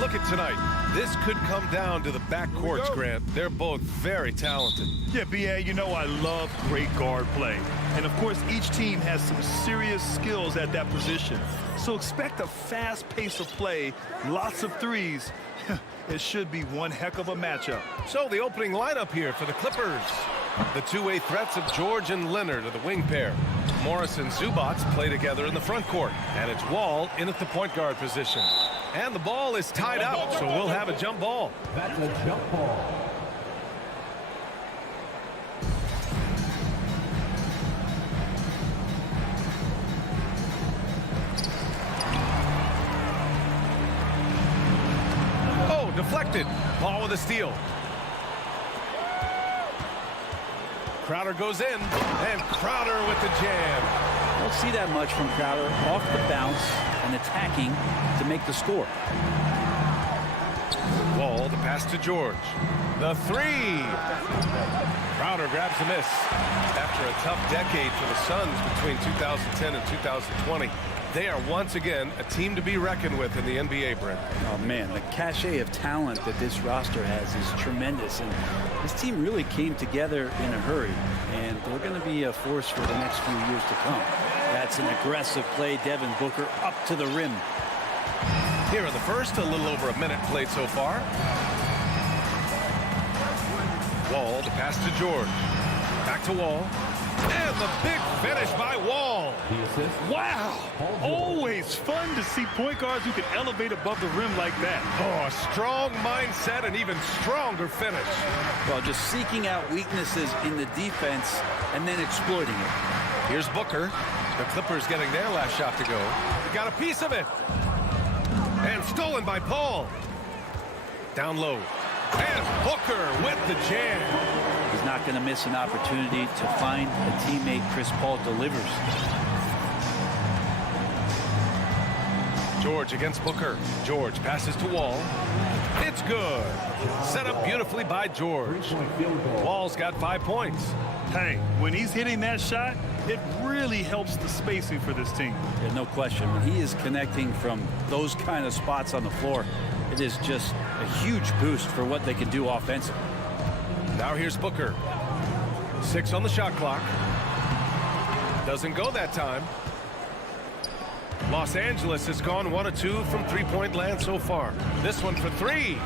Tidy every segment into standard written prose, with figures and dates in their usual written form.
look at tonight. This could come down to the backcourts, Grant. They're both very talented. Yeah, B.A., you know I love great guard play. And, of course, each team has some serious skills at that position. So expect a fast pace of play, lots of threes. It should be one heck of a matchup. So the opening lineup here for the Clippers. The two-way threats of George and Leonard are the wing pair. Morris and Zubac play together in the front court. And it's Wall in at the point guard position. And the ball is tied up, so we'll have a jump ball. That's a jump ball. Oh, deflected. Ball with a steal. Crowder goes in, and Crowder with the jam. Don't see that much from Crowder off the bounce and attacking to make the score. Wall, the pass to George. The three. Crowder grabs the miss. After a tough decade for the Suns between 2010 and 2020, they are once again a team to be reckoned with in the NBA, Brent. Oh, man, the cachet of talent that this roster has is tremendous. And this team really came together in a hurry. And they're going to be a force for the next few years to come. That's an aggressive play. Devin Booker up to the rim. Here in the first, a little over a minute played so far. Wall, the pass to George. Back to Wall. And the big finish by Wall. The assist. Wow! Always fun to see point guards who can elevate above the rim like that. Oh, a strong mindset and even stronger finish. Well, just seeking out weaknesses in the defense and then exploiting it. Here's Booker. The Clippers getting their last shot to go. He got a piece of it. And stolen by Paul. Down low. And Booker with the jam. He's not going to miss an opportunity to find a teammate. Chris Paul delivers. George against Booker. George passes to Wall. It's good. Set up beautifully by George. Wall's got 5 points. Hey, when he's hitting that shot, it really helps the spacing for this team. Yeah, no question. When he is connecting from those kind of spots on the floor, it is just a huge boost for what they can do offensively. Now here's Booker. 6 on the shot clock. Doesn't go that time. Los Angeles has gone 1 of 2 from three-point land so far. This one for 3.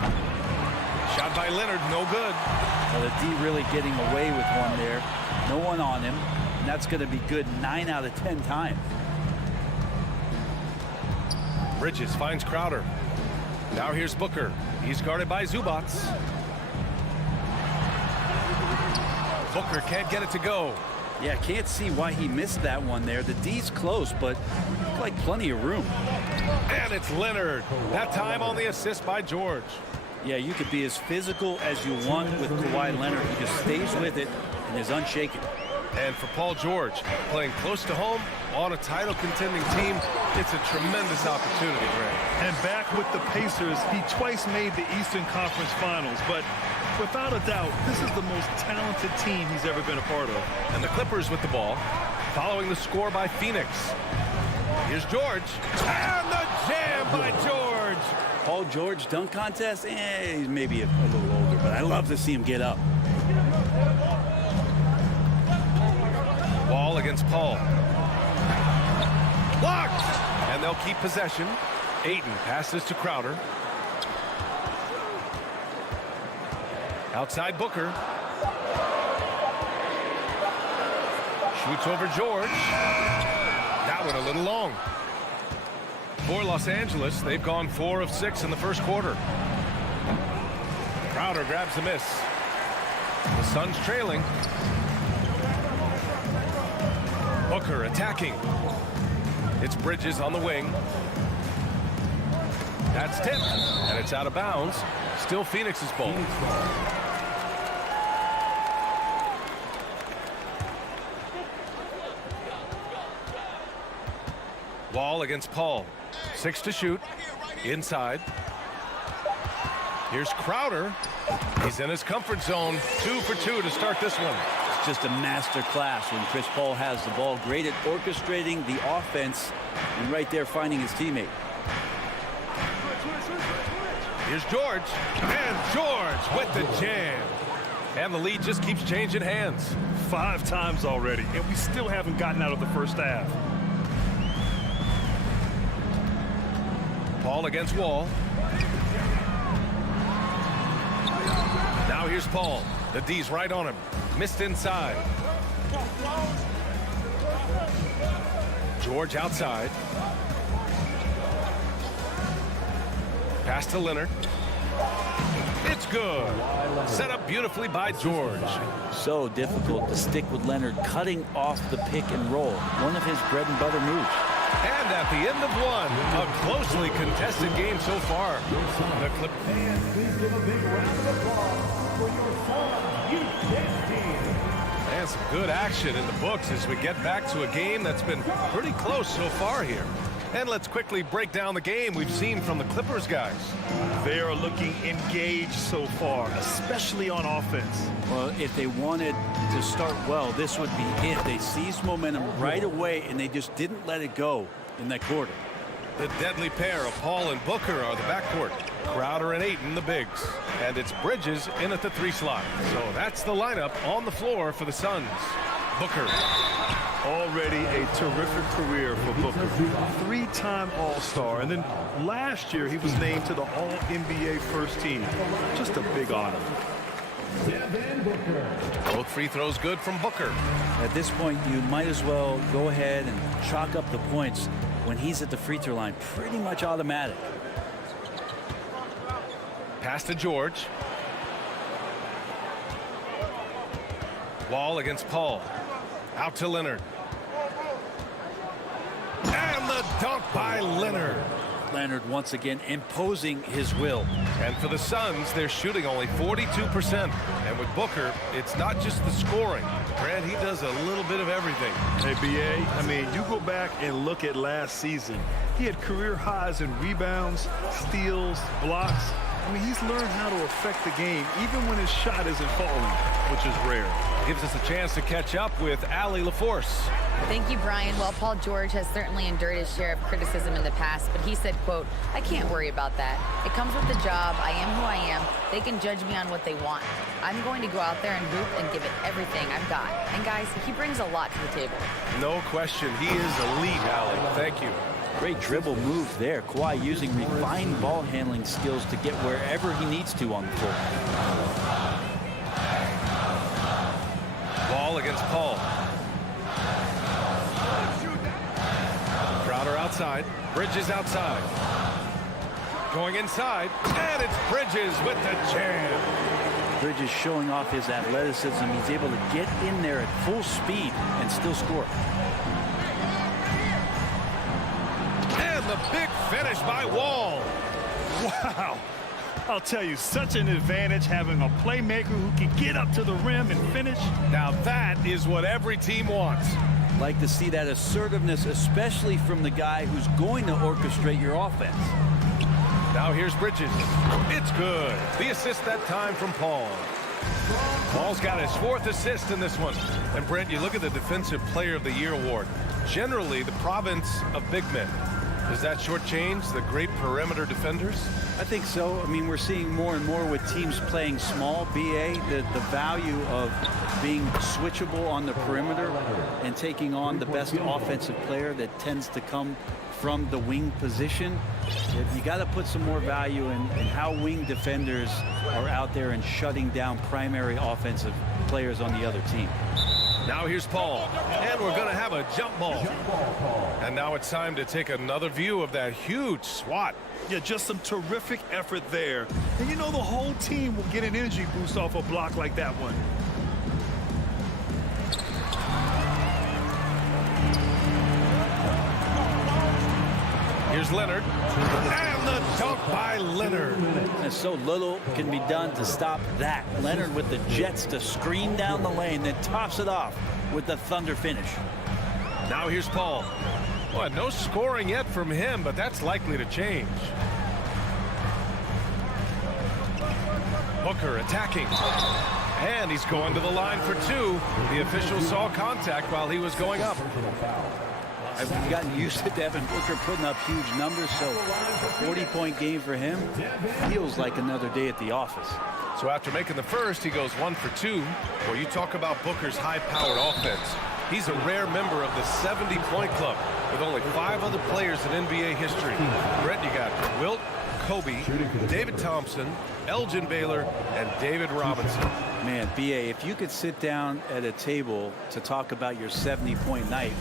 Shot by Leonard, no good. Well, the D really getting away with one there. No one on him. And that's going to be good 9 out of 10 times. Bridges finds Crowder. Now here's Booker. He's guarded by Zubac. Booker can't get it to go. Yeah, can't see why he missed that one there. The D's close, but looked like plenty of room. And it's Leonard. That time on the assist by George. Yeah, you could be as physical as you want with Kawhi Leonard. He just stays with it and is unshaken. And for Paul George, playing close to home on a title-contending team, it's a tremendous opportunity, Grant. And back with the Pacers, he twice made the Eastern Conference Finals, but without a doubt, this is the most talented team he's ever been a part of. And the Clippers with the ball, following the score by Phoenix. Here's George. And the jam by George. Paul George dunk contest? He's maybe a little older, but I love to see him get up. Wall against Paul. Blocked! And they'll keep possession. Ayton passes to Crowder. Outside Booker. Shoots over George. That one a little long. For Los Angeles, they've gone 4 of 6 in the first quarter. Crowder grabs the miss. The Suns trailing. Booker attacking. It's Bridges on the wing. That's tipped, and it's out of bounds. Still Phoenix's ball. Wall against Paul. 6 to shoot. Inside. Here's Crowder. He's in his comfort zone. 2 for 2 to start this one. It's just a master class when Chris Paul has the ball. Great at orchestrating the offense and right there finding his teammate. Here's George. And George with the jam. And the lead just keeps changing hands. 5 times already, and we still haven't gotten out of the first half. Paul against Wall. Now here's Paul. The D's right on him. Missed inside. George outside. Pass to Leonard. It's good. Set up beautifully by George. So difficult to stick with Leonard cutting off the pick and roll. One of his bread and butter moves. And at the end of one, a closely contested game so far. The clip. Please give a big round of applause for your son, youth team. And some good action in the books as we get back to a game that's been pretty close so far here. And let's quickly break down the game we've seen from the Clippers guys. They are looking engaged so far, especially on offense. Well, if they wanted to start well, this would be it. They seized momentum right away, and they just didn't let it go in that quarter. The deadly pair of Paul and Booker are the backcourt. Crowder and Ayton the bigs. And it's Bridges in at the 3 slot. So that's the lineup on the floor for the Suns. Booker. Already a terrific career for Booker. 3-time All-Star, and then last year he was named to the All-NBA first team. Just a big honor. Both free throws good from Booker. At this point, you might as well go ahead and chalk up the points when he's at the free throw line. Pretty much automatic. Pass to George. Wall against Paul. Out to Leonard. And the dunk by Leonard. Leonard once again imposing his will. And for the Suns, they're shooting only 42%. And with Booker, it's not just the scoring. Grant, he does a little bit of everything. Hey, BA, I mean, you go back and look at last season. He had career highs in rebounds, steals, blocks. I mean, he's learned how to affect the game, even when his shot isn't falling, which is rare. Gives us a chance to catch up with Allie LaForce. Thank you, Brian. Well, Paul George has certainly endured his share of criticism in the past, but he said, quote, "I can't worry about that. It comes with the job. I am who I am. They can judge me on what they want. I'm going to go out there and hoop and give it everything I've got." And guys, he brings a lot to the table. No question. He is elite, Allie. Thank you. Great dribble move there. Kawhi using refined ball handling skills to get wherever he needs to on the floor. Wall against Paul. Crowder outside. Bridges outside. Going inside. And it's Bridges with the jam. Bridges showing off his athleticism. He's able to get in there at full speed and still score. And the big finish by Wall. Wow. I'll tell you, such an advantage having a playmaker who can get up to the rim and finish. Now that is what every team wants. Like to see that assertiveness, especially from the guy who's going to orchestrate your offense. Now here's Bridges. It's good. The assist that time from Paul. Paul's got his 4th assist in this one. And Brent, you look at the Defensive Player of the Year award. Generally the province of big men. Does that shortchange the great perimeter defenders? I think so. I mean, we're seeing more and more with teams playing small, BA, the value of being switchable on the perimeter and taking on the best offensive player that tends to come from the wing position. You got to put some more value in how wing defenders are out there and shutting down primary offensive players on the other team. Now here's Paul, and we're going to have a jump ball. And now it's time to take another view of that huge swat. Yeah, just some terrific effort there. And you know the whole team will get an energy boost off a block like that one. Here's Leonard. And the dunk by Leonard. And so little can be done to stop that. Leonard with the jets to screen down the lane, then tops it off with the thunder finish. Now here's Paul. Well, no scoring yet from him, but that's likely to change. Booker attacking. And he's going to the line for 2. The official saw contact while he was going up. I've gotten used to Devin Booker putting up huge numbers, so a 40-point game for him feels like another day at the office. So after making the first, he goes 1 for 2. Well, you talk about Booker's high-powered offense. He's a rare member of the 70-point club with only 5 other players in NBA history. Brett, you got Wilt, Kobe, David Thompson, Elgin Baylor, and David Robinson. Man, B.A., if you could sit down at a table to talk about your 70-point night,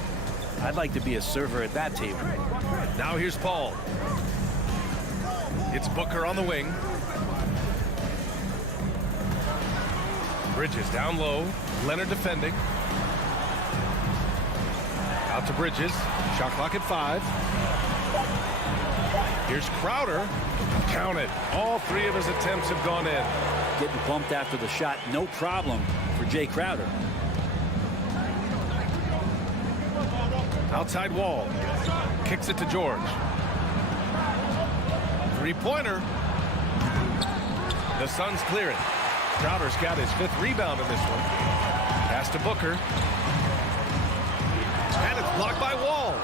I'd like to be a server at that table. Now here's Paul. It's Booker on the wing. Bridges down low. Leonard defending. Out to Bridges. Shot clock at 5. Here's Crowder. Count it. All 3 of his attempts have gone in. Getting bumped after the shot, no problem for Jay Crowder. Outside Wall. Kicks it to George. 3-pointer. The Suns clear it. Crowder's got his 5th rebound in this one. Pass to Booker. And it's blocked by Wall.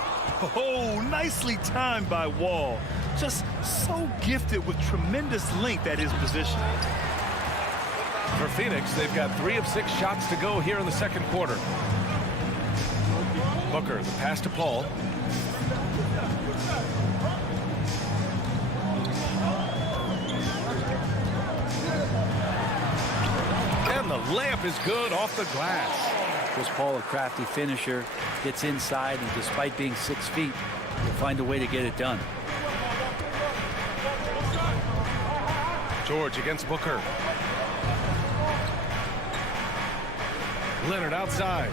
Oh, nicely timed by Wall. Just so gifted with tremendous length at his position. For Phoenix, they've got 3 of 6 shots to go here in the second quarter. Booker, the pass to Paul. And the layup is good off the glass. Chris Paul, a crafty finisher, gets inside, and despite being 6 feet, will find a way to get it done. George against Booker. Leonard outside.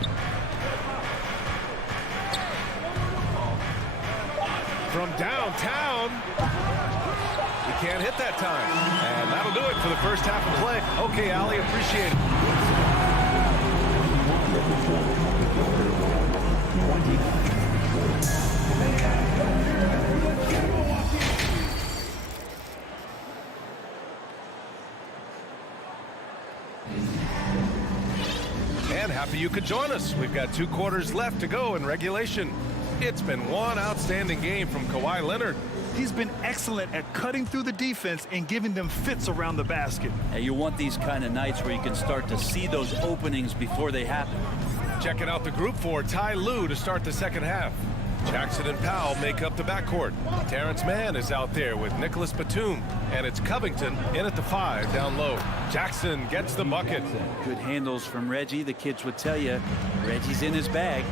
From downtown. He can't hit that time. And that'll do it for the first half of play. Okay, Allie, appreciate And happy you could join us. We've got 2 quarters left to go in regulation. It's been one outstanding game from Kawhi Leonard. He's been excellent at cutting through the defense and giving them fits around the basket. And you want these kind of nights where you can start to see those openings before they happen. Checking out the group for Ty Lue to start the second half. Jackson and Powell make up the backcourt. Terrence Mann is out there with Nicholas Batum. And it's Covington in at the 5 down low. Jackson gets the bucket. Good handles from Reggie. The kids would tell you Reggie's in his bag.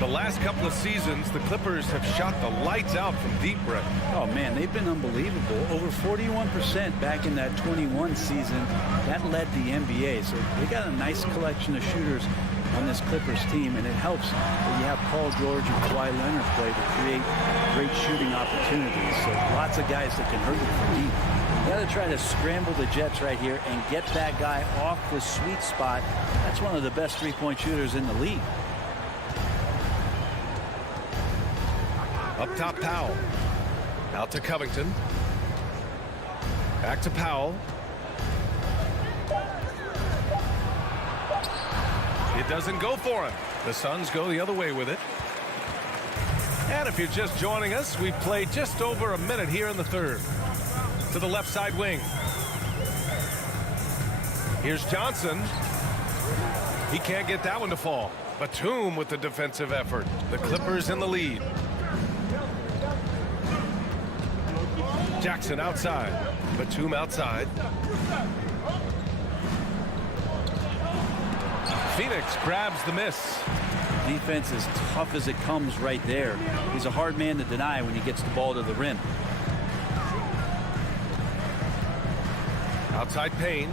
The last couple of seasons, the Clippers have shot the lights out from deep, Brett. Oh, man, they've been unbelievable. Over 41% back in that 21 season. That led the NBA. So they got a nice collection of shooters on this Clippers team, and it helps that you have Paul George and Kawhi Leonard play to create great shooting opportunities. So lots of guys that can hurt you from deep. You got to try to scramble the Jets right here and get that guy off the sweet spot. That's one of the best 3-point shooters in the league. Up top, Powell. Out to Covington. Back to Powell. It doesn't go for him. The Suns go the other way with it. And if you're just joining us, we've played just over a minute here in the third. To the left side wing. Here's Johnson. He can't get that one to fall. Batum with the defensive effort. The Clippers in the lead. Jackson outside. Batum outside. Phoenix grabs the miss. Defense is tough as it comes right there. He's a hard man to deny when he gets the ball to the rim. Outside Payne.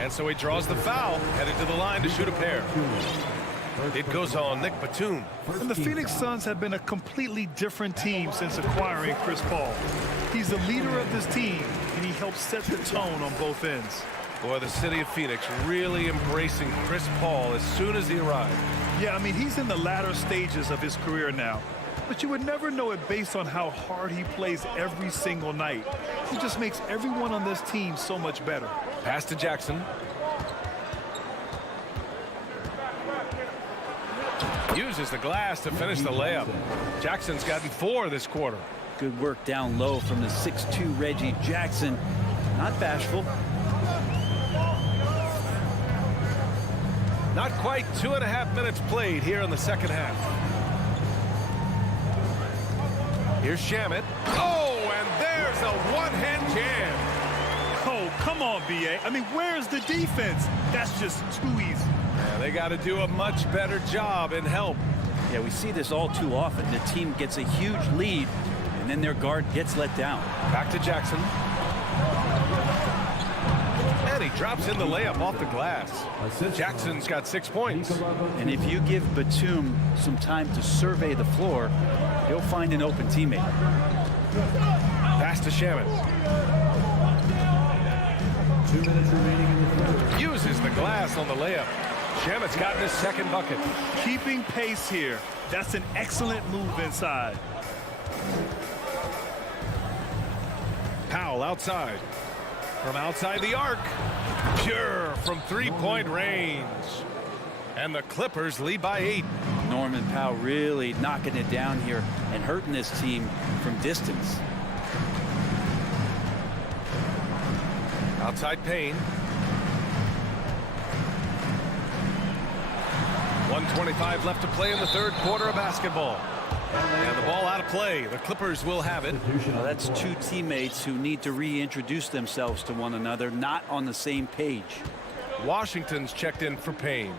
And so he draws the foul, headed to the line to shoot a pair. It goes on Nick Batum. And the Phoenix Suns have been a completely different team since acquiring Chris Paul. He's the leader of this team, and he helps set the tone on both ends. Boy, the city of Phoenix really embracing Chris Paul as soon as he arrived. Yeah, I mean, he's in the latter stages of his career now. But you would never know it based on how hard he plays every single night. He just makes everyone on this team so much better. Pass to Jackson. Uses the glass to finish the layup. Jackson's gotten 4 this quarter. Good work down low from the 6'2" Reggie Jackson. Not bashful. Not quite 2.5 minutes played here in the second half. Here's Shamet. Oh, and there's a one-hand jam. Oh, come on, B.A. I mean, where's the defense? That's just too easy. Yeah, they got to do a much better job in help. Yeah, we see this all too often. The team gets a huge lead, and then their guard gets let down. Back to Jackson. And he drops in the layup off the glass. Jackson's got 6 points. And if you give Batum some time to survey the floor, he'll find an open teammate. Pass to Shamet. 2 minutes remaining in the third. Uses the glass on the layup. Shamet's gotten his second bucket. Keeping pace here. That's an excellent move inside. Powell outside. From outside the arc. Pure from three-point range. And the Clippers lead by 8. Norman Powell really knocking it down here and hurting this team from distance. Outside Payne. 1:25 left to play in the third quarter of basketball. And the ball out of play. The Clippers will have it. Well, that's two teammates who need to reintroduce themselves to one another, not on the same page. Washington's checked in for Payne.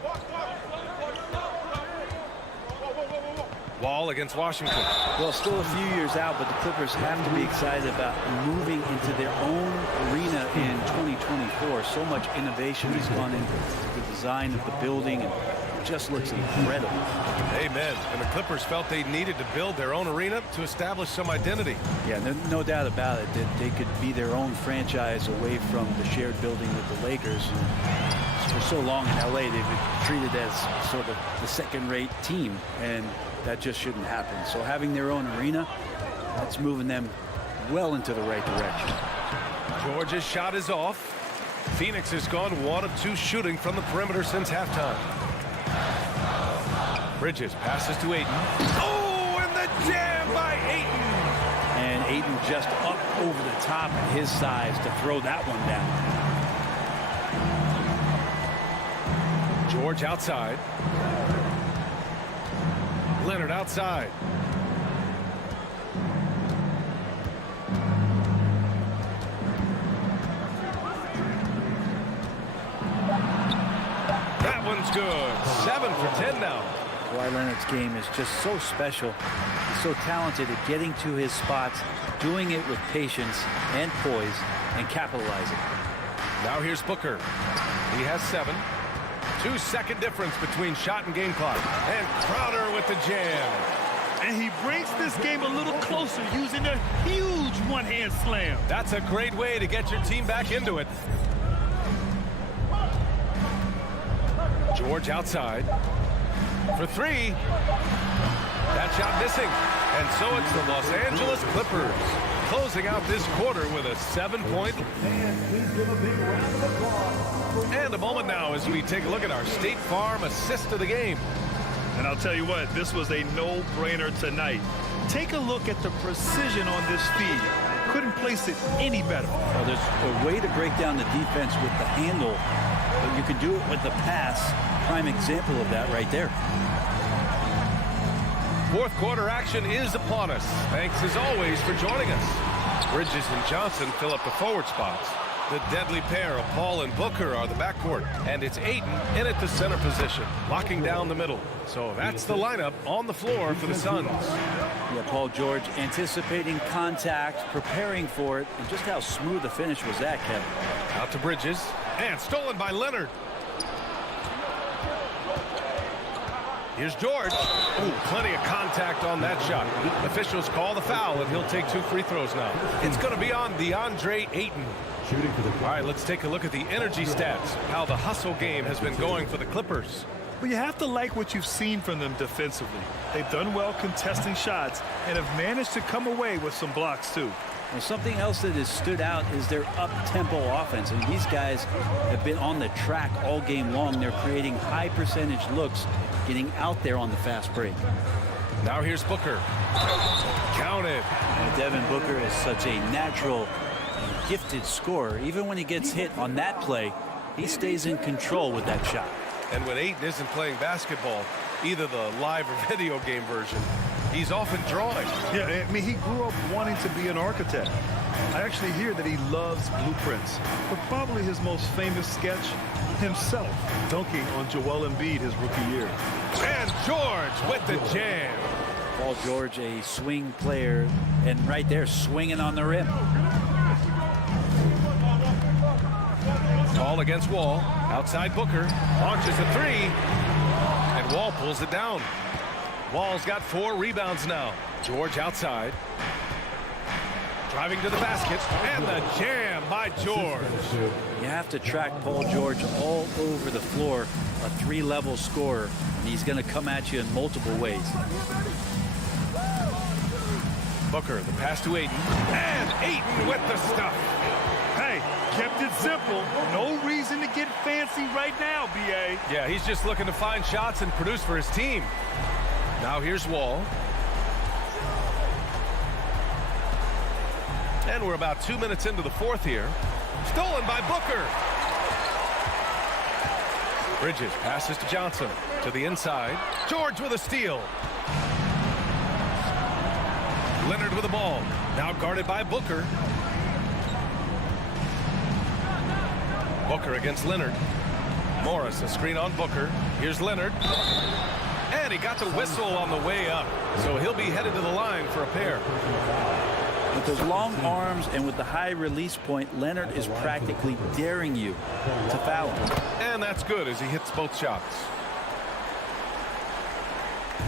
Wall against Washington. Well, still a few years out, but the Clippers have to be excited about moving into their own arena in 2024. So much innovation has gone into the design of the building, and it just looks incredible. Amen. And the Clippers felt they needed to build their own arena to establish some identity. Yeah, no doubt about it that they could be their own franchise away from the shared building with the Lakers. And for so long in LA, they've been treated as sort of the second-rate team, and that just shouldn't happen. So having their own arena, that's moving them well into the right direction. George's shot is off. Phoenix has gone 1 of 2 shooting from the perimeter since halftime. Bridges passes to Ayton. Oh, and the jam by Ayton. And Ayton just up over the top at his size to throw that one down. George outside. Leonard outside. That one's good. 7 for 10 now. Kawhi Leonard's game is just so special. He's so talented at getting to his spots, doing it with patience and poise, and capitalizing. Now here's Booker. He has 7. 2-second difference between shot and game clock. And Crowder with the jam. And he brings this game a little closer using a huge one-hand slam. That's a great way to get your team back into it. George outside for 3. That shot missing. And so it's the Los Angeles Clippers closing out this quarter with a 7-point. And please give a big round of applause. And a moment now as we take a look at our State Farm assist of the game. And I'll tell you what, this was a no-brainer tonight. Take a look at the precision on this feed. Couldn't place it any better. Well, there's a way to break down the defense with the handle, but you can do it with the pass. Prime example of that right there. Fourth quarter action is upon us. Thanks as always for joining us. Bridges and Johnson fill up the forward spots. The deadly pair of Paul and Booker are the backcourt, and it's Ayton in at the center position, locking down the middle. So that's the lineup on the floor for the Suns. Yeah, Paul George anticipating contact, preparing for it, and just how smooth the finish was that, Kevin. Out to Bridges, and stolen by Leonard. Here's George. Ooh, plenty of contact on that shot. Officials call the foul, and he'll take 2 free throws now. It's going to be on DeAndre Ayton. All right, let's take a look at the energy stats, how the hustle game has been going for the Clippers. Well, you have to like what you've seen from them defensively. They've done well contesting shots and have managed to come away with some blocks, too. Well, something else that has stood out is their up-tempo offense. And these guys have been on the track all game long. They're creating high percentage looks getting out there on the fast break. Now here's Booker. Counted. And Devin Booker is such a natural and gifted scorer. Even when he gets hit on that play, he stays in control with that shot. And when Ayton isn't playing basketball, either the live or video game version, he's often drawing. Yeah, I mean, he grew up wanting to be an architect. I actually hear that he loves blueprints, but probably his most famous sketch, himself dunking on Joel Embiid his rookie year. And George with the jam. Paul George, a swing player, and right there swinging on the rim. Ball against Wall. Outside Booker. Launches a three. And Wall pulls it down. Wall's got 4 rebounds now. George outside. Driving to the basket. And the jam by George. You have to track Paul George all over the floor, a 3-level scorer, and he's going to come at you in multiple ways. Booker, the pass to Ayton. And Ayton with the stuff. Hey, kept it simple. No reason to get fancy right now, B.A. Yeah, he's just looking to find shots and produce for his team. Now here's Wall. And we're about 2 minutes into the fourth here. Stolen by Booker. Bridges passes to Johnson. To the inside. George with a steal. Leonard with the ball. Now guarded by Booker. Booker against Leonard. Morris, a screen on Booker. Here's Leonard. And he got the whistle on the way up. So he'll be headed to the line for a pair. With those long arms and with the high release point, Leonard is practically daring you to foul him. And that's good as he hits both shots.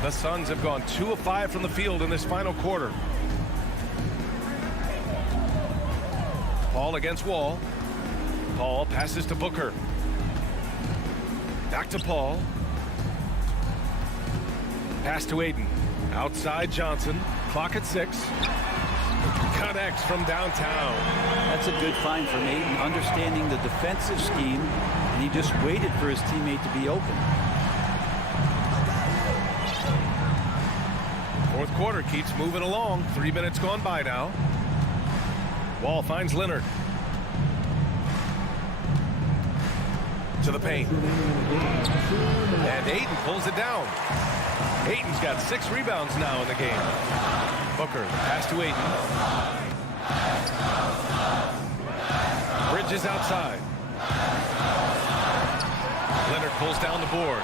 The Suns have gone 2 of 5 from the field in this final quarter. Paul against Wall. Paul passes to Booker. Back to Paul. Pass to Ayton. Outside Johnson. Clock at 6. Connects from downtown. That's a good find from Ayton, understanding the defensive scheme, and he just waited for his teammate to be open. Fourth quarter keeps moving along. 3 minutes gone by now. Wall finds Leonard. To the paint. And Ayton pulls it down. Ayton's got 6 rebounds now in the game. Booker, the pass to Ayton. Bridges outside. Leonard pulls down the board.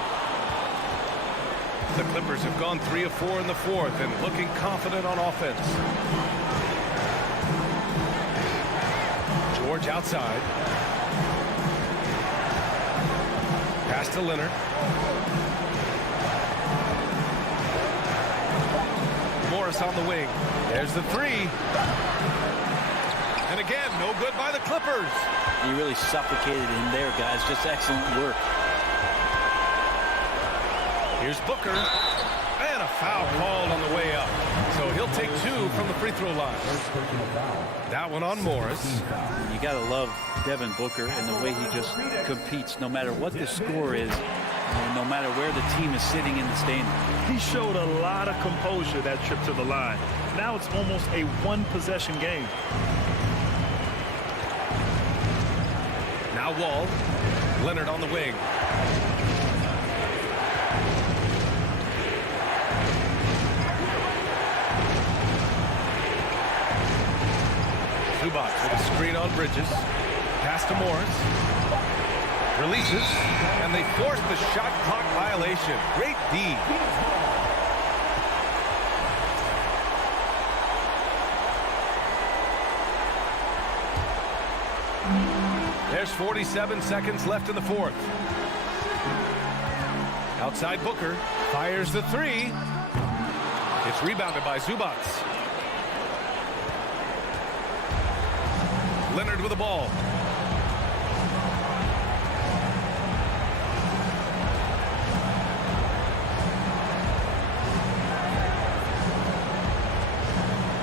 The Clippers have gone 3 of 4 in the fourth and looking confident on offense. George outside. Pass to Leonard. Morris on the wing. There's the 3. And again, no good by the Clippers. He really suffocated him there, guys. Just excellent work. Here's Booker. And a foul called on the way up. So he'll take 2 from the free throw line. That one on Morris. You got to love Devin Booker and the way he just competes no matter what the score is and no matter where the team is sitting in the standings. He showed a lot of composure that trip to the line. Now it's almost a one-possession game. Now Wall. Leonard on the wing. Zubac with a screen on Bridges. Pass to Morris. Releases. And they force the shot clock violation. Great D. There's 47 seconds left in the fourth. Outside Booker. Fires the 3. It's rebounded by Zubac. Leonard with the ball.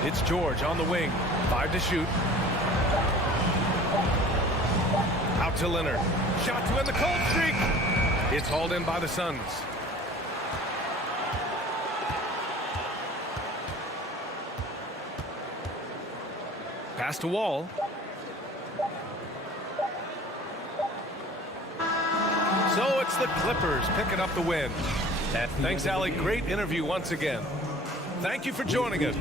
It's George on the wing. 5 to shoot. Out to Leonard. Shot to end the cold streak. It's hauled in by the Suns. Pass to Wall. So it's the Clippers picking up the win. Thanks, Allie. Great interview once again. Thank you for joining us.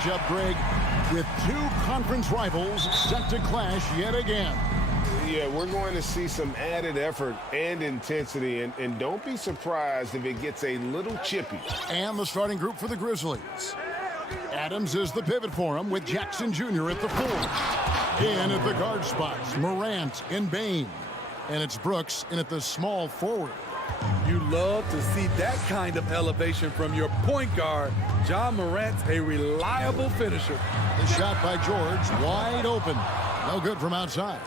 matchup, Greg. with two conference rivals set to clash yet again. Yeah, we're going to see some added effort and intensity, and don't be surprised if it gets a little chippy. And the starting group for the Grizzlies. Adams is the pivot for him with Jackson Jr. at the 4. In at the guard spots, Morant and Bain. And it's Brooks in at the small forward. You love to see that kind of elevation from your point guard. Ja Morant's a reliable finisher. The shot by George, wide open. No good from outside.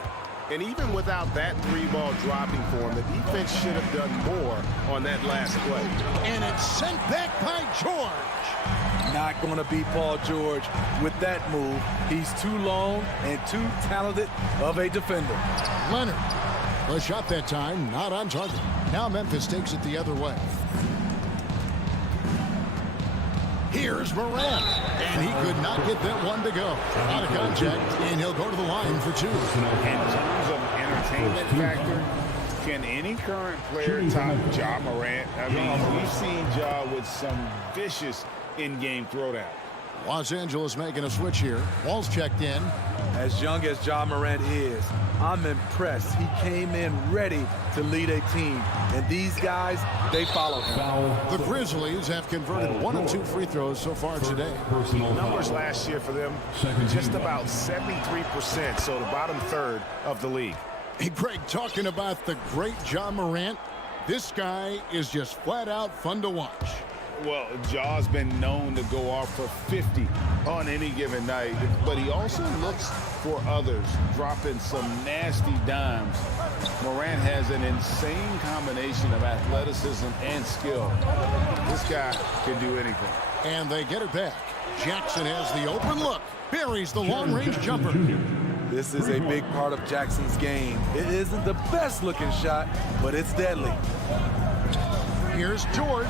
And even without that three-ball dropping for him, the defense should have done more on that last play. And it's sent back by George. Not going to be Paul George with that move. He's too long and too talented of a defender. Leonard. The shot that time, not on target. Now Memphis takes it the other way. Here's Morant. And he could not get that one to go. Out of contact, and he'll go to the line for 2. In terms of entertainment factor, can any current player top Ja Morant? I mean, we've seen Ja with some vicious in-game throwdown. Los Angeles making a switch here. Wall's checked in. As young as Ja Morant is, I'm impressed. He came in ready to lead a team. And these guys, they follow him. The Grizzlies have converted 1 of 2 free throws so far today. Numbers last year for them, just about 73%, so the bottom third of the league. Hey, Greg, talking about the great Ja Morant, this guy is just flat out fun to watch. Well, Ja's been known to go off for 50 on any given night, but he also looks for others, dropping some nasty dimes. Morant has an insane combination of athleticism and skill. This guy can do anything. And they get it back. Jackson has the open look, buries the long-range jumper. This is a big part of Jackson's game. It isn't the best-looking shot, but it's deadly. Here's George.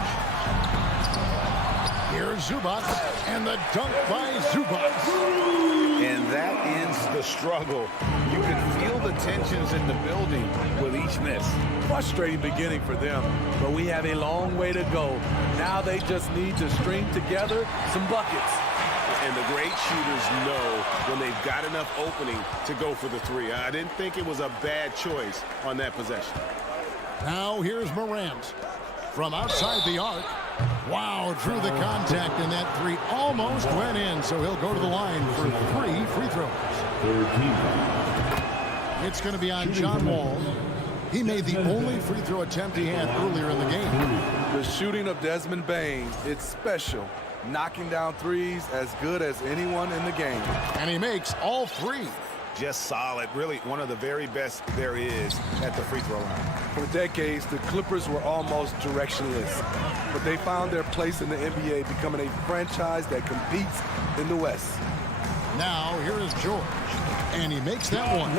Here's Zubac, and the dunk by Zubac. And that ends the struggle. You can feel the tensions in the building with each miss. Frustrating beginning for them, but we have a long way to go. Now they just need to string together some buckets. And the great shooters know when they've got enough opening to go for the 3. I didn't think it was a bad choice on that possession. Now here's Morant. From outside the arc. Wow, drew the contact, and that 3 almost went in, so he'll go to the line for 3 free throws. It's going to be on John Wall. He made the only free throw attempt he had earlier in the game. The shooting of Desmond Bain, it's special. Knocking down threes as good as anyone in the game. And he makes all 3. Just solid, really one of the very best there is at the free throw line. For decades, the Clippers were almost directionless, but they found their place in the NBA, becoming a franchise that competes in the West. Now, here is George, and he makes that one.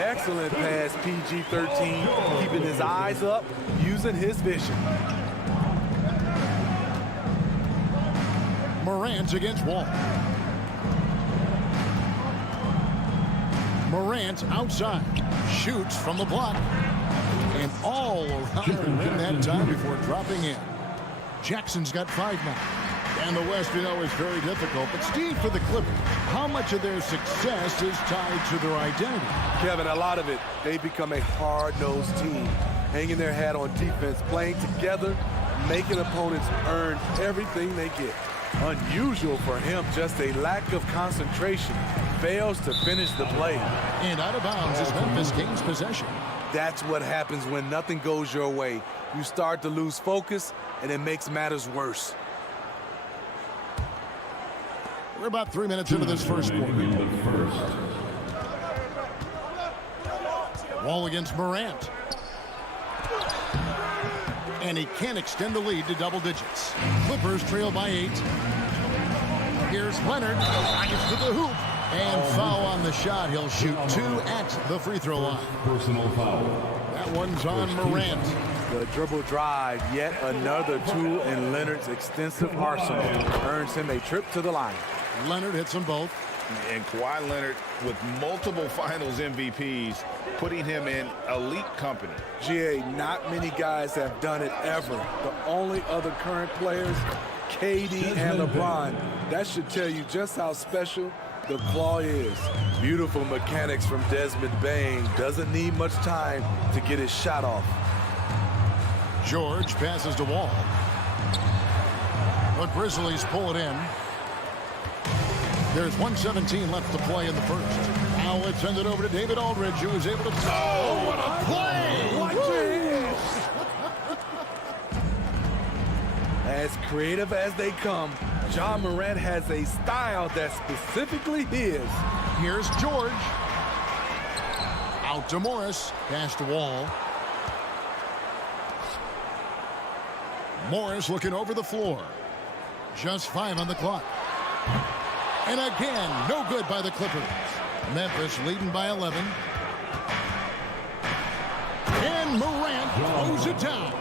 Excellent pass, PG-13, keeping his eyes up, using his vision. Morant against Wall. Morant outside, shoots from the block, and all around the rim that time before dropping in. Jackson's got 5 now. And the West, you know, is very difficult. But Steve, for the Clippers, how much of their success is tied to their identity? Kevin, a lot of it. They become a hard-nosed team, hanging their hat on defense, playing together, making opponents earn everything they get. Unusual for him, just a lack of concentration. Fails to finish the play. And out of bounds is Memphis gains possession. That's what happens when nothing goes your way. You start to lose focus, and it makes matters worse. We're about 3 minutes into this first quarter. Wall against Morant. And he can't extend the lead to double digits. Clippers trail by 8. Here's Leonard. Drives to the hoop. And foul on the shot. He'll shoot 2 at the free throw line. Personal foul. That one's on Morant. The dribble drive, yet another tool in Leonard's extensive arsenal, earns him a trip to the line. Leonard hits them both. And Kawhi Leonard with multiple finals MVPs, putting him in elite company. GA, not many guys have done it ever. The only other current players, KD and LeBron. That should tell you just how special The claw is. Beautiful mechanics from Desmond Bain. Doesn't need much time to get his shot off. George passes to Wall. The Grizzlies pull it in. There's 1:17 left to play in the first. Now let's send it over to David Aldridge, who is able to... Oh, what a play! Watch your hands! As creative as they come, Ja Morant has a style that's specifically his. Here's George. Out to Morris. Pass to Wall. Morris looking over the floor. Just 5 on the clock. And again, no good by the Clippers. Memphis leading by 11. And Morant throws it down.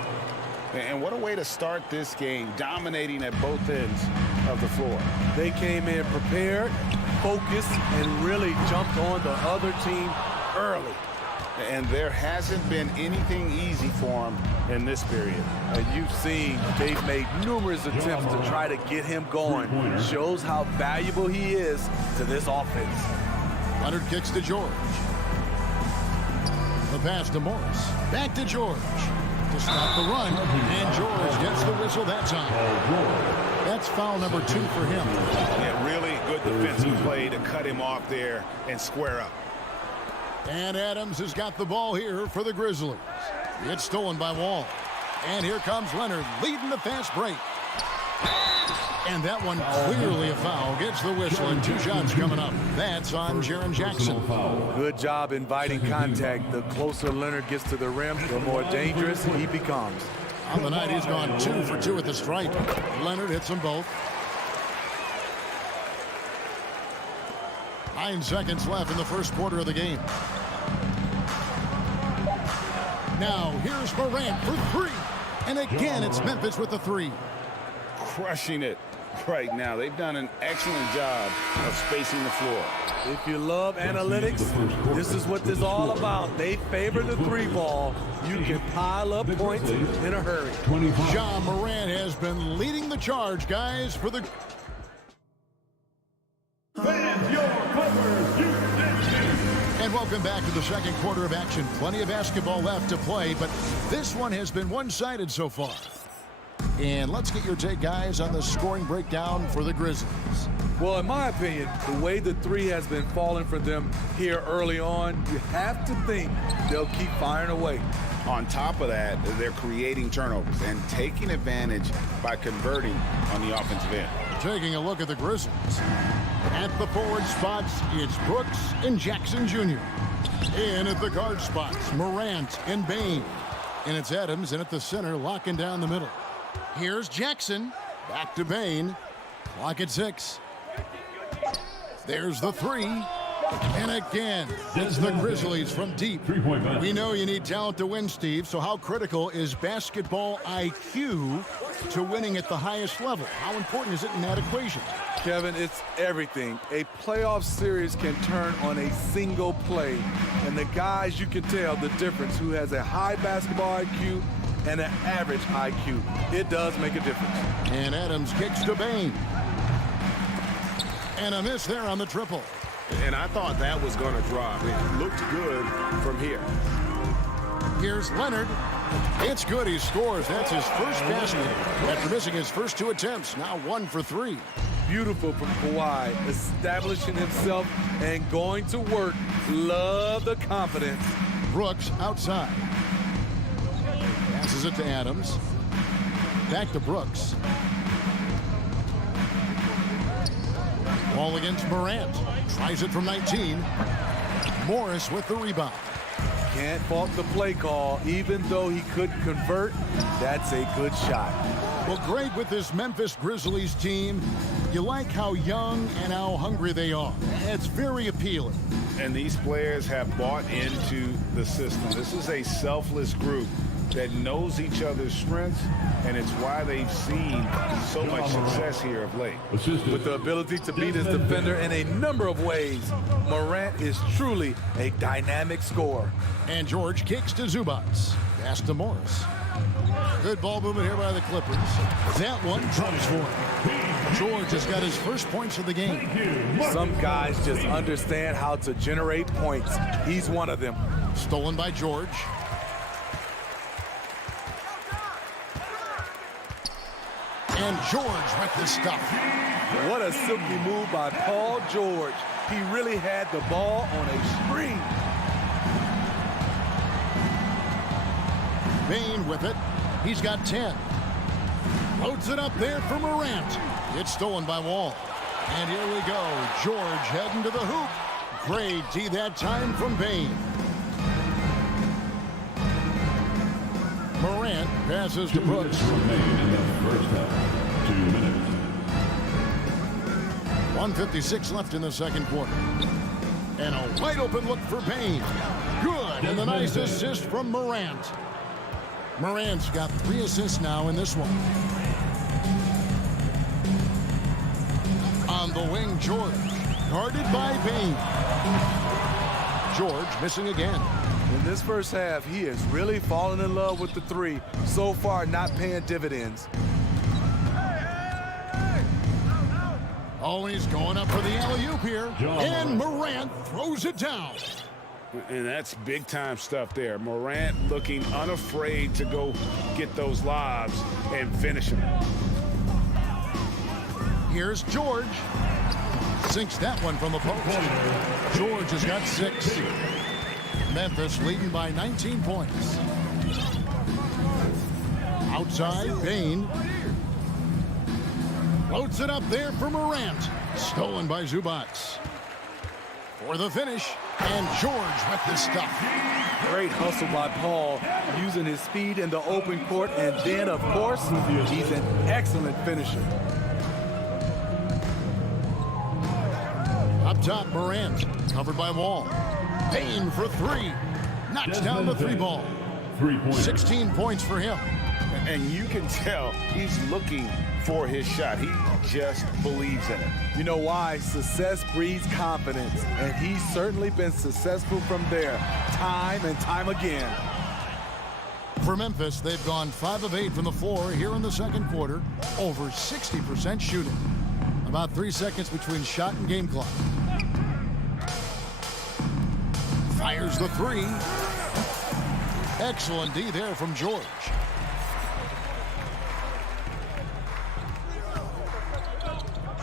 And what a way to start this game, dominating at both ends of the floor. They came in prepared, focused, and really jumped on the other team early. And there hasn't been anything easy for him in this period. You've seen they've made numerous attempts to try to get him going. Shows how valuable he is to this offense. Leonard kicks to George. The pass to Morris. Back to George. To stop the run. And George gets the whistle that time. That's foul number 2 for him. Yeah, really good defensive play to cut him off there and square up. And Adams has got the ball here for the Grizzlies. It's stolen by Wall. And here comes Leonard leading the fast break. And that one clearly a foul. Gets the whistle and 2 shots coming up. That's on Jaren Jackson. Good job inviting contact. The closer Leonard gets to the rim, the more dangerous he becomes. On the night, he's gone 2 for 2 at the stripe. Leonard hits them both. 9 seconds left in the first quarter of the game. Now, here's Morant for 3. And again, it's Memphis with the 3. Crushing it right now. They've done an excellent job of spacing the floor. If you love analytics, this is what this is all about. They favor the 3 ball. You can pile up points in a hurry. Ja Morant has been leading the charge, guys, for the... And welcome back to the second quarter of action. Plenty of basketball left to play, but this one has been one-sided so far. And let's get your take, guys, on the scoring breakdown for the Grizzlies. Well, in my opinion, the way the 3 has been falling for them here early on, you have to think they'll keep firing away. On top of that, they're creating turnovers and taking advantage by converting on the offensive end. Taking a look at the Grizzlies. At the forward spots, it's Brooks and Jackson Jr. In at the guard spots, Morant and Bain. And it's Adams in at the center, locking down the middle. Here's Jackson. Back to Bain. Clock at 6. There's the 3. And again, it's the Grizzlies from deep. We know you need talent to win, Steve, so how critical is basketball IQ to winning at the highest level? How important is it in that equation? Kevin, it's everything. A playoff series can turn on a single play. And the guys, you can tell the difference who has a high basketball IQ and an average IQ. It does make a difference. And Adams kicks to Bain. And a miss there on the triple. And I thought that was going to drop. It looked good from here. Here's Leonard. It's good. He scores. That's his first basket after missing his first 2 attempts. Now 1 for 3. Beautiful from Kawhi, establishing himself and going to work. Love the confidence. Brooks outside. Passes it to Adams. Back to Brooks. Ball against Morant. Tries it from 19. Morris with the rebound. Can't fault the play call. Even though he couldn't convert, that's a good shot. Well, Greg, with this Memphis Grizzlies team, you like how young and how hungry they are. It's very appealing. And these players have bought into the system. This is a selfless group that knows each other's strengths, and it's why they've seen so much success here of late. With the ability to beat his defender in a number of ways, Morant is truly a dynamic scorer. And George kicks to Zubats. Pass to Morris. Good ball movement here by the Clippers. That one comes for him. George has got his first points of the game. Some guys just understand how to generate points. He's one of them. Stolen by George. And George with the stuff. What a silky move by Paul George. He really had the ball on a string. Bain with it. He's got 10. Loads it up there for Morant. It's stolen by Wall. And here we go. George heading to the hoop. Great D that time from Bain. Morant passes to Brooks. Remain in the first half. 2 minutes. 1:56 left in the second quarter. And a wide open look for Bain. Good. And the nice assist from Morant. Morant's got 3 assists now in this one. On the wing, George. Guarded by Bain. George missing again. In this first half, he is really falling in love with the three. So far, not paying dividends. Always going up for the alley-oop here. And Morant throws it down. And that's big-time stuff there. Morant looking unafraid to go get those lobs and finish them. Here's George. Sinks that one from the post. George has got 6. Memphis leading by 19 points. Outside, Bain. Floats it up there for Morant. Stolen by Zubac. For the finish. And George with the stuff. Great hustle by Paul, using his speed in the open court. And then, of course, he's an excellent finisher. Up top, Morant. Covered by Wall. Bain for 3. Knocks down the 3 ball. 16 points for him. And you can tell he's looking for his shot. He just believes in it. You know why? Success breeds confidence, and he's certainly been successful from there, time and time again. For Memphis, they've gone 5 of 8 from the floor here in the second quarter, over 60% shooting. About 3 seconds between shot and game clock. Fires the 3. Excellent D there from George.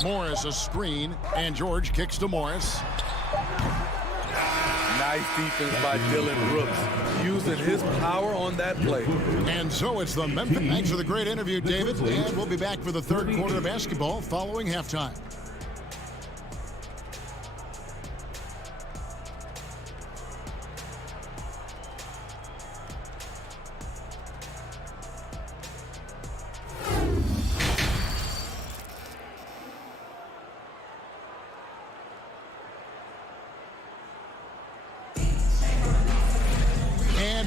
Morris a screen, and George kicks to Morris. Nice defense by Dylan Brooks, using his power on that play. And so it's the Memphis. Thanks for the great interview, David. And we'll be back for the third quarter of basketball following halftime.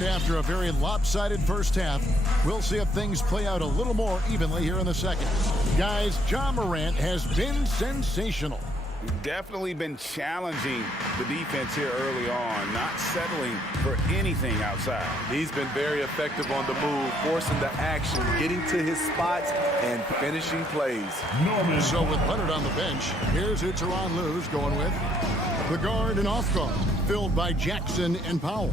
After a very lopsided first half, we'll see if things play out a little more evenly here in the second. Guys, Ja Morant has been sensational. Definitely been challenging the defense here early on, not settling for anything outside. He's been very effective on the move, forcing the action, getting to his spots, and finishing plays. So with Leonard on the bench, here's who Tyronn Lue's going with. The guard and off guard, filled by Jackson and Powell.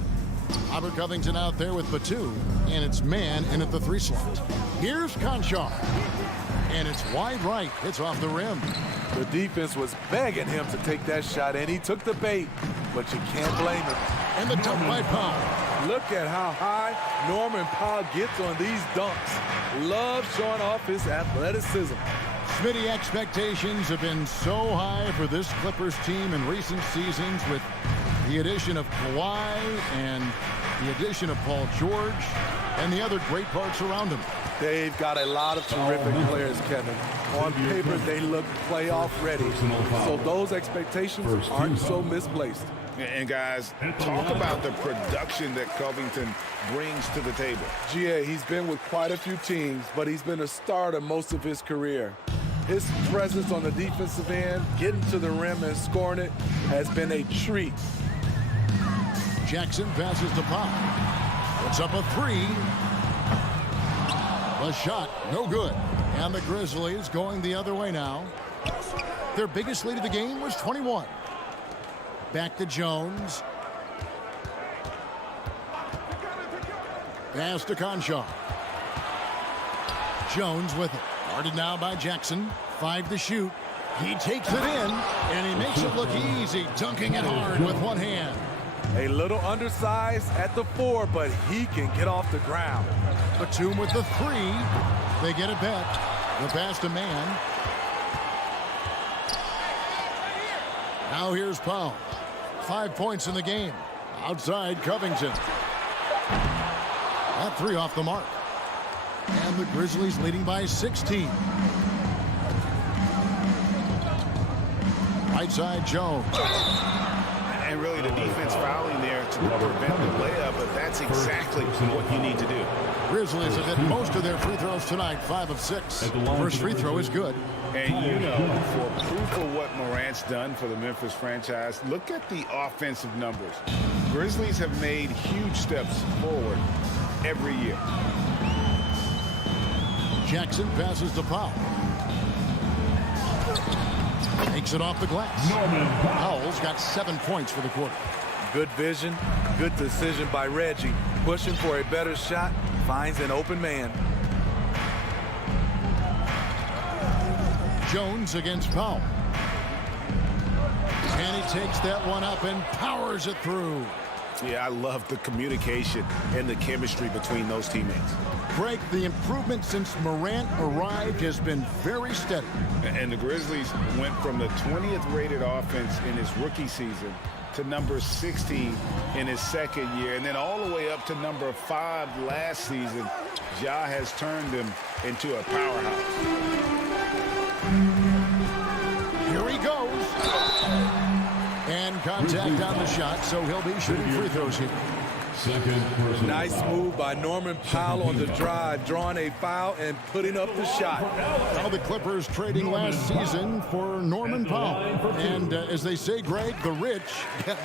Robert Covington out there with Batum, and it's man in at the 3 slot. Here's Conchar, and it's wide right. It's off the rim. The defense was begging him to take that shot, and he took the bait, but you can't blame him. And the dunk by Powell. Look at how high Norman Powell gets on these dunks. Love showing off his athleticism. Smitty, expectations have been so high for this Clippers team in recent seasons with the addition of Kawhi and the addition of Paul George and the other great parts around him. They've got a lot of terrific players, Kevin. On paper, they look playoff ready. So those expectations aren't so misplaced. And guys, talk about the production that Covington brings to the table. GA, he's been with quite a few teams, but he's been a starter most of his career. His presence on the defensive end, getting to the rim and scoring it, has been a treat. Jackson passes to Powell. Puts up a 3. The shot, no good. And the Grizzlies going the other way now. Their biggest lead of the game was 21. Back to Jones. Pass to Conchar. Jones with it. Guarded now by Jackson. 5 to shoot. He takes it in, and he makes it look easy, dunking it hard with one hand. A little undersized at the 4, but he can get off the ground. Batum with the 3. They get it back. The pass to Man. Now here's Powell. 5 points in the game. Outside Covington. That 3 off the mark. And the Grizzlies leading by 16. Right side Jones. And really the defense fouling there to prevent the layup, but that's exactly what you need to do. Grizzlies have hit most of their free throws tonight, 5 of 6. First free throw is good. And you know, for proof of what Morant's done for the Memphis franchise, look at the offensive numbers. Grizzlies have made huge steps forward every year. Jackson passes to Powell. Takes it off the glass. Powell's got 7 points for the quarter. Good vision, good decision by Reggie. Pushing for a better shot, finds an open man. Jones against Powell. And he takes that one up and powers it through. Yeah, I love the communication and the chemistry between those teammates. Greg, the improvement since Morant arrived has been very steady. And the Grizzlies went from the 20th rated offense in his rookie season to number 16 in his second year, and then all the way up to number 5 last season. Ja has turned them into a powerhouse. Here he goes. And contact on the shot, so he'll be shooting free throws here. Nice move by Norman Powell on the drive, drawing a foul and putting up the shot. Now the Clippers trading last season for Norman Powell. And as they say, Greg, the rich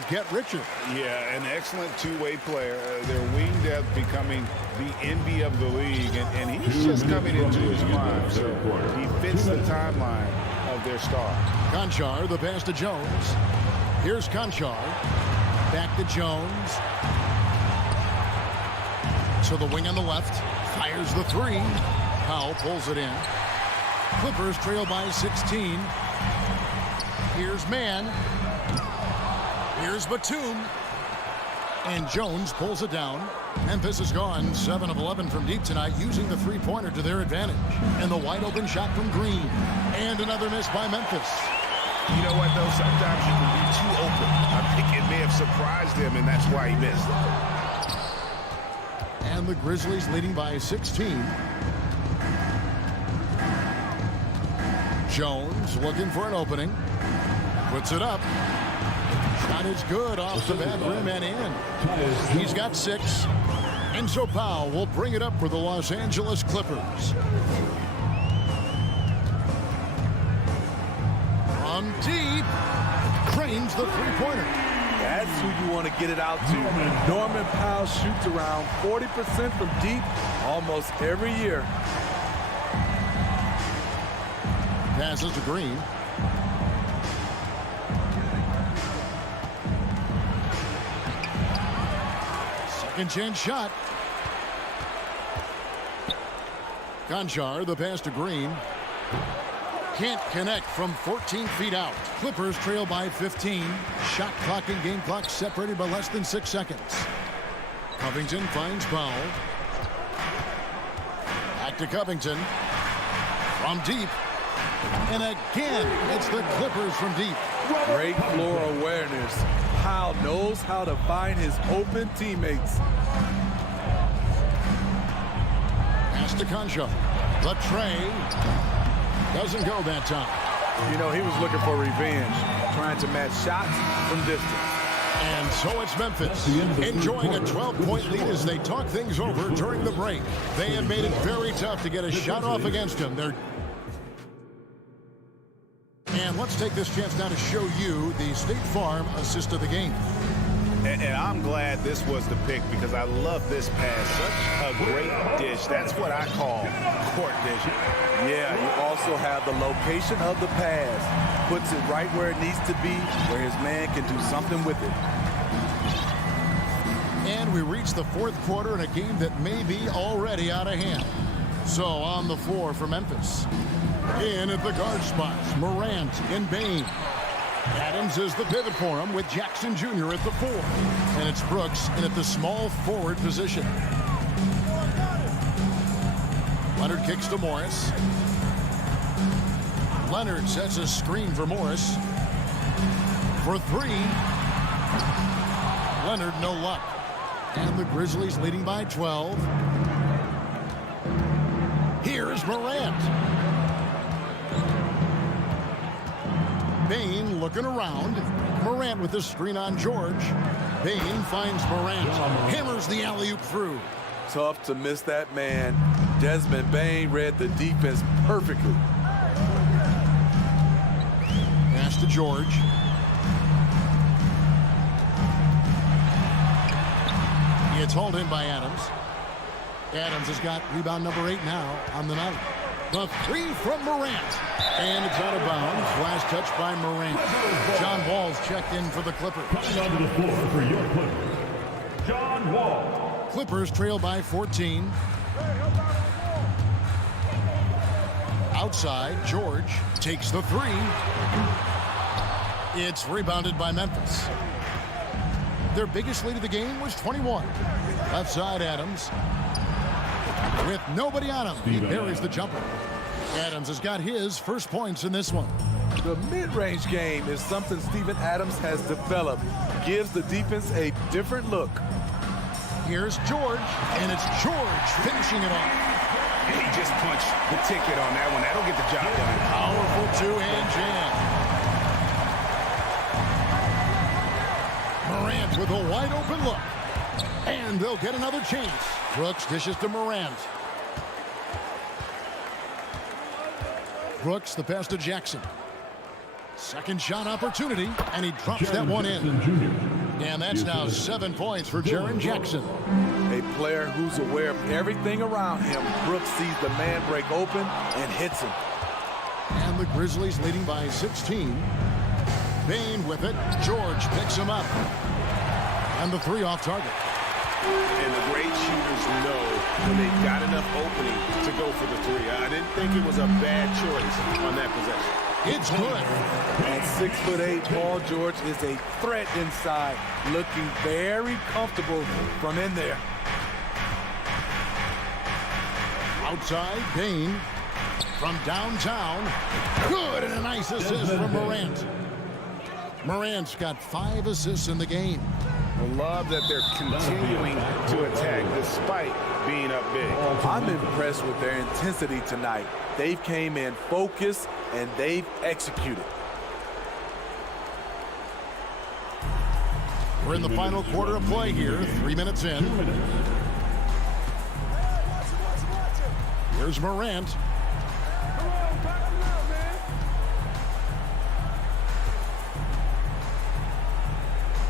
get richer. Yeah, an excellent two-way player. Their wing depth becoming the envy of the league, and he's just coming into his prime. So he fits the timeline of their star. Conchar, the pass to Jones. Here's Conchar. Back to Jones. So the wing on the left fires the 3. Powell pulls it in. Clippers trail by 16. Here's Man. Here's Batum. And Jones pulls it down. Memphis has gone 7 of 11 from deep tonight, using the three-pointer to their advantage. And the wide open shot from Green. And another miss by Memphis. You know what, though? Sometimes you can be too open. I think it may have surprised him, and that's why he missed. And the Grizzlies leading by 16. Jones looking for an opening. Puts it up. Shot is good off the back rim and in. He's got 6. And so Powell will bring it up for the Los Angeles Clippers. From deep. Cranes the three-pointer. That's who you want to get it out to. Norman Powell shoots around 40% from deep almost every year. Passes to Green. Second chance shot. Conchar, the pass to Green. Can't connect from 14 feet out. Clippers trail by 15. Shot clock and game clock separated by less than 6 seconds. Covington finds Powell. Back to Covington. From deep. And again, it's the Clippers from deep. Great floor awareness. Powell knows how to find his open teammates. Pass to Conchar. The tray. Doesn't go that time. You know, he was looking for revenge, trying to match shots from distance. And so it's Memphis, enjoying a 12-point lead as they talk things over during the break. They have made it very tough to get a shot off against him. And let's take this chance now to show you the State Farm assist of the game. And I'm glad this was the pick because I love this pass. Such a great dish. That's what I call court vision. Yeah, you also have the location of the pass. Puts it right where it needs to be, where his man can do something with it. And we reach the fourth quarter in a game that may be already out of hand. So on the floor for Memphis. In at the guard spots, Morant and Bain. Adams is the pivot for him with Jackson Jr. at the 4. And it's Brooks in at the small forward position. Leonard kicks to Morris. Leonard sets a screen for Morris. For 3. Leonard, no luck. And the Grizzlies leading by 12. Here's Morant. Bain looking around. Morant with the screen on George. Bain finds Morant. Hammers the alley-oop through. Tough to miss that man. Desmond Bain read the defense perfectly. Pass to George. It's hauled in by Adams. Adams has got rebound number 8 now on the night. The 3 from Morant. And it's out of bounds. Last touch by Morant. John Wall's checked in for the Clippers. Coming onto the floor for your Clippers, John Wall. Clippers trail by 14. Outside, George takes the 3. It's rebounded by Memphis. Their biggest lead of the game was 21. Left side, Adams. With nobody on him, he buries the jumper. Adams has got his first points in this one. The mid-range game is something Steven Adams has developed. Gives the defense a different look. Here's George, and it's George finishing it off. He just punched the ticket on that one. That'll get the job done. Powerful two-hand jam. Morant with a wide-open look. And they'll get another chance. Brooks dishes to Morant. Brooks, the pass to Jackson. Second shot opportunity, and he drops that one in. And that's now 7 points for Jaren Jackson. A player who's aware of everything around him. Brooks sees the man break open and hits him. And the Grizzlies leading by 16. Bain with it. George picks him up. And the 3 off target. And the great shooters know when they've got enough opening to go for the 3. I didn't think it was a bad choice on that possession. It's good. At 6'8", Paul George is a threat inside, looking very comfortable from in there. Outside, Bain from downtown. Good, and a nice assist from Morant. Morant's got 5 assists in the game. I love that they're continuing to attack despite being up big. I'm impressed with their intensity tonight. They've came in focused and they've executed. We're in the final quarter of play here, 3 minutes in. Here's Morant.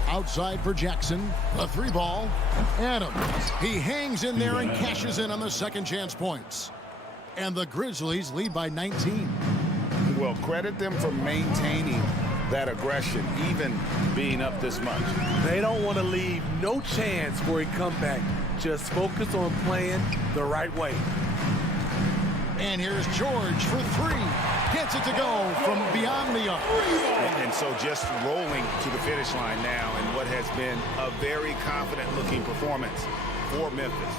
Outside for Jackson. A 3 ball. Adams. He hangs in there and cashes in on the second chance points. And the Grizzlies lead by 19. Well, credit them for maintaining that aggression, even being up this much. They don't want to leave no chance for a comeback. Just focus on playing the right way. And here's George for 3. Gets it to go from beyond the arc. And so just rolling to the finish line now in what has been a very confident-looking performance for Memphis.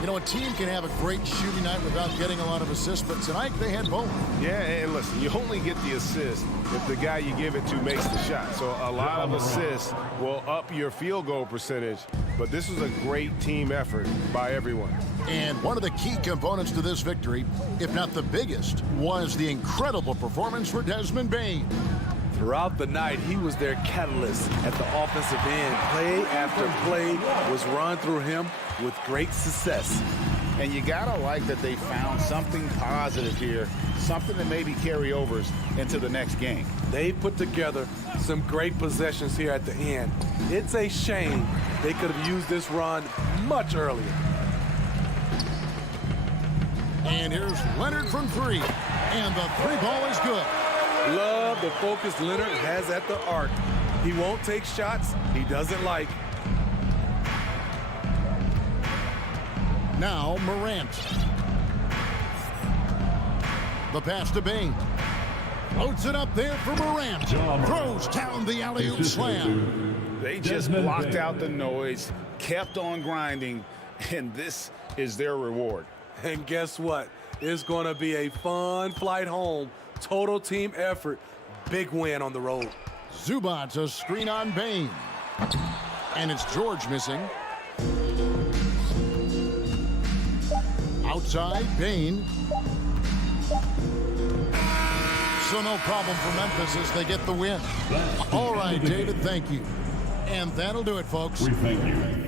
You know, a team can have a great shooting night without getting a lot of assists, but tonight they had both. Yeah, and listen, you only get the assist if the guy you give it to makes the shot. So a lot of assists will up your field goal percentage, but this was a great team effort by everyone. And one of the key components to this victory, if not the biggest, was the incredible performance for Desmond Bain. Throughout the night, he was their catalyst at the offensive end. Play after play was run through him with great success. And you gotta like that they found something positive here, something that maybe carry overs into the next game. They put together some great possessions here at the end. It's a shame they could have used this run much earlier. And here's Leonard from three. And the three ball is good. Love the focus Leonard has at the arc. He won't take shots he doesn't like. Now Morant. The pass to Bain. Floats it up there for Morant. Throws down the alley-oop slam. They just blocked out the noise, kept on grinding, and this is their reward. And guess what? It's going to be a fun flight home. Total team effort. Big win on the road. Zubac a screen on Bain. And it's George missing. Outside, Bain. So no problem for Memphis as they get the win. All right, David, thank you. And that'll do it, folks. We thank you.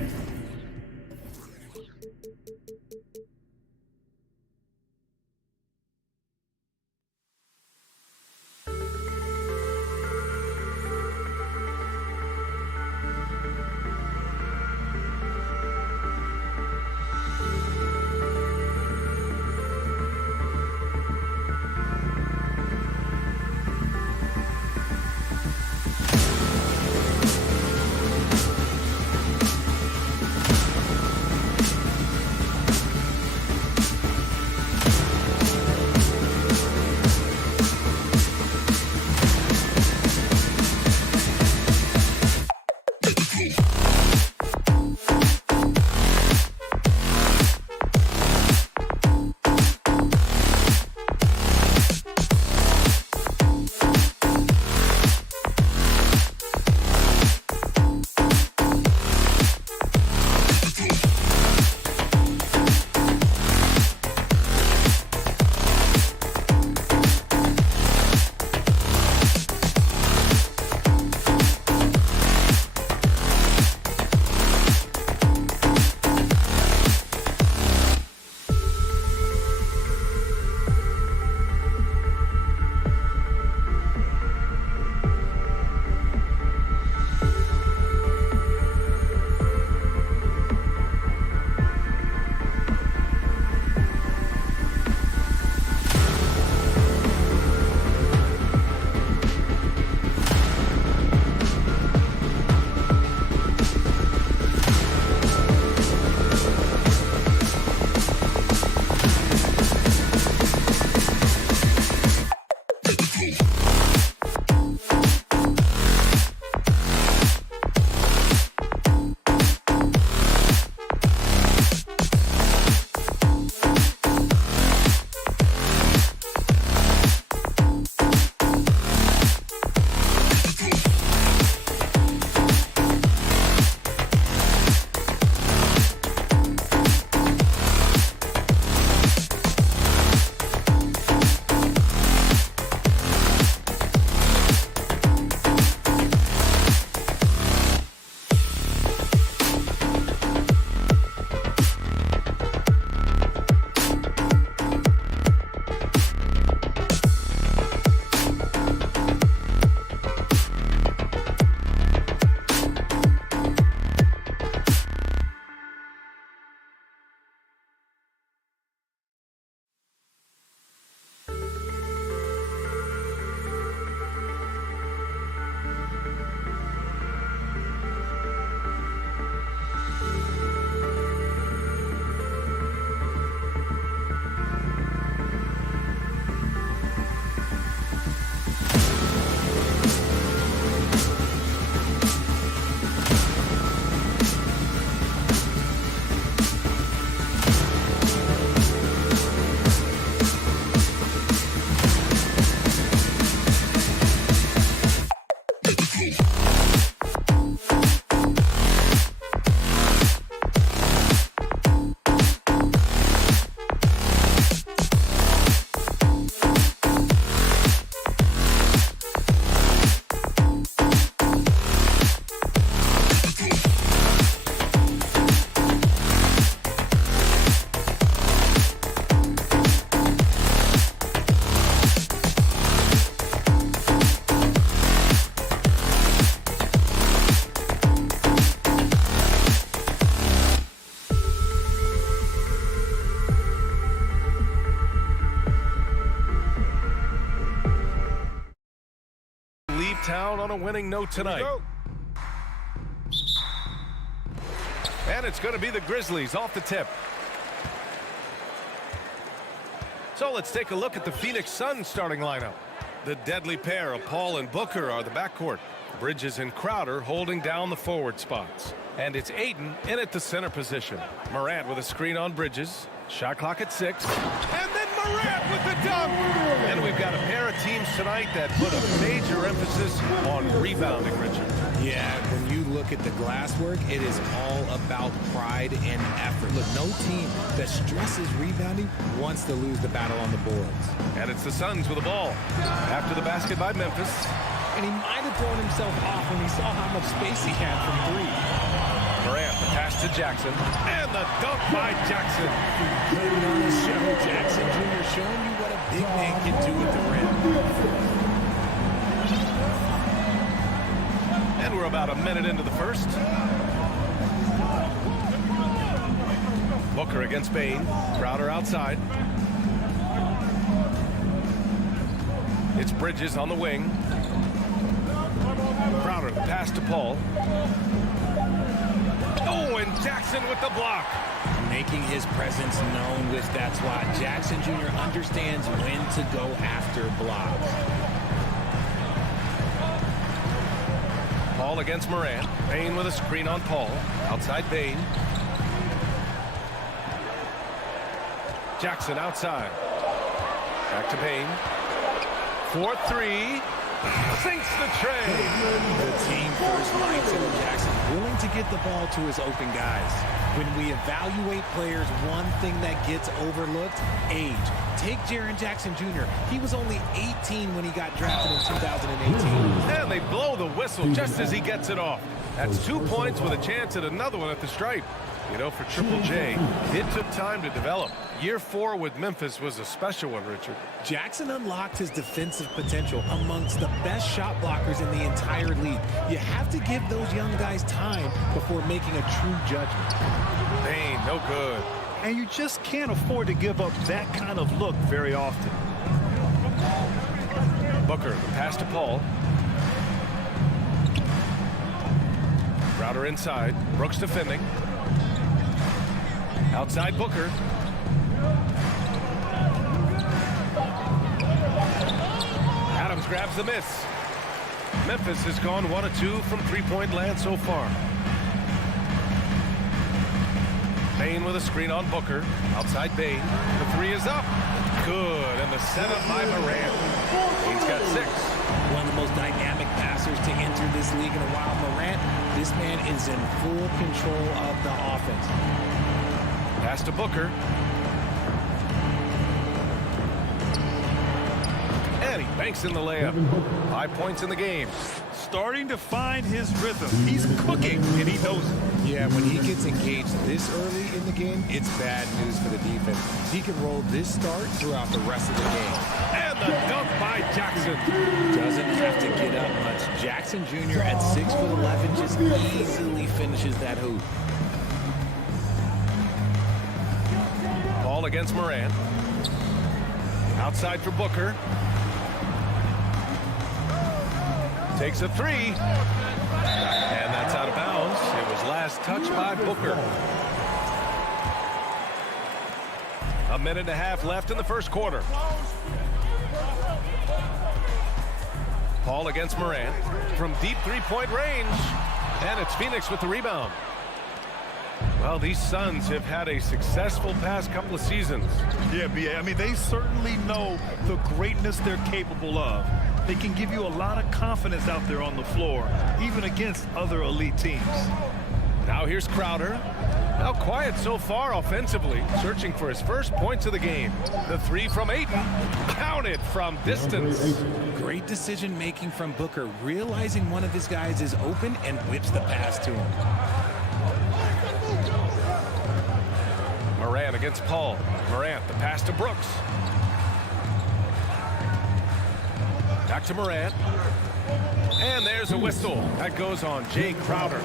down on a winning note tonight. And it's going to be the Grizzlies off the tip. So let's take a look at the Phoenix Suns starting lineup. The deadly pair of Paul and Booker are the backcourt. Bridges and Crowder holding down the forward spots. And it's Ayton in at the center position. Morant with a screen on Bridges. Shot clock at 6. And then Morant with the dunk. And we've got a pair of teams tonight that put a major emphasis on rebounding, Richard. Yeah, when you look at the glass work, it is all about pride and effort. Look, no team that stresses rebounding wants to lose the battle on the boards. And it's the Suns with the ball. After the basket by Memphis. And he might have thrown himself off when he saw how much space he had from 3. Morant, the pass to Jackson. And the dunk by Jackson. Putting on a show. Jackson Jr. showing you what a big man can do at the rim. And we're about a minute into the first. Booker against Bain. Crowder outside. It's Bridges on the wing. Crowder, the pass to Paul. Oh, and Jackson with the block. Making his presence known with that spot. Jackson Jr. understands when to go after blocks. Paul against Morant. Bain with a screen on Paul. Outside Bain. Jackson outside. Back to Bain. 4-3. Sinks the tray. The team first mindset of Jackson, willing to get the ball to his open guys. When we evaluate players, one thing that gets overlooked, age. Take Jaren Jackson Jr. He was only 18 when he got drafted in 2018. And they blow the whistle just as he gets it off. That's 2 points with a chance at another one at the stripe. You know, for Triple J, it took time to develop. Year 4 with Memphis was a special one, Richard. Jackson unlocked his defensive potential amongst the best shot blockers in the entire league. You have to give those young guys time before making a true judgment. Bain, no good. And you just can't afford to give up that kind of look very often. Booker, the pass to Paul. Crowder inside. Brooks defending. Outside Booker. Adams grabs the miss. Memphis has gone 1 of 2 from three-point land so far. Bain with a screen on Booker. Outside Bain. The 3 is up. Good. And the setup by Morant. Bain's got 6. One of the most dynamic passers to enter this league in a while. Morant, this man is in full control of the offense. Pass to Booker. And he banks in the layup. 5 points in the game. Starting to find his rhythm. He's cooking, and he knows it. Yeah, when he gets engaged this early in the game, it's bad news for the defense. He can roll this start throughout the rest of the game. And the dunk by Jackson. Doesn't have to get up much. Jackson Jr. at 6'11" just easily finishes that hoop. Ball against Morant. Outside for Booker. Takes a 3. And that's out of bounds. It was last touched by Booker. A minute and a half left in the first quarter. Paul against Morant from deep three-point range. And it's Phoenix with the rebound. Well, these Suns have had a successful past couple of seasons. Yeah, B.A. I mean, they certainly know the greatness they're capable of. They can give you a lot of confidence out there on the floor, even against other elite teams. Now here's Crowder. Now quiet so far offensively, searching for his first points of the game. The 3 from Ayton, counted from distance. Great decision making from Booker, realizing one of his guys is open and whips the pass to him. Morant against Paul. Morant, the pass to Brooks. Back to Morant. And there's a whistle. That goes on Jay Crowder.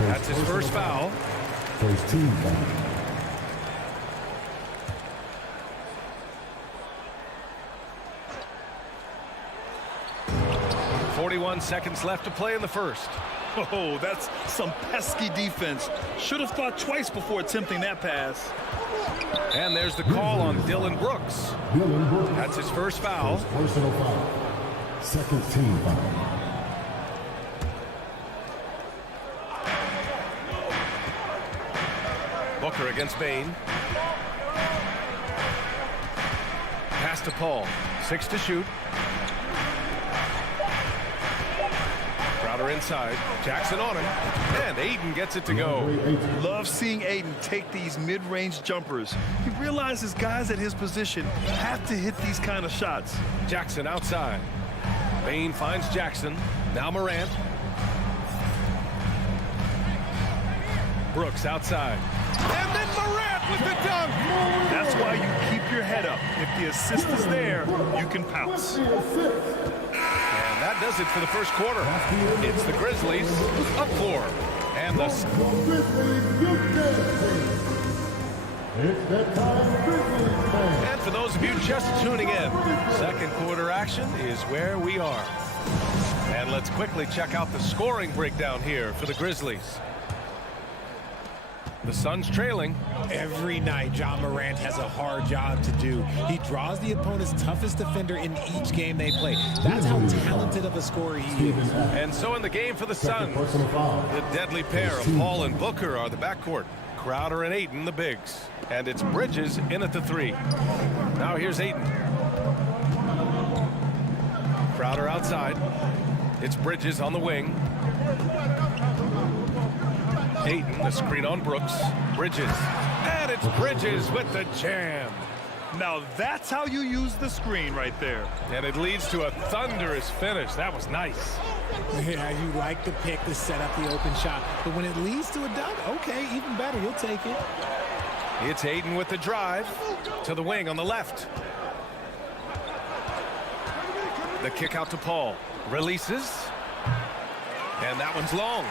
That's his first foul. First team foul. 41 seconds left to play in the first. Oh, that's some pesky defense. Should have thought twice before attempting that pass. And there's the call on Dylan Brooks. That's his first foul. Personal foul. Second team foul. Booker against Bain. Pass to Paul. 6 to shoot. Crowder inside. Jackson on him. And Aiden gets it to go. Love seeing Aiden take these mid-range jumpers. He realizes guys at his position have to hit these kind of shots. Jackson outside. Bain finds Jackson. Now Morant. Brooks outside. And then Morant with the dunk. That's why you keep your head up. If the assist is there, you can pounce. And that does it for the first quarter. It's the Grizzlies up 4. And the... And for those of you just tuning in, second quarter action is where we are. And let's quickly check out the scoring breakdown here for the Grizzlies. The Suns trailing. Every night, John Morant has a hard job to do. He draws the opponent's toughest defender in each game they play. That's how talented of a scorer he is. And so in the game for the Suns, the deadly pair of Paul and Booker are the backcourt. Crowder and Aiden, the bigs. And it's Bridges in at the 3. Now here's Aiden. Crowder outside. It's Bridges on the wing. Aiden, the screen on Brooks. Bridges. And it's Bridges with the jam. Now that's how you use the screen right there. And it leads to a thunderous finish. That was nice. Yeah, you like the pick to set up the open shot. But when it leads to a dunk, okay, even better. You'll take it. It's Aiden with the drive to the wing on the left. The kick out to Paul. Releases. And that one's long.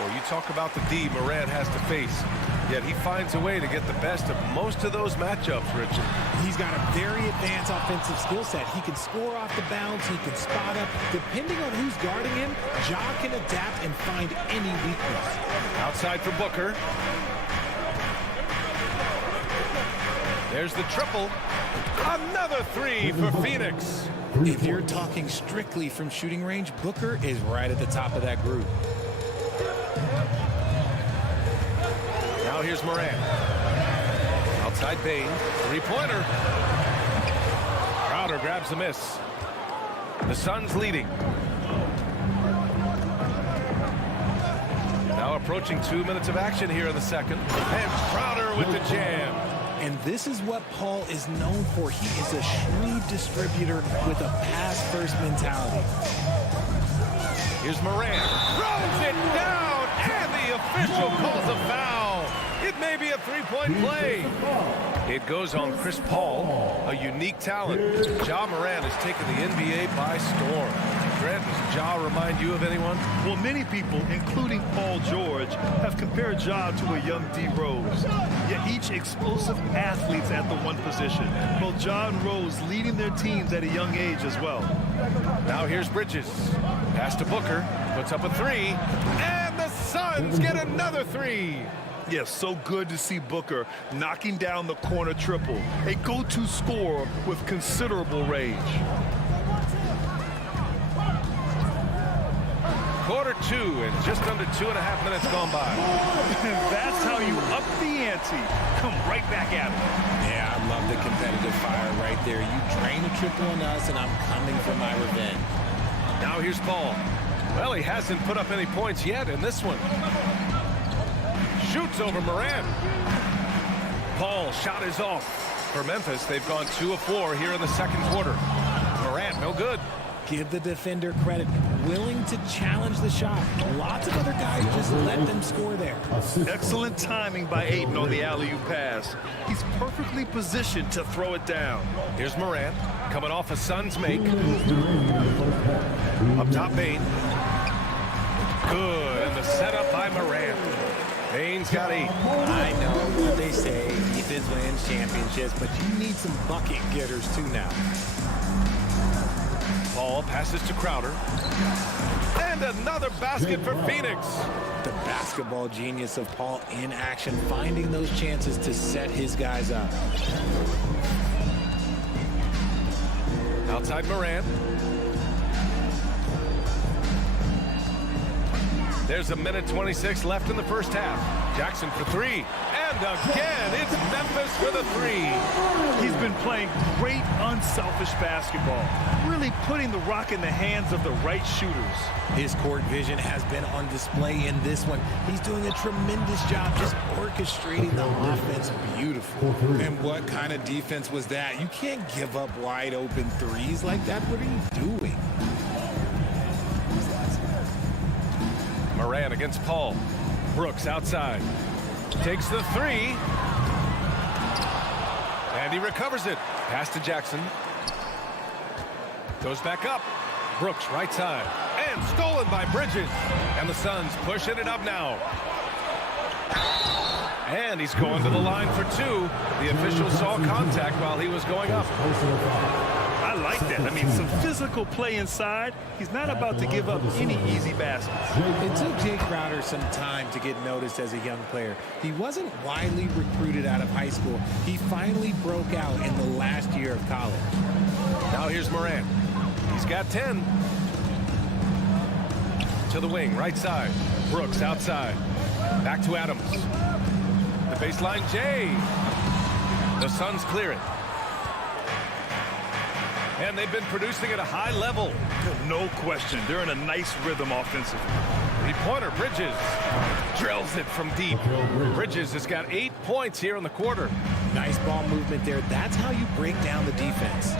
Well, you talk about the D Morant has to face. Yet he finds a way to get the best of most of those matchups, Richard. He's got a very advanced offensive skill set. He can score off the bounce. He can spot up. Depending on who's guarding him, Ja can adapt and find any weakness. Outside for Booker. There's the triple. Another 3 for Phoenix. If you're talking strictly from shooting range, Booker is right at the top of that group. Now here's Morant. Outside Bain. 3-pointer. Crowder grabs the miss. The Suns leading. Now approaching 2 minutes of action here in the second. And Crowder with the jam. And this is what Paul is known for. He is a shrewd distributor with a pass-first mentality. Here's Morant. Throws it down. And the official calls a foul. It may be a 3-point play. It goes on Chris Paul, a unique talent. Ja Morant has taken the NBA by storm. Grant, does Ja remind you of anyone? Well, many people, including Paul George, have compared Ja to a young D. Rose. Yet each explosive athletes at the one position. Both Ja and Rose leading their teams at a young age as well. Now here's Bridges. Pass to Booker. Puts up a 3. And the Suns get another 3. Yes, so good to see Booker knocking down the corner triple. A go-to scorer with considerable range. Quarter 2 and just under 2.5 minutes gone by. That's how you up the ante. Come right back at him. Yeah, I love the competitive fire right there. You drain a triple on us, and I'm coming for my revenge. Now here's Paul. Well, he hasn't put up any points yet in this one. Shoots over Morant. Paul shot is off. For Memphis, they've gone 2 of 4 here in the second quarter. Morant, no good. Give the defender credit. Willing to challenge the shot. Lots of other guys just let them score there. Excellent timing by Aiden on the alley-oop pass. He's perfectly positioned to throw it down. Here's Morant coming off a Suns make. Up top, Bain. Good, and the setup by Morant. Bain's got 8. I know what they say. Defense wins championships, but you need some bucket getters too now. Paul passes to Crowder. And another basket for Phoenix. The basketball genius of Paul in action, finding those chances to set his guys up. Outside Morant. There's a minute 26 left in the first half. Jackson for three. And again, it's Memphis for the three. He's been playing great, unselfish basketball, really putting the rock in the hands of the right shooters. His court vision has been on display in this one. He's doing a tremendous job just orchestrating the offense beautiful. And what kind of defense was that? You can't give up wide open threes like that. What are you doing? Morant against Paul. Brooks outside. Takes the three. And he recovers it. Pass to Jackson. Goes back up. Brooks right side. And stolen by Bridges. And the Suns pushing it up now. And he's going to the line for two. The official saw contact while he was going up. I like that. I mean, some physical play inside. He's not about to give up any easy baskets. It took Jay Crowder some time to get noticed as a young player. He wasn't widely recruited out of high school. He finally broke out in the last year of college. Now here's Morant. He's got 10. To the wing, right side. Brooks outside. Back to Adams. The baseline, Jay. The Suns clear it. And they've been producing at a high level. No question. They're in a nice rhythm offensively. Three-pointer, Bridges. Drills it from deep. Bridges has got 8 points here in the quarter. Nice ball movement there. That's how you break down the defense.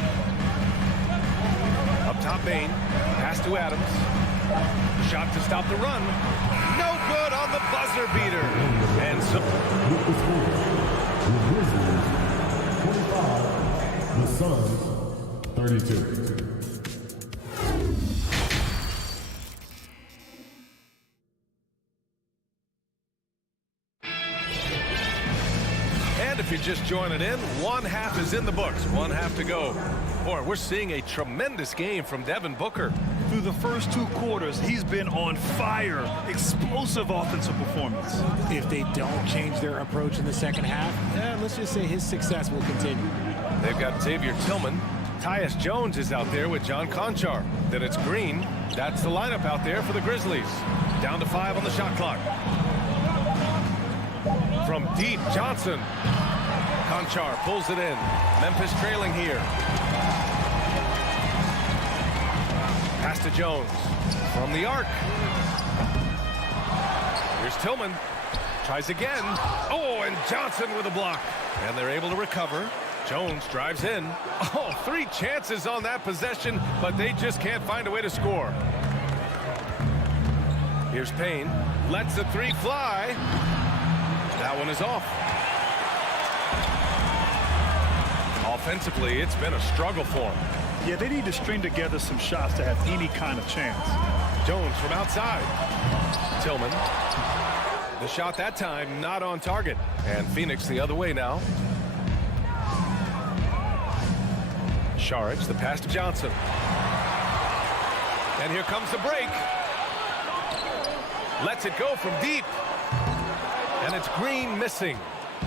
Up top, Bain. Pass to Adams. Shot to stop the run. No good on the buzzer beater. And so... The Suns, 32. And if you're just joining in, one half is in the books. One half to go. Boy, we're seeing a tremendous game from Devin Booker. Through the first two quarters, he's been on fire. Explosive offensive performance. If they don't change their approach in the second half, let's just say his success will continue. They've got Xavier Tillman. Tyus Jones is out there with John Conchar. Then it's Green. That's the lineup out there for the Grizzlies. Down to 5 on the shot clock. From deep, Johnson. Conchar pulls it in. Memphis trailing here. Pass to Jones. From the arc. Here's Tillman. Tries again. Oh, and Johnson with a block. And they're able to recover. Jones drives in. Oh, 3 chances on that possession, but they just can't find a way to score. Here's Payne. Lets the 3 fly. That one is off. Offensively, it's been a struggle for them. Yeah, they need to string together some shots to have any kind of chance. Jones from outside. Tillman. The shot that time not on target. And Phoenix the other way now. Saric, the pass to Johnson. And here comes the break. Lets it go from deep. And it's Green missing.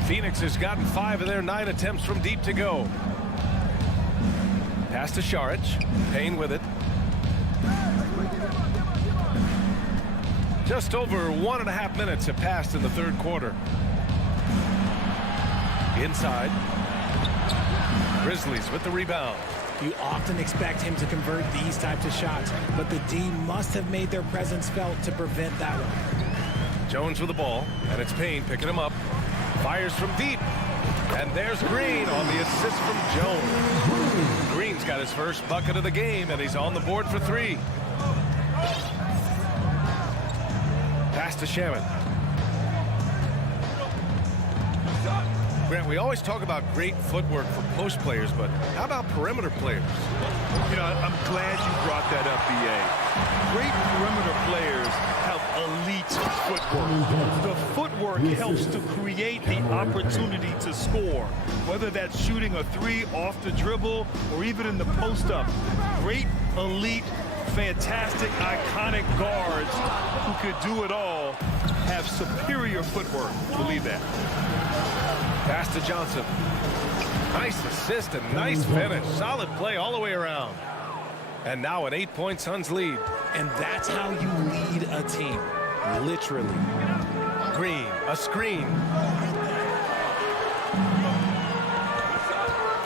Phoenix has gotten 5 of their 9 attempts from deep to go. Pass to Saric. Payne with it. Just over 1.5 minutes have passed in the third quarter. Inside. Grizzlies with the rebound. You often expect him to convert these types of shots, but the D must have made their presence felt to prevent that one. Jones with the ball, and it's Payne picking him up. Fires from deep. And there's Green on the assist from Jones. Green's got his first bucket of the game, and he's on the board for 3. Pass to Shaman. Grant, we always talk about great footwork for post players, but how about perimeter players? You know, I'm glad you brought that up, B.A. Great perimeter players have elite footwork. The footwork helps to create the opportunity to score, whether that's shooting a three off the dribble or even in the post-up. Great, elite, fantastic, iconic guards who could do it all have superior footwork. Believe that. Pass to Johnson. Nice assist and nice finish. Solid play all the way around. And now an 8-point Suns lead. And that's how you lead a team. Literally. Green, a screen.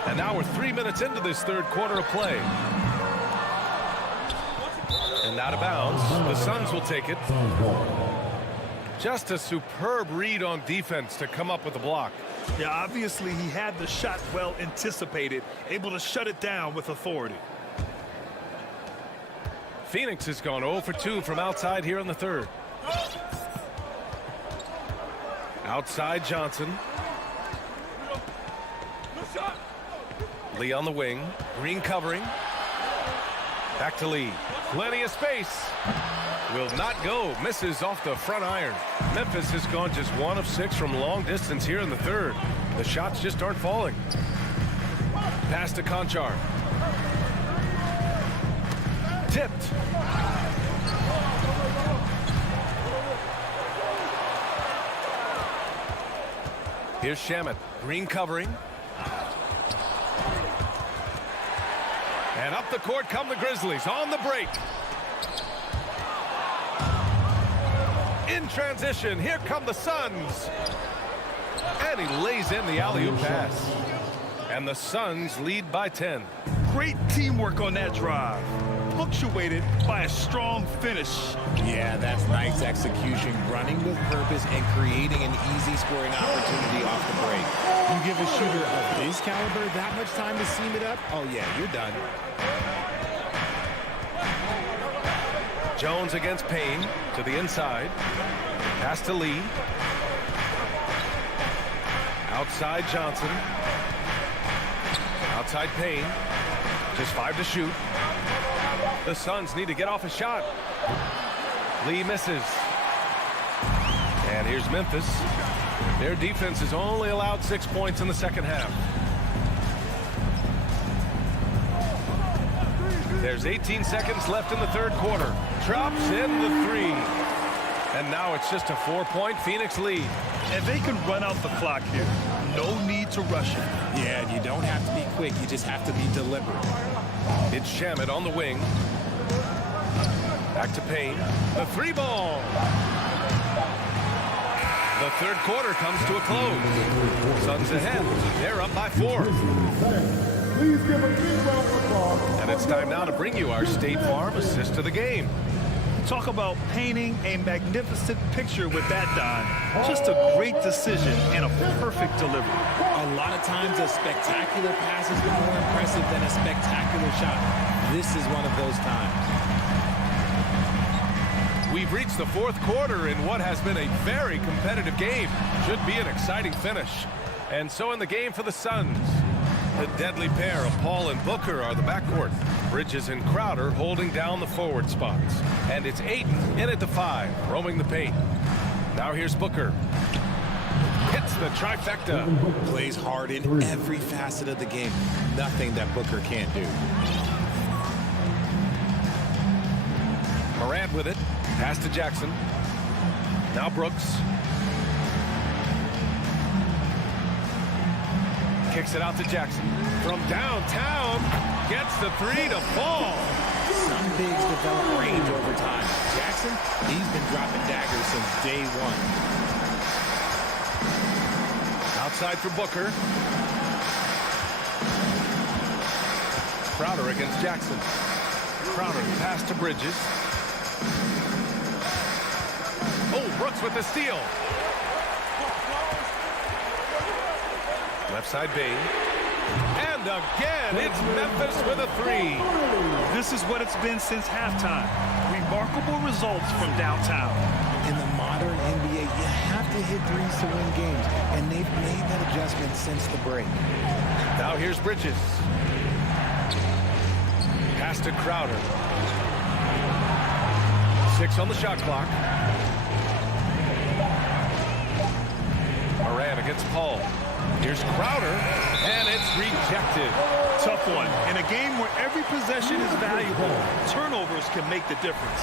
And now we're 3 minutes into this third quarter of play. And out of bounds. The Suns will take it. Just a superb read on defense to come up with the block. Yeah, obviously he had the shot well anticipated, able to shut it down with authority. Phoenix has gone 0 for 2 from outside here in the third. Outside Johnson. Lee on the wing. Green covering. Back to Lee. Plenty of space. Will not go. Misses off the front iron. Memphis has gone just 1 of 6 from long distance here in the third. The shots just aren't falling. Pass to Conchar. Tipped. Here's Shamet. Green covering. And up the court come the Grizzlies on the break. In transition, here come the Suns. And he lays in the alley-oop pass. And the Suns lead by 10. Great teamwork on that drive. Punctuated by a strong finish. Yeah, that's nice execution, running with purpose and creating an easy scoring opportunity off the break. You give a shooter of this caliber that much time to seam it up, oh yeah, you're done. Jones against Payne to the inside. Pass to Lee. Outside Johnson. Outside Payne. Just 5 to shoot. The Suns need to get off a shot. Lee misses. And here's Memphis. Their defense has only allowed 6 points in the second half. There's 18 seconds left in the third quarter. Drops in the 3. And now it's just a 4-point Phoenix lead. And they can run out the clock here. No need to rush it. Yeah, you don't have to be quick. You just have to be deliberate. It's Shamet on the wing. Back to Payne. The 3-ball. The third quarter comes to a close. Suns ahead. They're up by 4. Please give a big round of applause. And it's time now to bring you our State Farm assist to the game. Talk about painting a magnificent picture with that, Don. Just a great decision and a perfect delivery. A lot of times a spectacular pass is more impressive than a spectacular shot. This is one of those times. We've reached the fourth quarter in what has been a very competitive game. Should be an exciting finish. And so in the game for the Suns, the deadly pair of Paul and Booker are the backcourt. Bridges and Crowder holding down the forward spots. And it's Ayton in at the 5, roaming the paint. Now here's Booker. Hits the trifecta. Plays hard in every facet of the game. Nothing that Booker can't do. Morant with it. Pass to Jackson. Now Brooks. Kicks it out to Jackson. From downtown, gets the 3 to fall. Some bigs develop range over time. Jackson, he's been dropping daggers since day 1. Outside for Booker. Crowder against Jackson. Crowder pass to Bridges. Oh, Brooks with the steal. Left side Bane. And again, it's Memphis with a 3. This is what it's been since halftime. Remarkable results from downtown. In the modern NBA, you have to hit threes to win games, and they've made that adjustment since the break. Now here's Bridges. Pass to Crowder. 6 on the shot clock. Moran against Paul. Here's Crowder, and it's rejected. Tough one. In a game where every possession is valuable, turnovers can make the difference.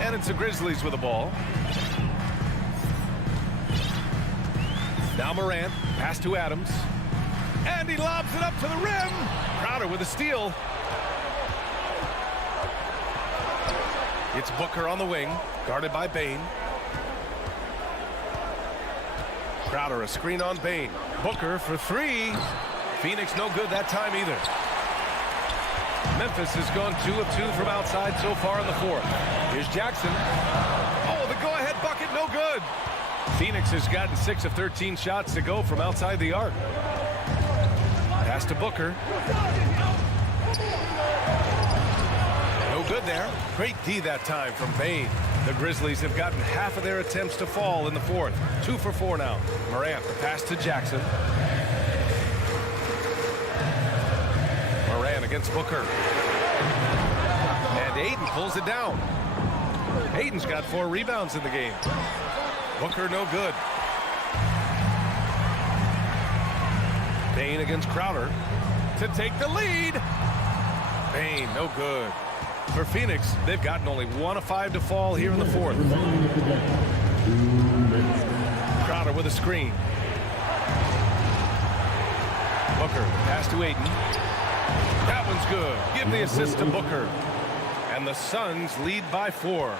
And it's the Grizzlies with the ball. Now Moran, pass to Adams. And he lobs it up to the rim. Crowder with a steal. It's Booker on the wing, guarded by Bane. Crowder, a screen on Bane. Booker for three. Phoenix no good that time either. Memphis has gone 2 of 2 from outside so far in the fourth. Here's Jackson. Oh, the go-ahead bucket, no good. Phoenix has gotten 6 of 13 shots to go from outside the arc. Pass to Booker. No good there. Great D that time from Bane. The Grizzlies have gotten half of their attempts to fall in the fourth. 2 for 4 now. Morant, the pass to Jackson. Moran against Booker. And Ayton pulls it down. Ayton's got 4 rebounds in the game. Booker no good. Bane against Crowder to take the lead. Bane no good. For Phoenix, they've gotten only 1 of 5 to fall here in the fourth. Crowder with a screen. Booker, pass to Ayton. That one's good. Give the assist to Booker. And the Suns lead by 4.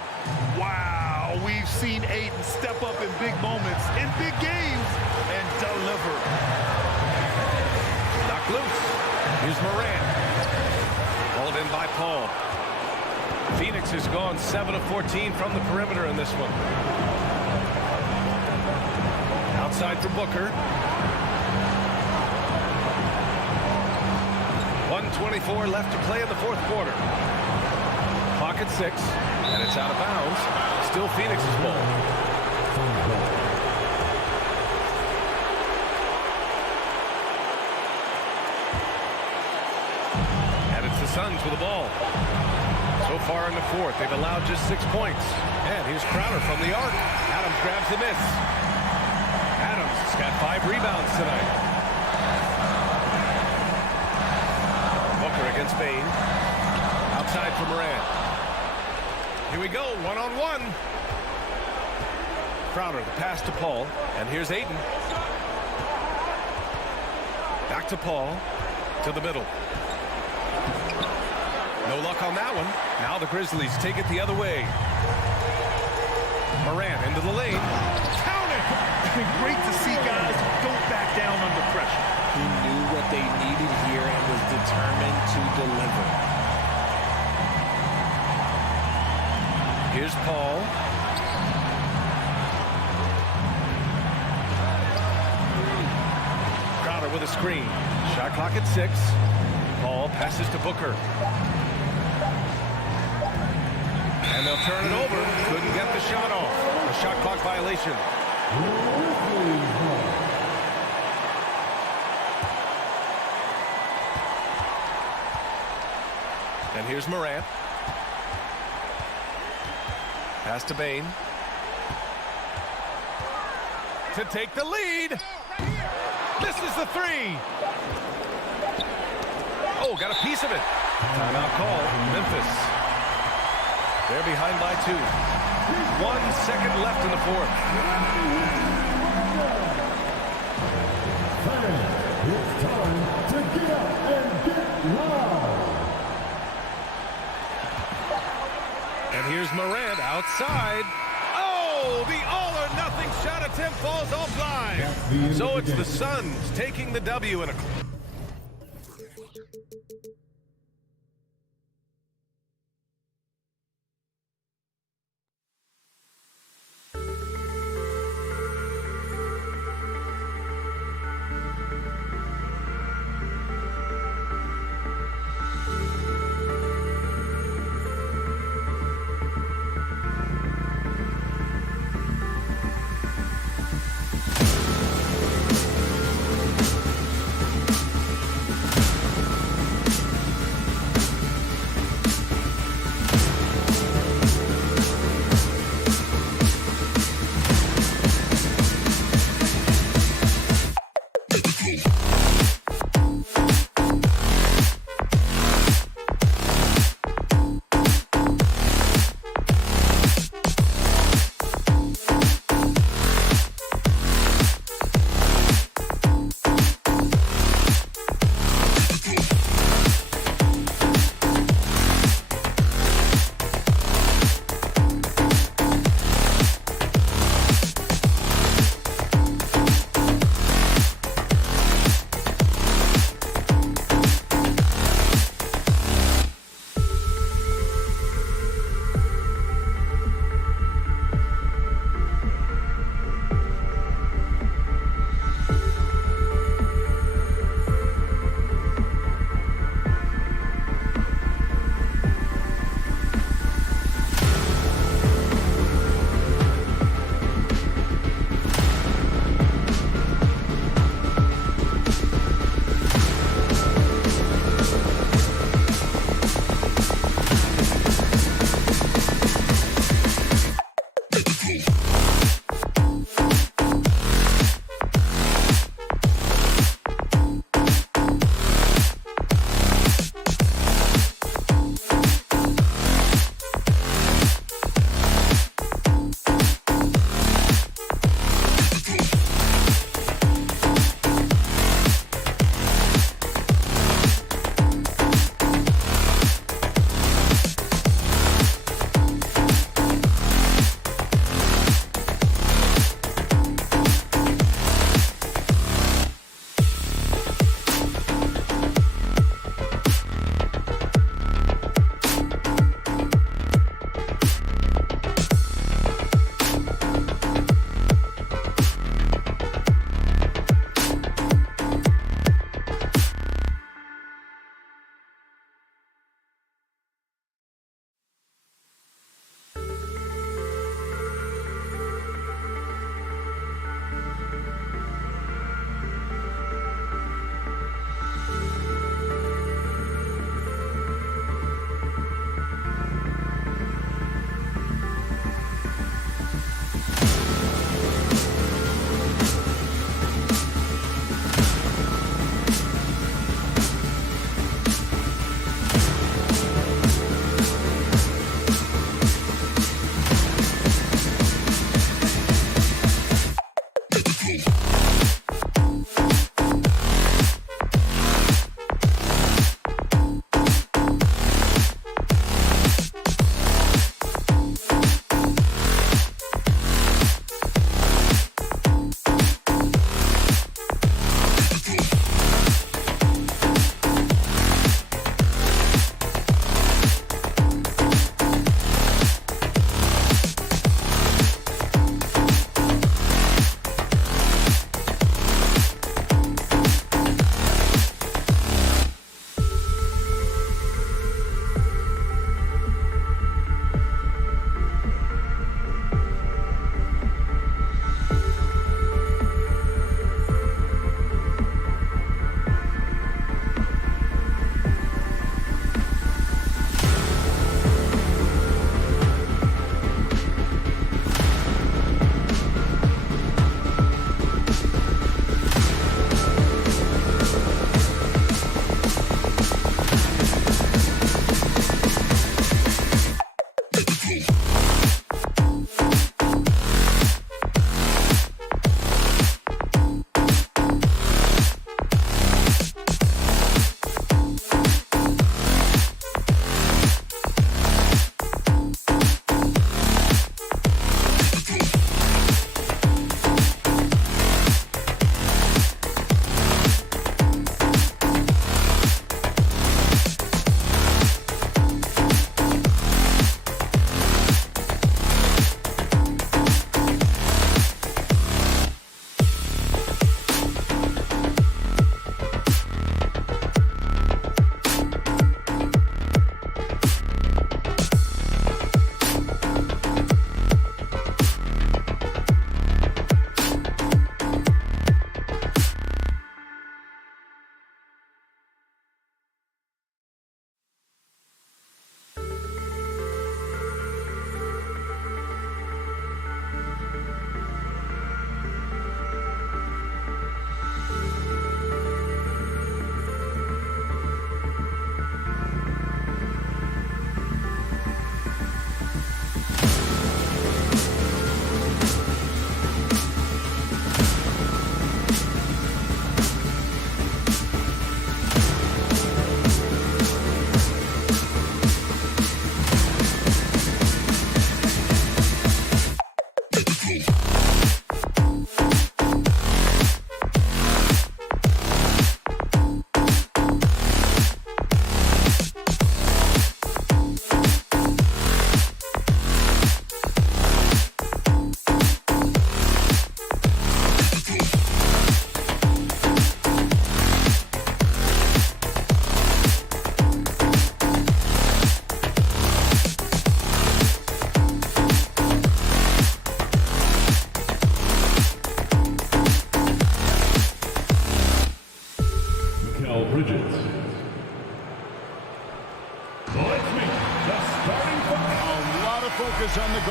Wow, we've seen Ayton step up in big moments, in big games, and deliver. Knocked loose. Here's Moran. Hauled in by Paul. Phoenix has gone 7 of 14 from the perimeter in this one. Outside for Booker. 1:24 left to play in the fourth quarter. Clock at 6, and it's out of bounds. Still Phoenix's ball. And it's the Suns with the ball. So far in the fourth, they've allowed just 6 points. And here's Crowder from the arc. Adams grabs the miss. Adams has got 5 rebounds tonight. Booker against Bane. Outside for Moran. Here we go, 1-on-1. Crowder, the pass to Paul. And here's Ayton. Back to Paul. To the middle. No luck on that one. Now the Grizzlies take it the other way. Moran into the lane. Count it! Great to see guys who don't back down under pressure. He knew what they needed here and was determined to deliver. Here's Paul. Crowder with a screen. Shot clock at 6. Paul passes to Booker. And they'll turn it over. Couldn't get the shot off. A shot clock violation. And here's Morant. Pass to Bane. To take the lead. Misses the 3. Oh, got a piece of it. Timeout call. Memphis. They're behind by 2. 1 second left in the fourth. It's time to get up and get loud. And here's Morant outside. Oh, the all-or-nothing shot attempt falls offline. So it's the Suns taking the W in a...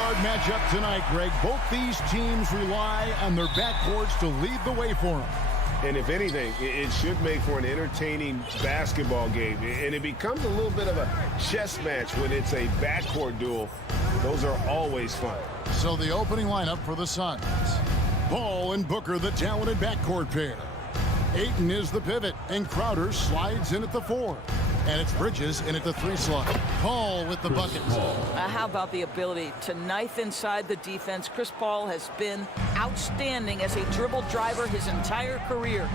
guard matchup tonight, Greg. Both these teams rely on their backcourts to lead the way for them. And if anything, it should make for an entertaining basketball game. And it becomes a little bit of a chess match when it's a backcourt duel. Those are always fun. So the opening lineup for the Suns. Ball and Booker, the talented backcourt pair. Ayton is the pivot, and Crowder slides in at the 4. And it's Bridges in at the 3 slot. Paul with the buckets. How about the ability to knife inside the defense? Chris Paul has been outstanding as a dribble driver his entire career.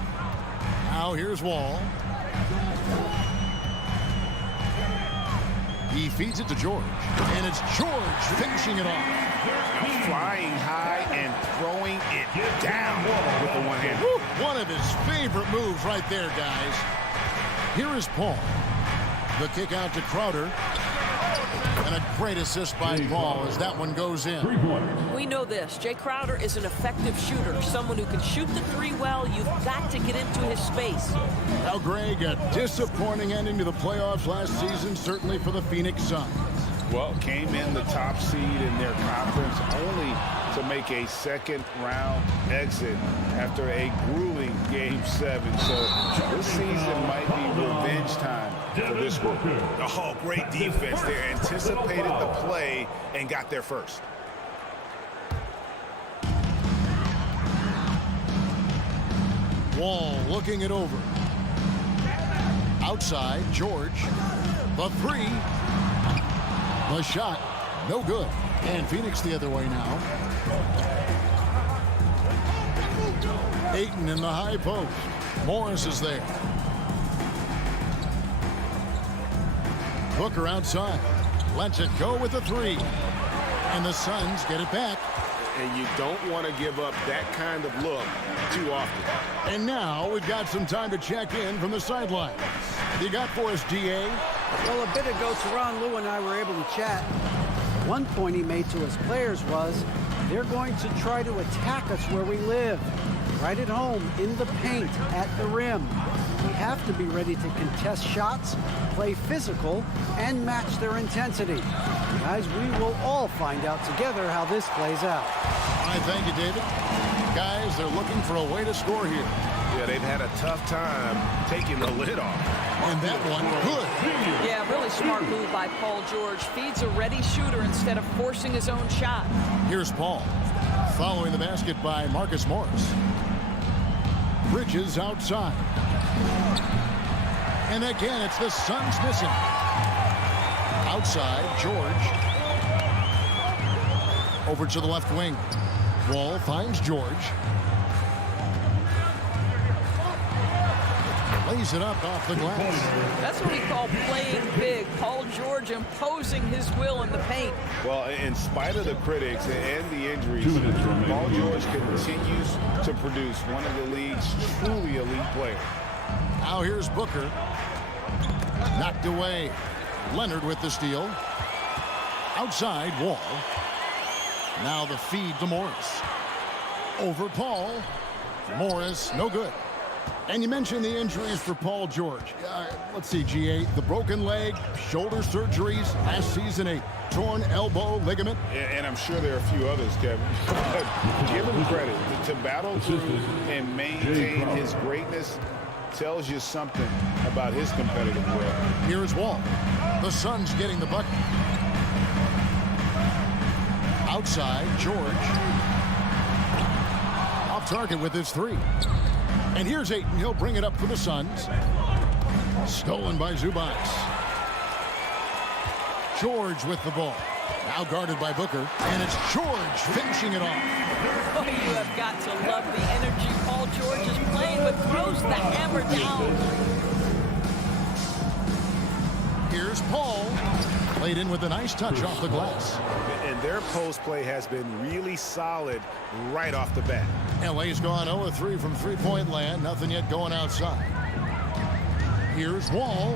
Now here's Wall. He feeds it to George. And it's George finishing it off. Flying high and throwing it down with the one hand. One of his favorite moves right there, guys. Here is Paul. The kick out to Crowder. And a great assist by Paul as that one goes in. We know this. Jay Crowder is an effective shooter. Someone who can shoot the 3 well. You've got to get into his space. Now, Greg, a disappointing ending to the playoffs last season, certainly for the Phoenix Suns. Well, came in the top seed in their conference only to make a second-round exit after a grueling Game 7. So this season might be revenge time for this group. Oh, great defense. They anticipated the play and got there first. Wall looking it over. Outside, George. The 3. The shot, no good. And Phoenix the other way now. Ayton in the high post. Morris is there. Booker outside. Lets it go with the 3. And the Suns get it back. And you don't want to give up that kind of look too often. And now we've got some time to check in from the sideline. You got for us, DA? Well, a bit ago, Teron Lue and I were able to chat. One point he made to his players was, they're going to try to attack us where we live. Right at home, in the paint, at the rim. We have to be ready to contest shots, play physical, and match their intensity. Guys, we will all find out together how this plays out. All right, thank you, David. Guys, they're looking for a way to score here. Yeah, they've had a tough time taking the lid off. And that one, good. Yeah, really smart move by Paul George. Feeds a ready shooter instead of forcing his own shot. Here's Paul. Following the basket by Marcus Morris. Bridges outside. And again, it's the Suns missing. Outside, George. Over to the left wing. Wall finds George. Lays it up off the glass. That's what we call playing big. Paul George imposing his will in the paint. Well, in spite of the critics and the injuries, Paul George continues to produce one of the league's truly elite players. Now here's Booker. Knocked away. Leonard with the steal. Outside, Wall. Now the feed to Morris. Over Paul. Morris, no good. And you mentioned the injuries for Paul George. Let's see, G8, the broken leg, shoulder surgeries, last season a torn elbow ligament. And I'm sure there are a few others, Kevin. But give him credit. To battle through and maintain his greatness tells you something about his competitive will. Here's Wall. The Suns getting the bucket. Outside, George. Off target with his 3. And here's Ayton. He'll bring it up for the Suns. Stolen by Zubac. George with the ball. Now guarded by Booker. And it's George finishing it off. Oh, you have got to love the energy Paul George is playing, but throws the hammer down. Here's Paul. Played in with a nice touch off the glass. And their post play has been really solid right off the bat. LA's gone 0-3 from three-point land. Nothing yet going outside. Here's Wall.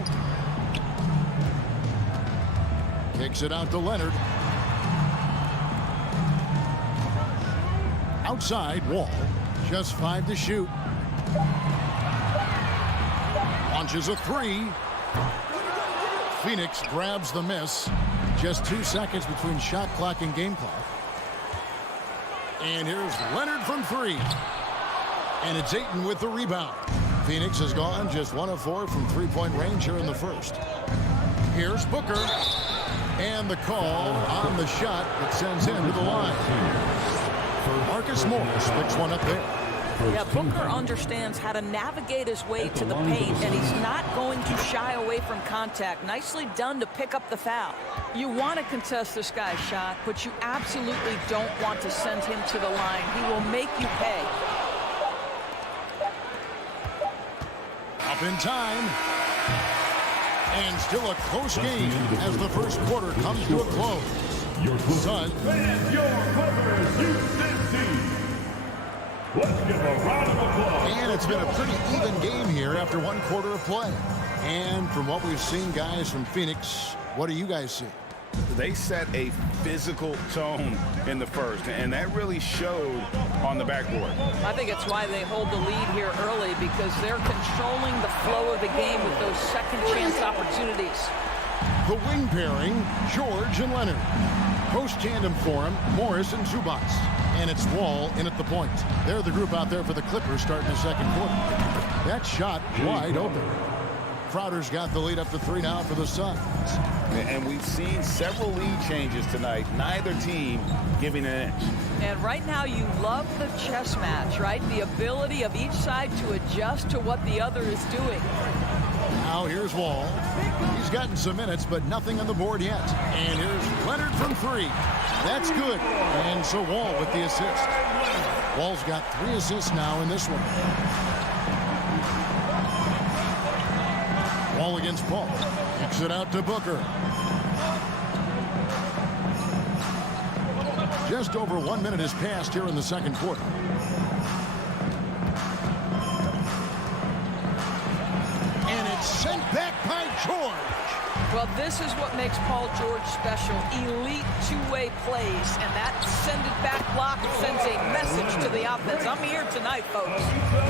Kicks it out to Leonard. Outside, Wall. Just 5 to shoot. Launches a 3. Phoenix grabs the miss. Just 2 seconds between shot clock and game clock. And here's Leonard from 3. And it's Ayton with the rebound. Phoenix has gone just 1 of 4 from three-point range here in the first. Here's Booker. And the call on the shot that sends him to the line. Marcus Morris picks one up there. Yeah, Booker understands how to navigate his way to the paint, and he's not going to shy away from contact. Nicely done to pick up the foul. You want to contest this guy's shot, but you absolutely don't want to send him to the line. He will make you pay. Up in time. And still a close game as the first quarter comes to a close. Your Sun. And your Clippers Houston team. Let's give a round of applause. And it's been a pretty even game here after 1 quarter of play. And from what we've seen, guys, from Phoenix, what do you guys see? They set a physical tone in the first, and that really showed on the backboard. I think it's why they hold the lead here early, because they're controlling the flow of the game with those second chance opportunities. The wing pairing, George and Leonard. Post tandem for him, Morris and Zubac. And it's Wall in at the point. They're the group out there for the Clippers starting the second quarter. That shot wide open. Crowder's got the lead up to 3 now for the Suns. And we've seen several lead changes tonight, neither team giving an inch. And right now you love the chess match, right? The ability of each side to adjust to what the other is doing. Now here's Wall. He's gotten some minutes, but nothing on the board yet. And here's Leonard from 3. That's good. And so Wall with the assist. Wall's got 3 assists now in this one. Wall against Paul. Kicks it out to Booker. Just over 1 minute has passed here in the second quarter. And it's sent back by George. Well, this is what makes Paul George special. Elite two-way plays, and that send-it-back block sends a message to the offense. I'm here tonight, folks.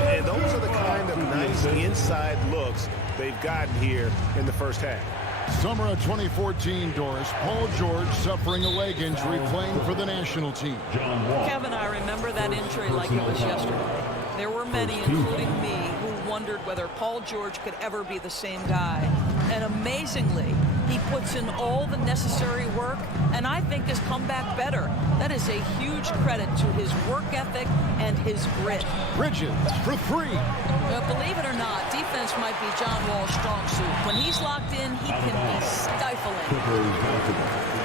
And those are the kind of nice inside looks they've gotten here in the first half. Summer of 2014, Doris. Paul George suffering a leg injury playing for the national team. Kevin, I remember that injury like it was yesterday. There were many, including me, who wondered whether Paul George could ever be the same guy. And amazingly, he puts in all the necessary work, and I think has come back better. That is a huge credit to his work ethic and his grit. Bridges for 3. Well, believe it or not, defense might be John Wall's strong suit. When he's locked in, he can be stifling.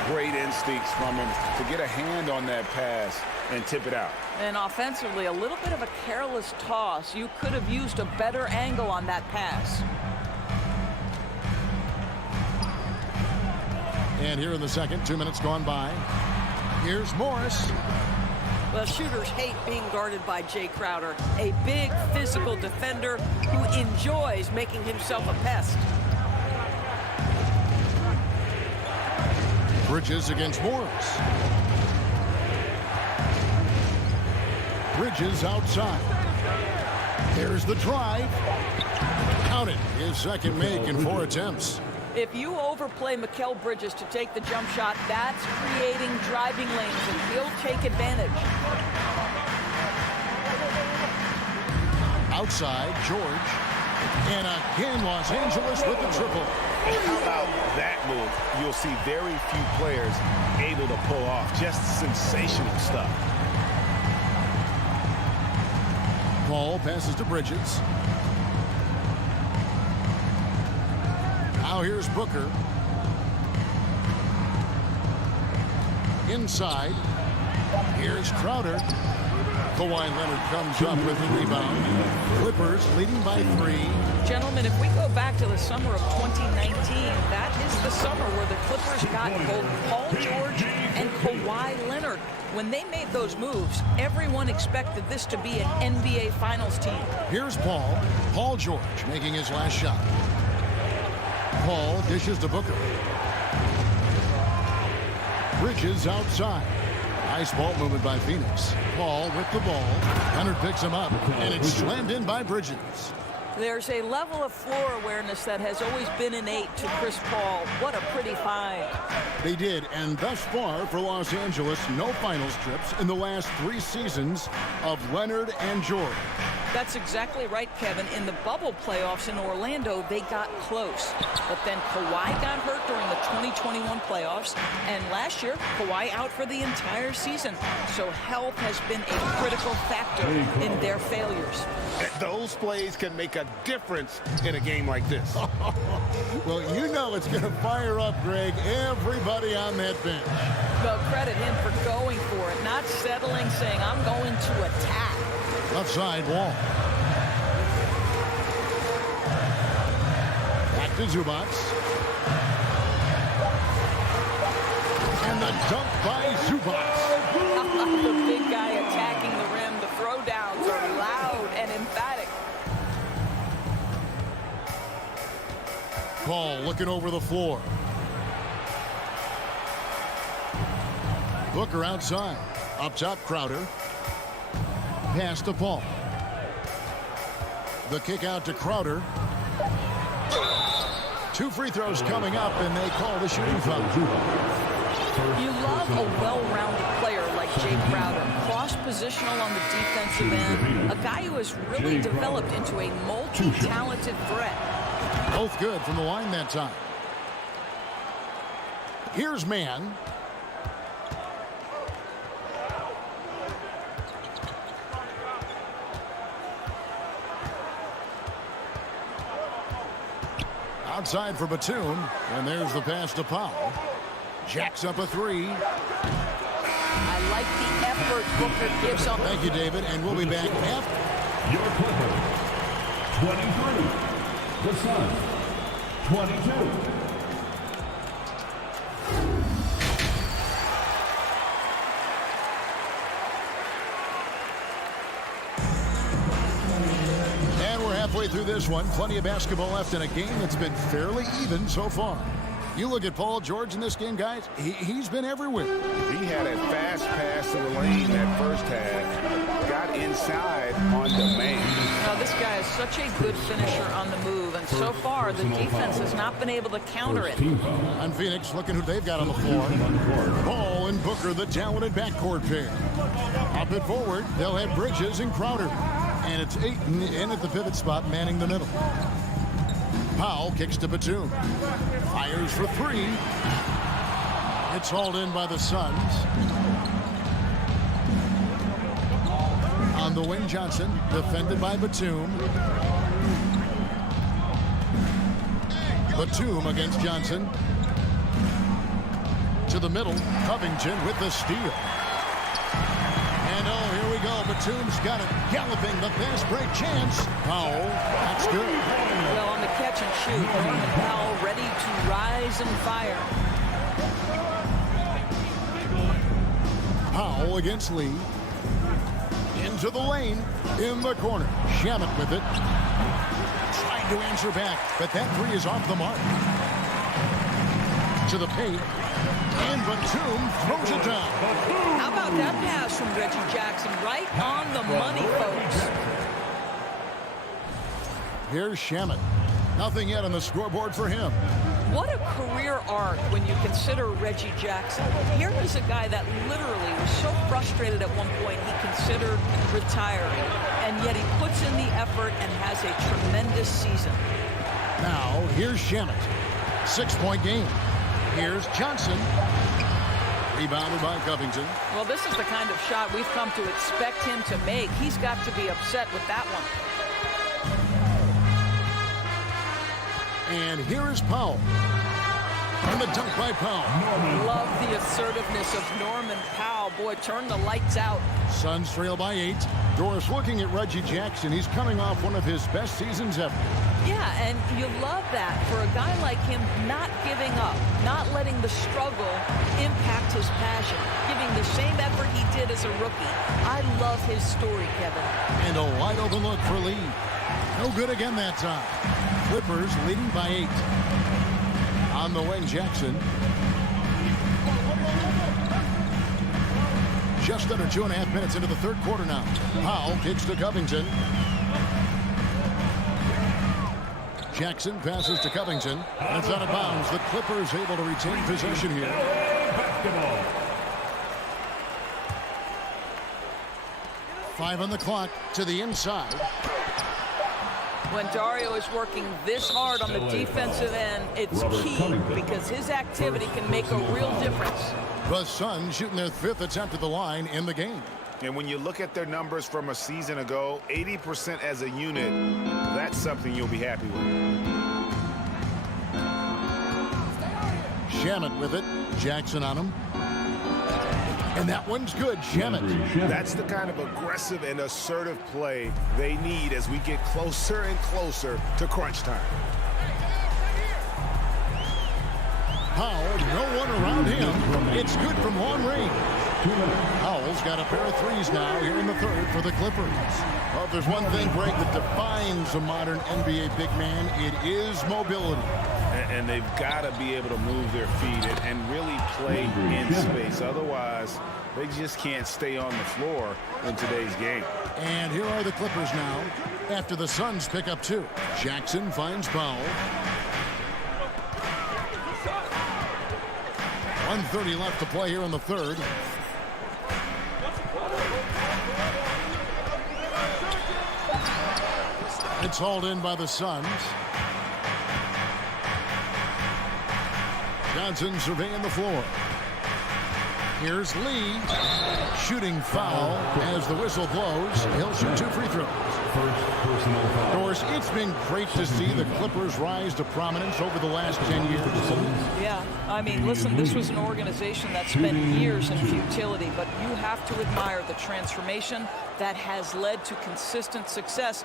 Great instincts from him to get a hand on that pass and tip it out. And offensively, a little bit of a careless toss. You could have used a better angle on that pass. And here in the second, 2 minutes gone by. Here's Morris. Well, shooters hate being guarded by Jay Crowder, a big physical defender who enjoys making himself a pest. Bridges against Morris. Bridges outside. There's the drive. Count it. His second make in 4 attempts. If you overplay Mikal Bridges to take the jump shot, that's creating driving lanes, and he'll take advantage. Outside, George. And again, Los Angeles with the triple. How about that move? You'll see very few players able to pull off. Just sensational stuff. Paul passes to Bridges. Now here's Booker. Inside. Here's Crowder. Kawhi Leonard comes up with the rebound. Clippers leading by 3. Gentlemen, if we go back to the summer of 2019, that is the summer where the Clippers got both Paul George and Kawhi Leonard. When they made those moves, everyone expected this to be an NBA Finals team. Here's Paul. Paul George making his last shot. Paul dishes to Booker. Bridges outside. Nice ball movement by Phoenix. Paul with the ball. Leonard picks him up, and it's slammed in by Bridges. There's a level of floor awareness that has always been innate to Chris Paul. What a pretty find. They did, and thus far for Los Angeles, no finals trips in the last 3 seasons of Leonard and George. That's exactly right, Kevin. In the bubble playoffs in Orlando, they got close. But then Kawhi got hurt during the 2021 playoffs, and last year, Kawhi out for the entire season. So health has been a critical factor in their failures. Those plays can make a difference in a game like this. Well, you know it's going to fire up, Greg, everybody on that bench. Well, credit him for going for it, not settling, saying, I'm going to attack. Left side wall. Back to Zubac. And the dunk by Zubac. The big guy attacking the rim. The throwdowns are loud and emphatic. Paul looking over the floor. Booker outside. Up top, Crowder. Pass to Paul. The kick out to Crowder. 2 free throws coming up, and they call the shooting foul. You love a well-rounded player like Jay Crowder, cross-positional on the defensive end, a guy who has really developed into a multi-talented threat. Both good from the line that time. Here's Mann. Outside for Batum, and there's the pass to Powell. Jacks up a 3. I like the effort Booker gives up. Thank you, David, and we'll be back after. Your Clippers, 23. The Suns, 22. Halfway through this one, plenty of basketball left in a game that's been fairly even so far. You look at Paul George in this game, guys, he's been everywhere. He had a fast pass to the lane that first half, got inside on demand. Now, this guy is such a good finisher on the move, and so far the defense has not been able to counter it. On Phoenix, looking who they've got on the floor. Paul and Booker, the talented backcourt pair. Up and forward, they'll have Bridges and Crowder. And it's Ayton in at the pivot spot, manning the middle. Powell kicks to Batum. Fires for 3. It's hauled in by the Suns. On the wing, Johnson, defended by Batum. Batum against Johnson. To the middle, Covington with the steal. And oh, here we go. Batum's got it. Galloping the fast break chance. Powell, that's good. Well, on the catch and shoot, Norman Powell ready to rise and fire. Powell against Lee. Into the lane. In the corner. Shamet with it. Trying to answer back, but that 3 is off the mark. To the paint. And Batum throws it down. How about that pass from Reggie Jackson? Right on the money, folks. Here's Shamet. Nothing yet on the scoreboard for him. What a career arc when you consider Reggie Jackson. Here is a guy that literally was so frustrated at one point he considered retiring. And yet he puts in the effort and has a tremendous season. Now, here's Shamet. 6-point game. Here's Johnson. Rebounded by Covington. Well, this is the kind of shot we've come to expect him to make. He's got to be upset with that one. And here is Powell. And the dunk by Powell. Love the assertiveness of Norman Powell. Boy, turn the lights out. Suns trail by 8. Doris looking at Reggie Jackson. He's coming off one of his best seasons ever. Yeah, and you love that for a guy like him, not giving up, not letting the struggle impact his passion, giving the same effort he did as a rookie. I love his story, Kevin. And a wide open look for Lee. No good again that time. Clippers leading by 8. On the wing, Jackson. Just under 2.5 minutes into the third quarter now. Powell kicks to Covington. Jackson passes to Covington. And it's out of bounds. The Clippers able to retain possession here. Basketball. 5 on the clock to the inside. When Dario is working this hard on the defensive end, it's key because his activity can make a real difference. The Suns shooting their 5th attempt at the line in the game. And when you look at their numbers from a season ago, 80% as a unit, that's something you'll be happy with. Shamet with it. Jackson on him. And that one's good. Shamet. That's the kind of aggressive and assertive play they need as we get closer and closer to crunch time. Powell, no one around him. It's good from long range. Powell's got a pair of threes now here in the 3rd for the Clippers. Well, if there's one thing, Greg, that defines a modern NBA big man, it is mobility. And they've got to be able to move their feet and really play in space. Otherwise, they just can't stay on the floor in today's game. And here are the Clippers now after the Suns pick up 2. Jackson finds Powell. 1:30 left to play here in the 3rd. It's hauled in by the Suns. Johnson surveying the floor. Here's Lee. Shooting foul as the whistle blows. He'll shoot 2 free throws. Doris, it's been great to see the Clippers rise to prominence over the last 10 years. Yeah, I mean, listen, this was an organization that spent years in futility, but you have to admire the transformation that has led to consistent success.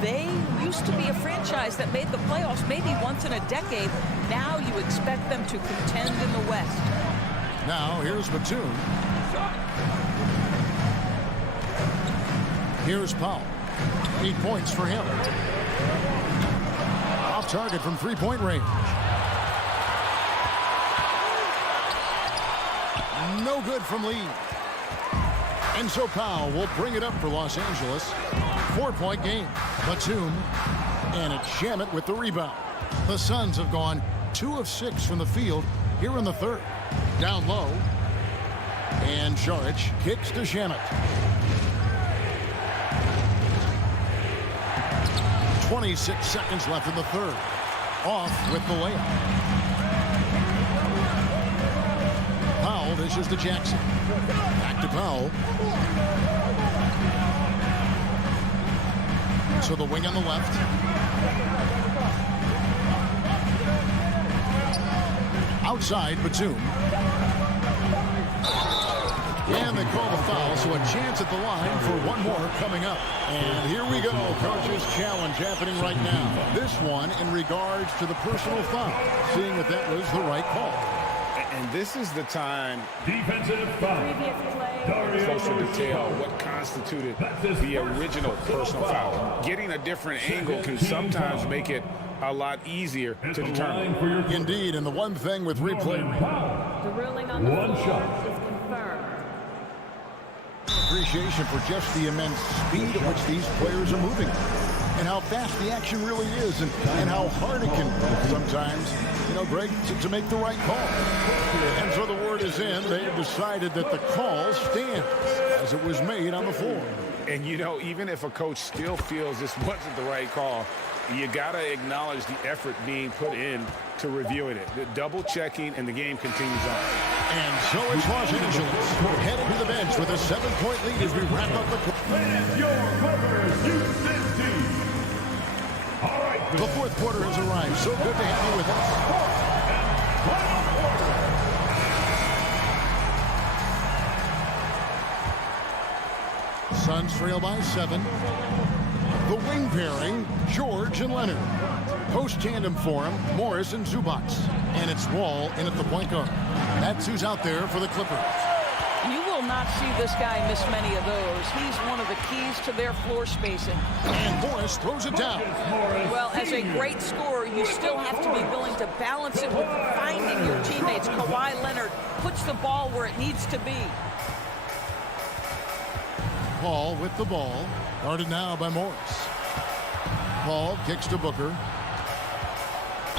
They used to be a franchise that made the playoffs maybe once in a decade. Now you expect them to contend in the West. Now here's Batum. Here's Powell. 8 points for him. Off target from 3-point range. No good from Lee. And so Powell will bring it up for Los Angeles. 4-point game. Batum. And it's Shamet with the rebound. The Suns have gone 2 of 6 from the field here in the 3rd. Down low. And Šarić kicks to Shamet. 26 seconds left in the 3rd. Off with the layup. Powell dishes to Jackson. Back to Powell. So the wing on the left. Outside, Batum. And they call the foul, so a chance at the line for one more coming up. And here we go, coach's challenge happening right now. This one in regards to the personal foul, seeing if that was the right call. And this is the time, Defensive foul. closer detail, what constituted the original personal foul. Getting a different angle can sometimes make it a lot easier to determine. Indeed, and the one thing with replay. The ruling on the one shot is confirmed. Appreciation for just the immense speed at which these players are moving and how fast the action really is and how hard it can be sometimes, you know, Greg, to make the right call. And so the word is in. They have decided that the call stands as it was made on the floor. And, you know, even if a coach still feels this wasn't the right call, you got to acknowledge the effort being put in to reviewing it. The double checking, and the game continues on. And so it's Los Angeles heading to the bench with a 7-point lead as we wrap up the and your Clippers Houston team. All right. The 4th quarter has arrived. So good to have you with us. Suns trail by 7. The wing pairing, George and Leonard. Post tandem for him, Morris and Zubac. And it's Wall in at the point guard. That's who's out there for the Clippers. You will not see this guy miss many of those. He's one of the keys to their floor spacing. And Morris throws it down. Well, as a great scorer, you still have to be willing to balance it with finding your teammates. Kawhi Leonard puts the ball where it needs to be. Paul with the ball. Guarded now by Morris. Paul kicks to Booker.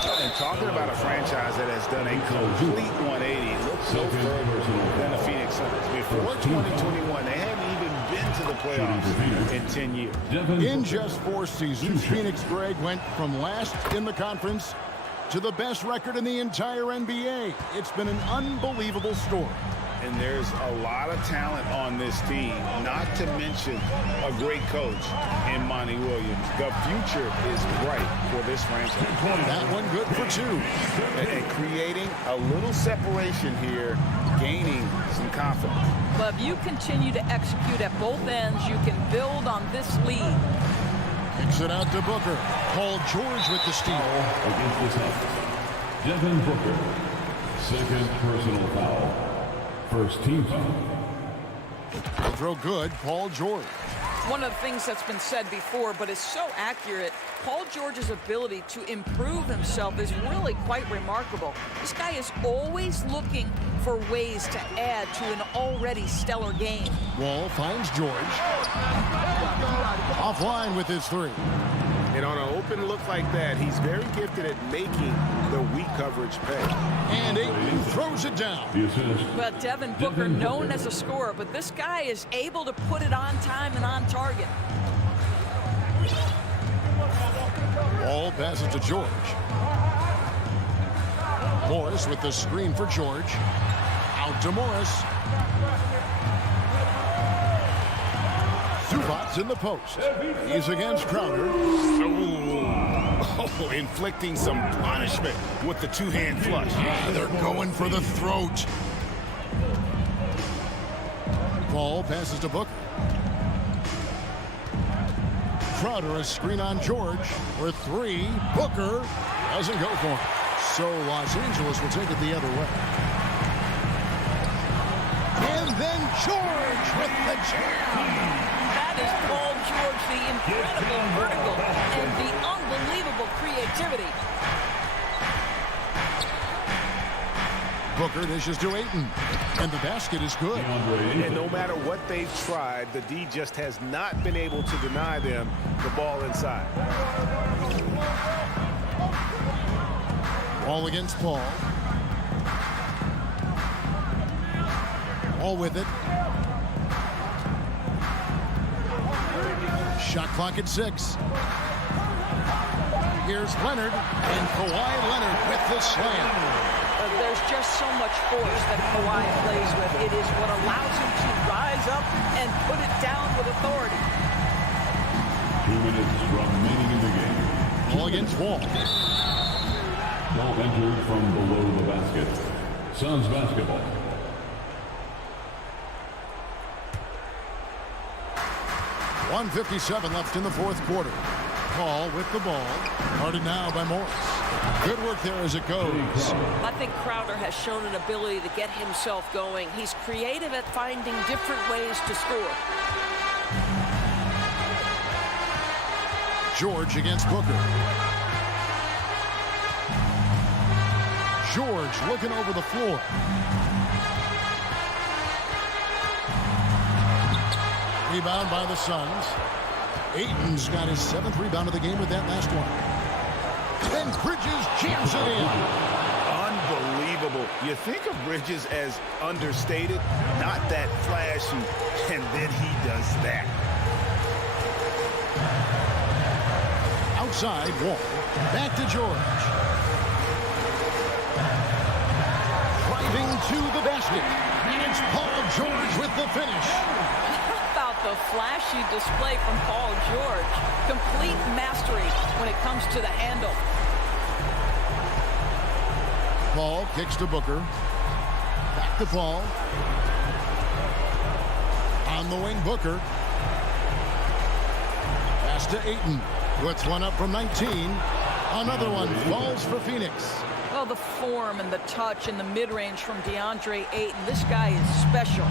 And talking about a franchise that has done a complete 180, looks no further than the Phoenix Suns. Before 2021, they hadn't even been to the playoffs in 10 years. In just 4 seasons, Phoenix, Greg, went from last in the conference to the best record in the entire NBA. It's been an unbelievable story. And there's a lot of talent on this team, not to mention a great coach in Monty Williams. The future is bright for this franchise. That one good for 2. And creating a little separation here, gaining some confidence. But if you continue to execute at both ends, you can build on this lead. Kicks it out to Booker. Paul George with the steal. Against the Suns, Devin Booker. Second personal foul. First team foul. Throw good, Paul George. One of the things that's been said before, but it's so accurate, Paul George's ability to improve himself is really quite remarkable. This guy is always looking for ways to add to an already stellar game. Wall finds George. Offline with his 3. And on an open look like that, he's very gifted at making the weak coverage pay. And Ayton throws it down. Well, Devin Booker, known as a scorer, but this guy is able to put it on time and on target. Ball passes to George. Morris with the screen for George. Out to Morris. Zubac's in the post. He's against Crowder. Oh, inflicting some punishment with the 2-hand flush. They're going for the throat. Ball passes to Booker. Crowder, a screen on George for 3. Booker doesn't go for it. So Los Angeles will take it the other way. And then George with the jam. That is Paul George, the incredible vertical and the unbelievable creativity. Booker dishes to Ayton, and the basket is good. And no matter what they've tried, the D just has not been able to deny them the ball inside. Ball against Paul. All with it. Shot clock at 6. Here's Leonard, and Kawhi Leonard with the slam. There's just so much force that Kawhi plays with. It is what allows him to rise up and put it down with authority. 2 minutes remaining in the game. Ball against Wall. Ball entered from below the basket. Suns basketball. .157 left in the 4th quarter. Paul with the ball. Guarded now by Morris. Good work there as it goes. I think Crowder has shown an ability to get himself going. He's creative at finding different ways to score. George against Booker. George looking over the floor. Rebound by the Suns. Ayton's got his 7th rebound of the game with that last one. And Bridges jams it in. Unbelievable. You think of Bridges as understated, not that flashy, and then he does that. Outside, Wall. Back to George. Driving to the basket. And it's Paul George with the finish. The flashy display from Paul George. Complete mastery when it comes to the handle. Paul kicks to Booker. Back to Paul. On the wing, Booker. Pass to Ayton. Puts one up from 19. Another one falls for Phoenix. Well, the form and the touch and the mid-range from DeAndre Ayton. This guy is special.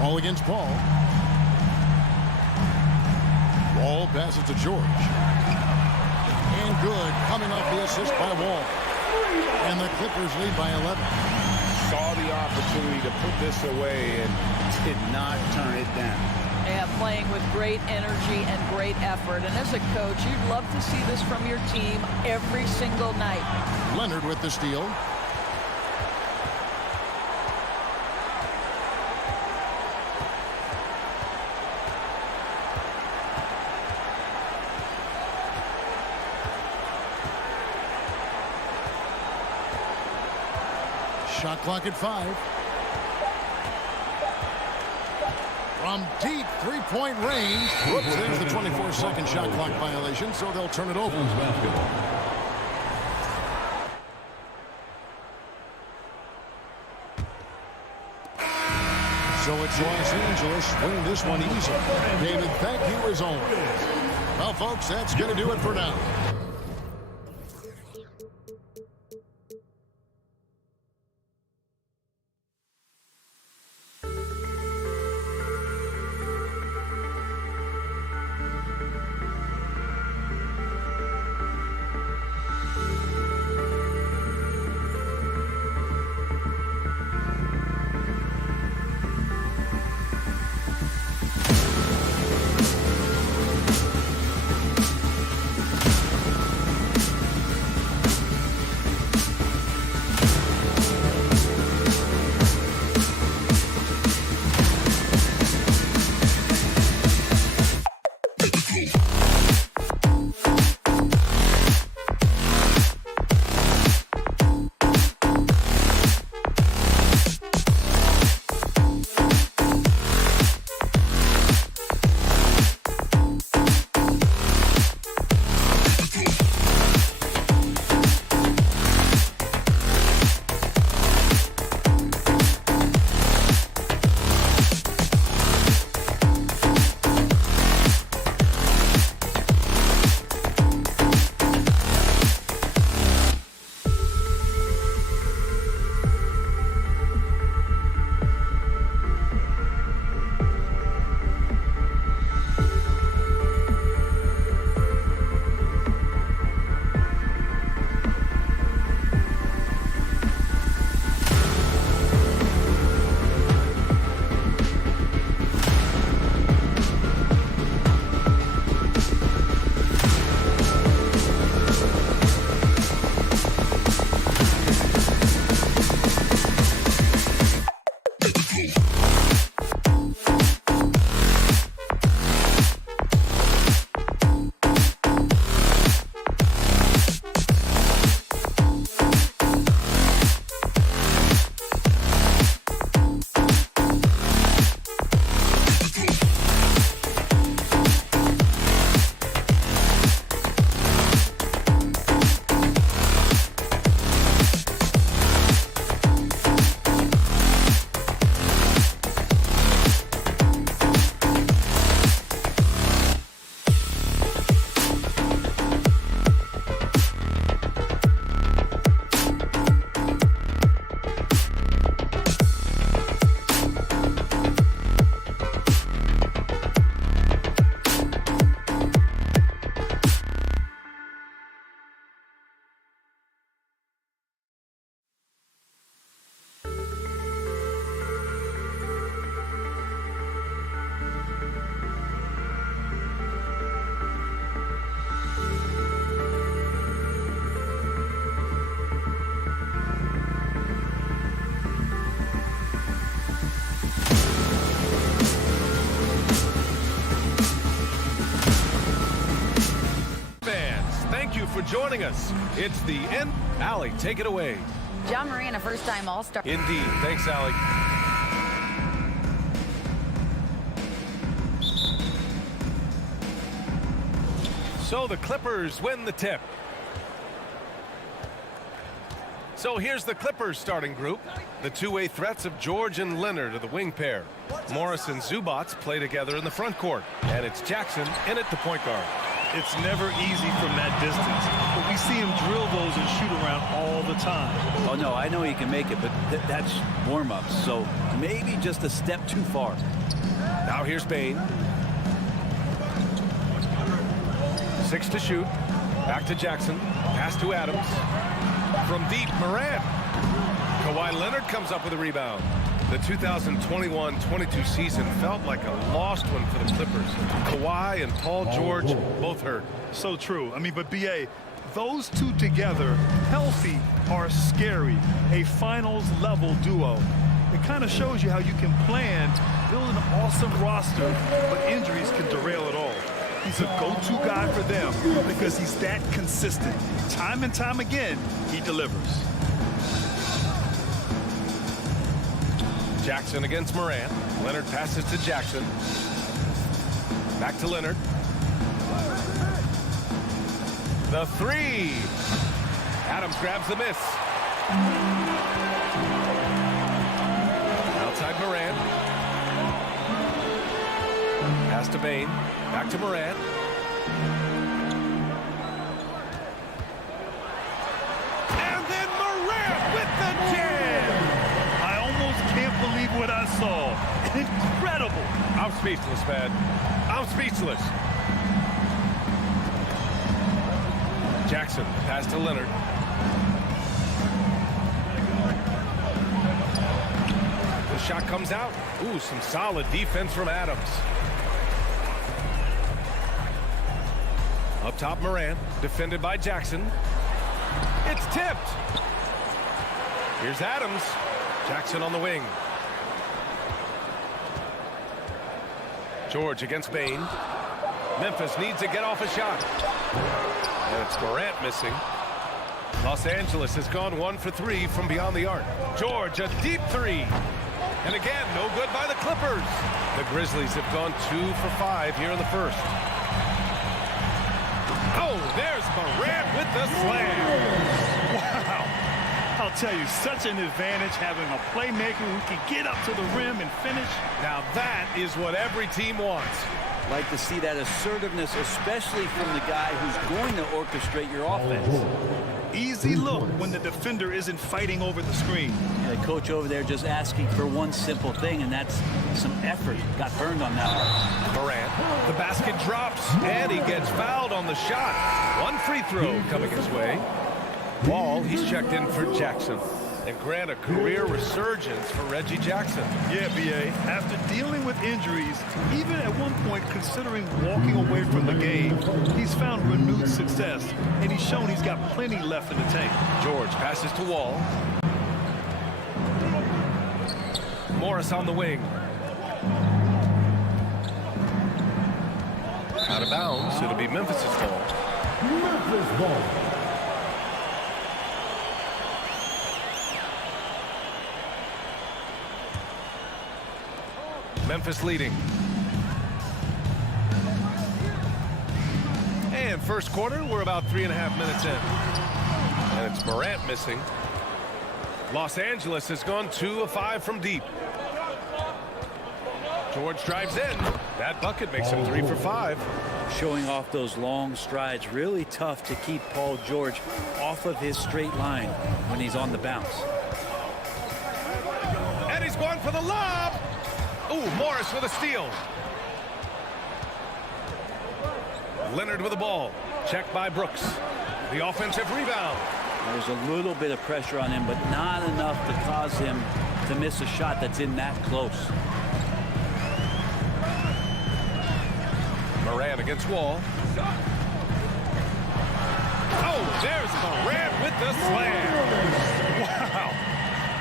Ball against Paul. Wall passes to George. And good, coming off the assist by Wall. And the Clippers lead by 11. saw the opportunity to put this away and Did not turn it down. And playing with great energy and great effort. And as a coach, you'd love to see this from your team every single night. Leonard with the steal. Shot clock at 5. From deep three-point range. Whoops, there's the 24-second shot clock violation, so they'll turn it over. So it's Los Angeles winning this one easily. David, thank you as always. Well, folks, that's going to do it for now. for joining us. It's the end. Allie, take it away. John Moran, a first-time All-Star. Indeed. Thanks, Allie. So the Clippers win the tip. So here's the Clippers starting group. The two-way threats of George and Leonard are the wing pair. Morris and Zubac play together in the front court. And it's Jackson in at the point guard. It's never easy from that distance, but we see him drill those and shoot around all the time. Oh, no, I know he can make it, but that's warm-ups, so maybe just a step too far. Now here's Bain. 6 to shoot. Back to Jackson. Pass to Adams. From deep, Moran. Kawhi Leonard comes up with a rebound. The 2021-22 season felt like a lost one for the Clippers. Kawhi and Paul George both hurt. So true. I mean, but B.A., those two together, healthy, are scary. A finals-level duo. It kind of shows you how you can plan, build an awesome roster, but injuries can derail it all. He's a go-to guy for them because he's that consistent. Time and time again, he delivers. Jackson against Morant. Leonard passes to Jackson. Back to Leonard. The three. Adams grabs the miss. Outside Morant. Pass to Bane. Back to Morant. And then Morant with the jam. I almost can't believe what I saw. Incredible. I'm speechless, man. I'm speechless. Jackson, pass to Leonard. The shot comes out. Ooh, some solid defense from Adams. Up top, Morant, defended by Jackson. It's tipped. Here's Adams. Jackson on the wing. George against Bane. Memphis needs to get off a shot. And it's Morant missing. Los Angeles has gone 1 for 3 from beyond the arc. George, a deep three. And again, no good by the Clippers. The Grizzlies have gone 2 for 5 here in the first. Oh, there's Morant with the slam. Wow. I'll tell you, such an advantage having a playmaker who can get up to the rim and finish. Now that is what every team wants. Like to see that assertiveness, especially from the guy who's going to orchestrate your offense. Easy look when the defender isn't fighting over the screen. The coach over there just asking for one simple thing, and that's some effort. Got burned on that one. Morant, the basket drops, and he gets fouled on the shot. One free throw coming his way. Wall, he's checked in for Jackson. And grant a career resurgence for Reggie Jackson. Yeah, B.A., after dealing with injuries, even at one point considering walking away from the game, he's found renewed success, and he's shown he's got plenty left in the tank. George passes to Wall. Morris on the wing. Out of bounds. It'll be Memphis' ball. Memphis ball. Memphis leading. And first quarter, we're about 3.5 minutes in. And it's Morant missing. Los Angeles has gone 2 of 5 from deep. George drives in. That bucket makes him 3 for 5. Showing off those long strides. Really tough to keep Paul George off of his straight line when he's on the bounce. And he's going for the lob. Ooh, Morris with a steal. Leonard with the ball. Checked by Brooks. The offensive rebound. There's a little bit of pressure on him, but not enough to cause him to miss a shot that's in that close. Morant against Wall. Oh, there's Morant with the slam. Wow.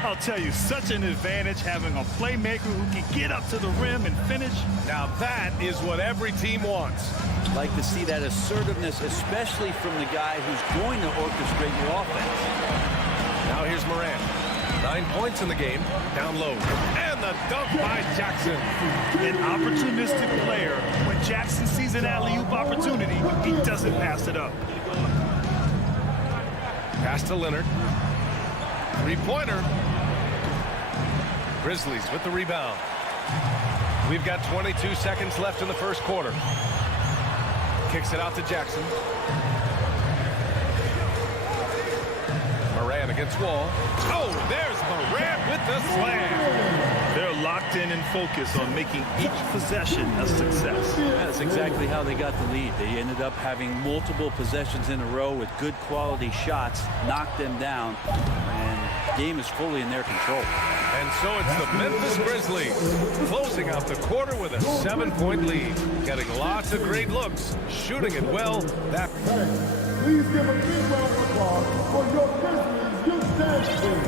I'll tell you, such an advantage having a playmaker who can get up to the rim and finish. Now that is what every team wants. Like to see that assertiveness, especially from the guy who's going to orchestrate your offense. Now here's Morant. 9 points in the game, down low. And the dunk by Jackson. An opportunistic player. When Jackson sees an alley-oop opportunity, he doesn't pass it up. Pass to Leonard. Three-pointer. Grizzlies with the rebound. We've got 22 seconds left in the first quarter. Kicks it out to Jackson. Morant against Wall. Oh, there's Morant with the slam. They're locked in and focused on making each possession a success. That's exactly how they got the lead. They ended up having multiple possessions in a row with good quality shots, knocked them down, and game is fully in their control. And so it's the Memphis Grizzlies closing out the quarter with a 7-point lead. Getting lots of great looks, shooting it well. Please give a big round of applause for your Grizzlies Youth Dance Team.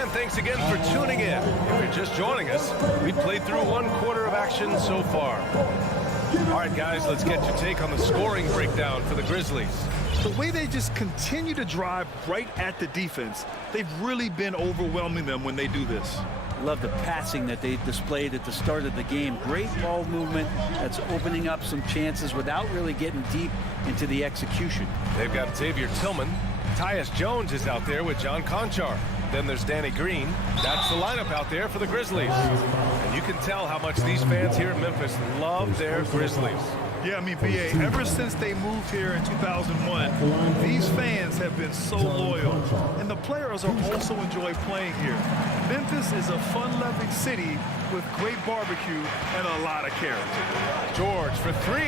And thanks again for tuning in. If you're just joining us, we played through 1 quarter of action so far. All right, guys, let's get your take on the scoring breakdown for the Grizzlies. The way they just continue to drive right at the defense, they've really been overwhelming them when they do this. Love the passing that they displayed at the start of the game. Great ball movement that's opening up some chances without really getting deep into the execution. They've got Xavier Tillman. Tyus Jones is out there with John Conchar. Then there's Danny Green. That's the lineup out there for the Grizzlies. And you can tell how much these fans here in Memphis love their Grizzlies. Yeah, I mean, B.A., ever since they moved here in 2001, these fans have been so loyal. And the players are also enjoy playing here. Memphis is a fun-loving city with great barbecue and a lot of character. George for 3,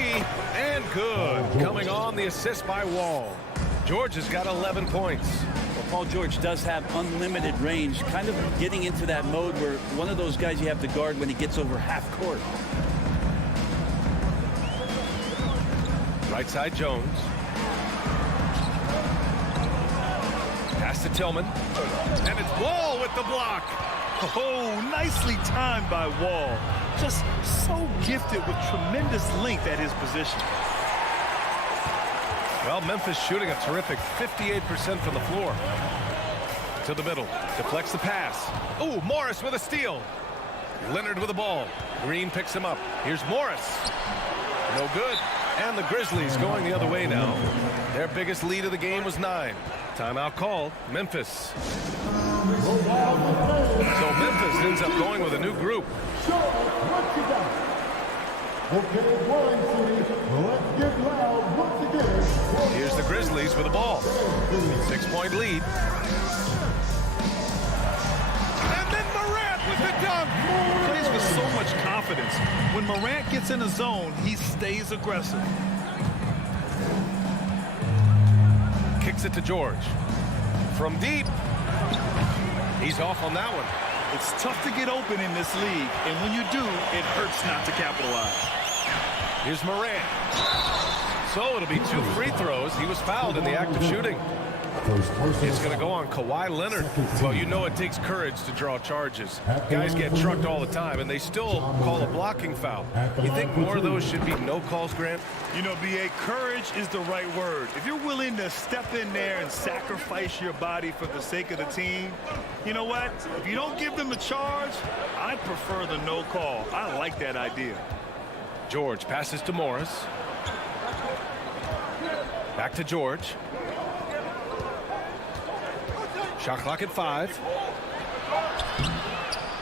and good. Coming on the assist by Wall. George has got 11 points. Well, Paul George does have unlimited range, kind of getting into that mode where one of those guys you have to guard when he gets over half court. Right side Jones. Pass to Tillman. And it's Wall with the block. Oh, nicely timed by Wall. Just so gifted with tremendous length at his position. Well, Memphis shooting a terrific 58% from the floor. To the middle. Deflects the pass. Oh, Morris with a steal. Leonard with the ball. Green picks him up. Here's Morris. No good. And the Grizzlies going the other way now. Their biggest lead of the game was 9. Timeout called. Memphis. So Memphis ends up going with a new group. Okay, Wine City, let's get loud once again. Here's the Grizzlies with the ball. 6-point lead. And then Morant with the dunk. Plays with so much confidence. When Morant gets in a zone, he stays aggressive. Kicks it to George. From deep. He's off on that one. It's tough to get open in this league, and when you do, it hurts not to capitalize. Here's Morant. So it'll be 2 free throws. He was fouled in the act of shooting. It's going to go on Kawhi Leonard. Well, you know it takes courage to draw charges. Guys get trucked all the time, and they still call a blocking foul. You think more of those should be no calls, Grant? You know, B.A., courage is the right word. If you're willing to step in there and sacrifice your body for the sake of the team, you know what? If you don't give them a charge, I'd prefer the no call. I like that idea. George passes to Morris. Back to George. Shot clock at 5.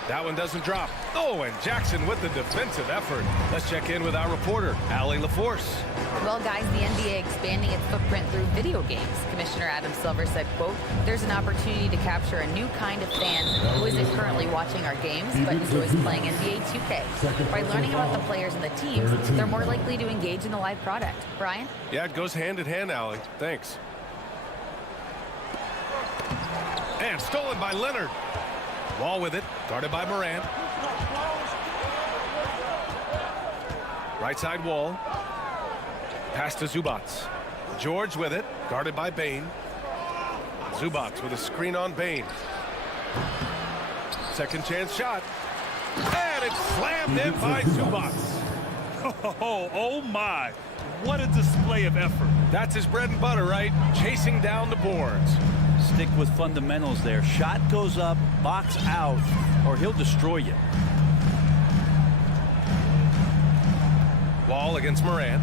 That one doesn't drop. Oh, and Jackson with the defensive effort. Let's check in with our reporter, Allie LaForce. Well, guys, the NBA expanding its footprint through video games. Commissioner Adam Silver said, quote, there's an opportunity to capture a new kind of fan who isn't currently watching our games, but enjoys playing NBA 2K. By learning about the players and the teams, they're more likely to engage in the live product. Brian? Yeah, it goes hand in hand, Allie. Thanks. And stolen by Leonard. Wall with it, guarded by Morant. Right side Wall. Pass to Zubats. George with it, guarded by Bane. Zubats with a screen on Bane. Second chance shot. And it's slammed in by Zubats. Oh my. What a display of effort. That's his bread and butter, right? Chasing down the boards. Stick with fundamentals there. Shot goes up, box out, or he'll destroy you. Wall against Morant.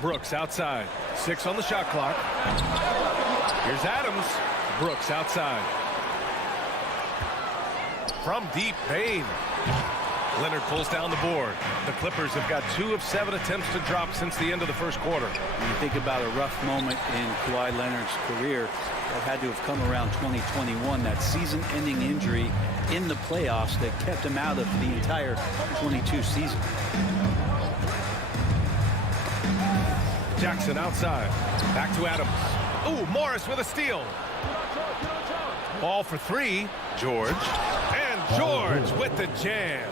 Brooks outside. 6 on the shot clock. Here's Adams. Brooks outside. From deep, Payne. Leonard pulls down the board. The Clippers have got 2 of 7 attempts to drop since the end of the first quarter. When you think about a rough moment in Kawhi Leonard's career, that had to have come around 2021, that season-ending injury in the playoffs that kept him out of the entire 22 season. Jackson outside. Back to Adams. Ooh, Morris with a steal. Ball for three. George. And George with the jam.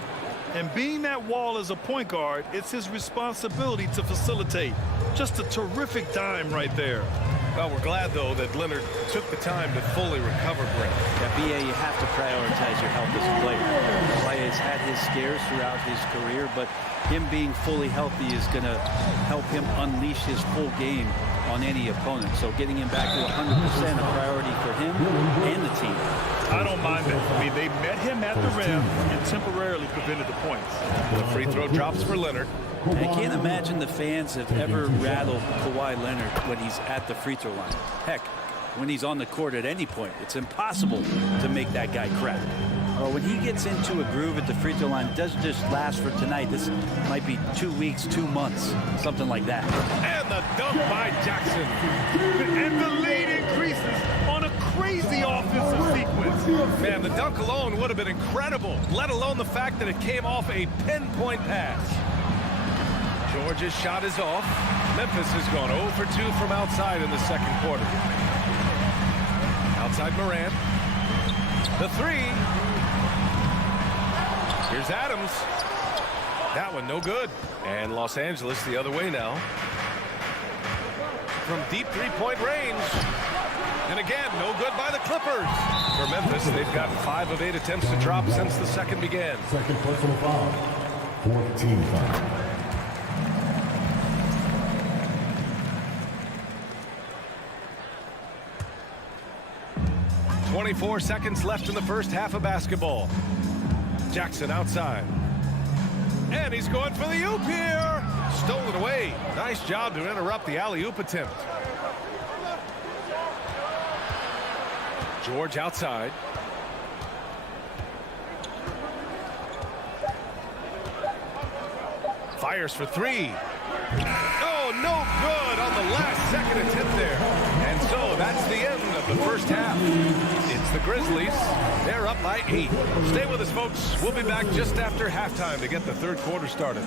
And being that wall as a point guard, it's his responsibility to facilitate. Just a terrific dime right there. Well, we're glad, though, that Leonard took the time to fully recover, Brent. Yeah, B.A., you have to prioritize your health as a player. Clay has had his scares throughout his career, but him being fully healthy is going to help him unleash his full game on any opponent. So getting him back to 100% a priority for him and the team. I don't mind that. I mean, they met him at the rim and temporarily prevented the points. The free throw drops for Leonard. I can't imagine the fans have ever rattled Kawhi Leonard when he's at the free throw line. Heck, when he's on the court at any point, it's impossible to make that guy crack. Well, when he gets into a groove at the free throw line, it doesn't just last for tonight. This might be 2 weeks, 2 months, something like that. And the dunk by Jackson. And the lead increases on a crazy offensive sequence. Man, the dunk alone would have been incredible, let alone the fact that it came off a pinpoint pass. George's shot is off. Memphis has gone 0 for 2 from outside in the second quarter. Outside Morant. The three. Here's Adams. That one no good. And Los Angeles the other way now. From deep three-point range. And again, no good by the Clippers. For Memphis, they've gotten 5 of 8 attempts to drop since the second began. Second personal foul. 14 foul. 24 seconds left in the first half of basketball. Jackson outside. And he's going for the oop here. Stolen away. Nice job to interrupt the alley-oop attempt. George outside. Fires for three. Oh, no good on the last second attempt there. And so that's the end of the first half. It's the Grizzlies. They're up by 8. Stay with us, folks. We'll be back just after halftime to get the third quarter started.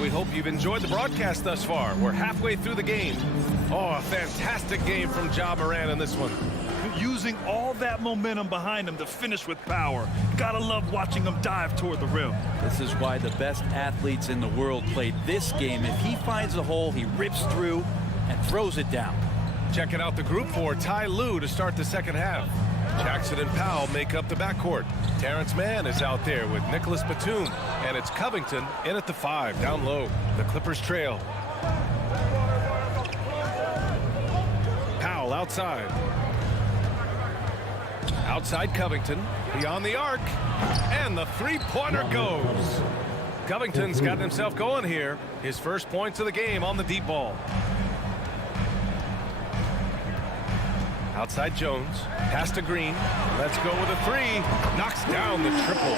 We hope you've enjoyed the broadcast thus far. We're halfway through the game. Oh, a fantastic game from Ja Morant in this one. Using all that momentum behind him to finish with power. Gotta love watching him dive toward the rim. This is why the best athletes in the world play this game. If he finds a hole, he rips through and throws it down. Checking out the group for Ty Lue to start the second half. Jackson and Powell make up the backcourt. Terrence Mann is out there with Nicholas Batum. And it's Covington in at the 5, down low. The Clippers trail. Powell outside. Outside Covington. Beyond the arc. And the three-pointer goes. Covington's gotten himself going here. His first points of the game on the deep ball. Outside Jones. Pass to Green. Let's go with a 3. Knocks down the triple.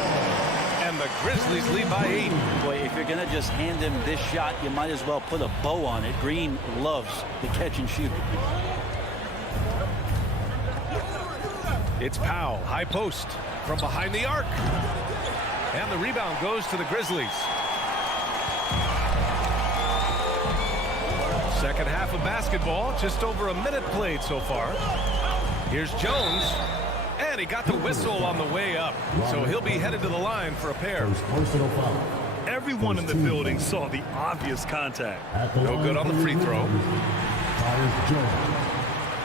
And the Grizzlies lead by 8. Boy, if you're going to just hand him this shot, you might as well put a bow on it. Green loves the catch and shoot. It's Powell. High post. From behind the arc. And the rebound goes to the Grizzlies. Second half of basketball, just over a minute played so far. Here's Jones, and he got the whistle on the way up, so he'll be headed to the line for a pair. Everyone in the building saw the obvious contact. No good on the free throw.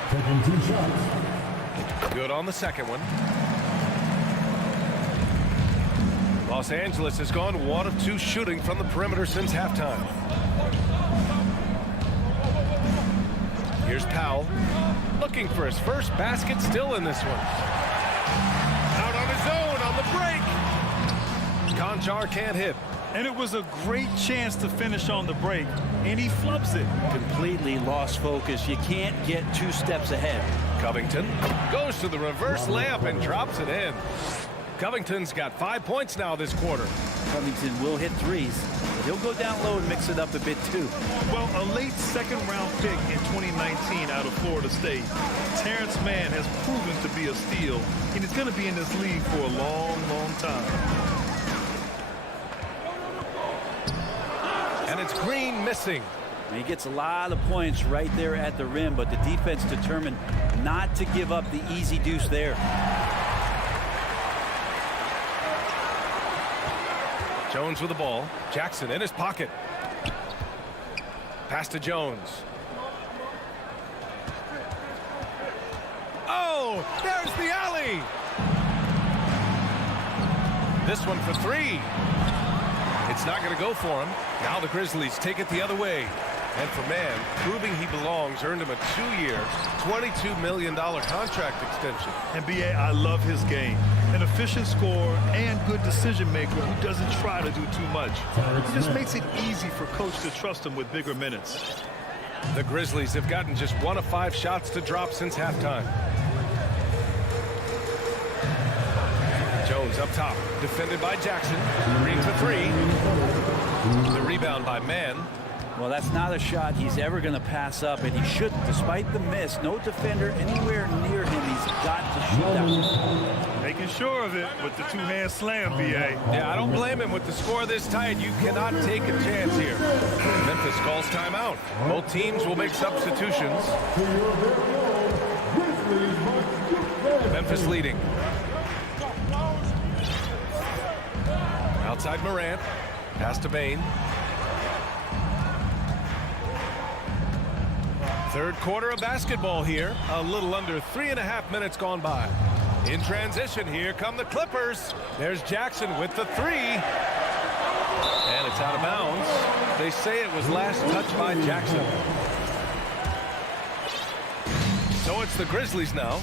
Taking 2 shots. Good on the second one. Los Angeles has gone 1 of 2 shooting from the perimeter since halftime. Here's Powell, looking for his first basket, still in this one. Out on his own on the break. Conjar can't hit. And it was a great chance to finish on the break, and he flubs it. Completely lost focus. You can't get 2 steps ahead. Covington goes to the reverse layup and drops it in. Covington's got 5 points now this quarter. Covington will hit threes, but He'll go down low and mix it up a bit too. Well, a late second-round pick in 2019 out of Florida State, Terrence Mann has proven to be a steal, and he's going to be in this league for a long, long time. And it's Green missing. He gets a lot of points right there at the rim, but the defense determined not to give up the easy deuce there. Jones with the ball. Jackson in his pocket. Pass to Jones. Oh, there's the alley. This one for three. It's not going to go for him. Now the Grizzlies take it the other way. And for Mann, proving he belongs, earned him a 2-year, $22 million contract extension. And B.A., I love his game. An efficient scorer and good decision maker who doesn't try to do too much. He just makes it easy for coach to trust him with bigger minutes. The Grizzlies have gotten just 1 of 5 shots to drop since halftime. Jones up top, defended by Jackson. Green for three. The rebound by Mann. Well, that's not a shot he's ever going to pass up, and he shouldn't. Despite the miss, no defender anywhere near him. He's got to shoot that. Making sure of it with the two-hand slam, B.A. Yeah, I don't blame him. With the score this tight, you cannot take a chance here. Memphis calls timeout. Both teams will make substitutions. Memphis leading. Outside Morant. Pass to Bain. Third quarter of basketball here. A little under 3.5 minutes gone by. In transition, here come the Clippers. There's Jackson with the three. And it's out of bounds. They say it was last touched by Jackson. So it's the Grizzlies now.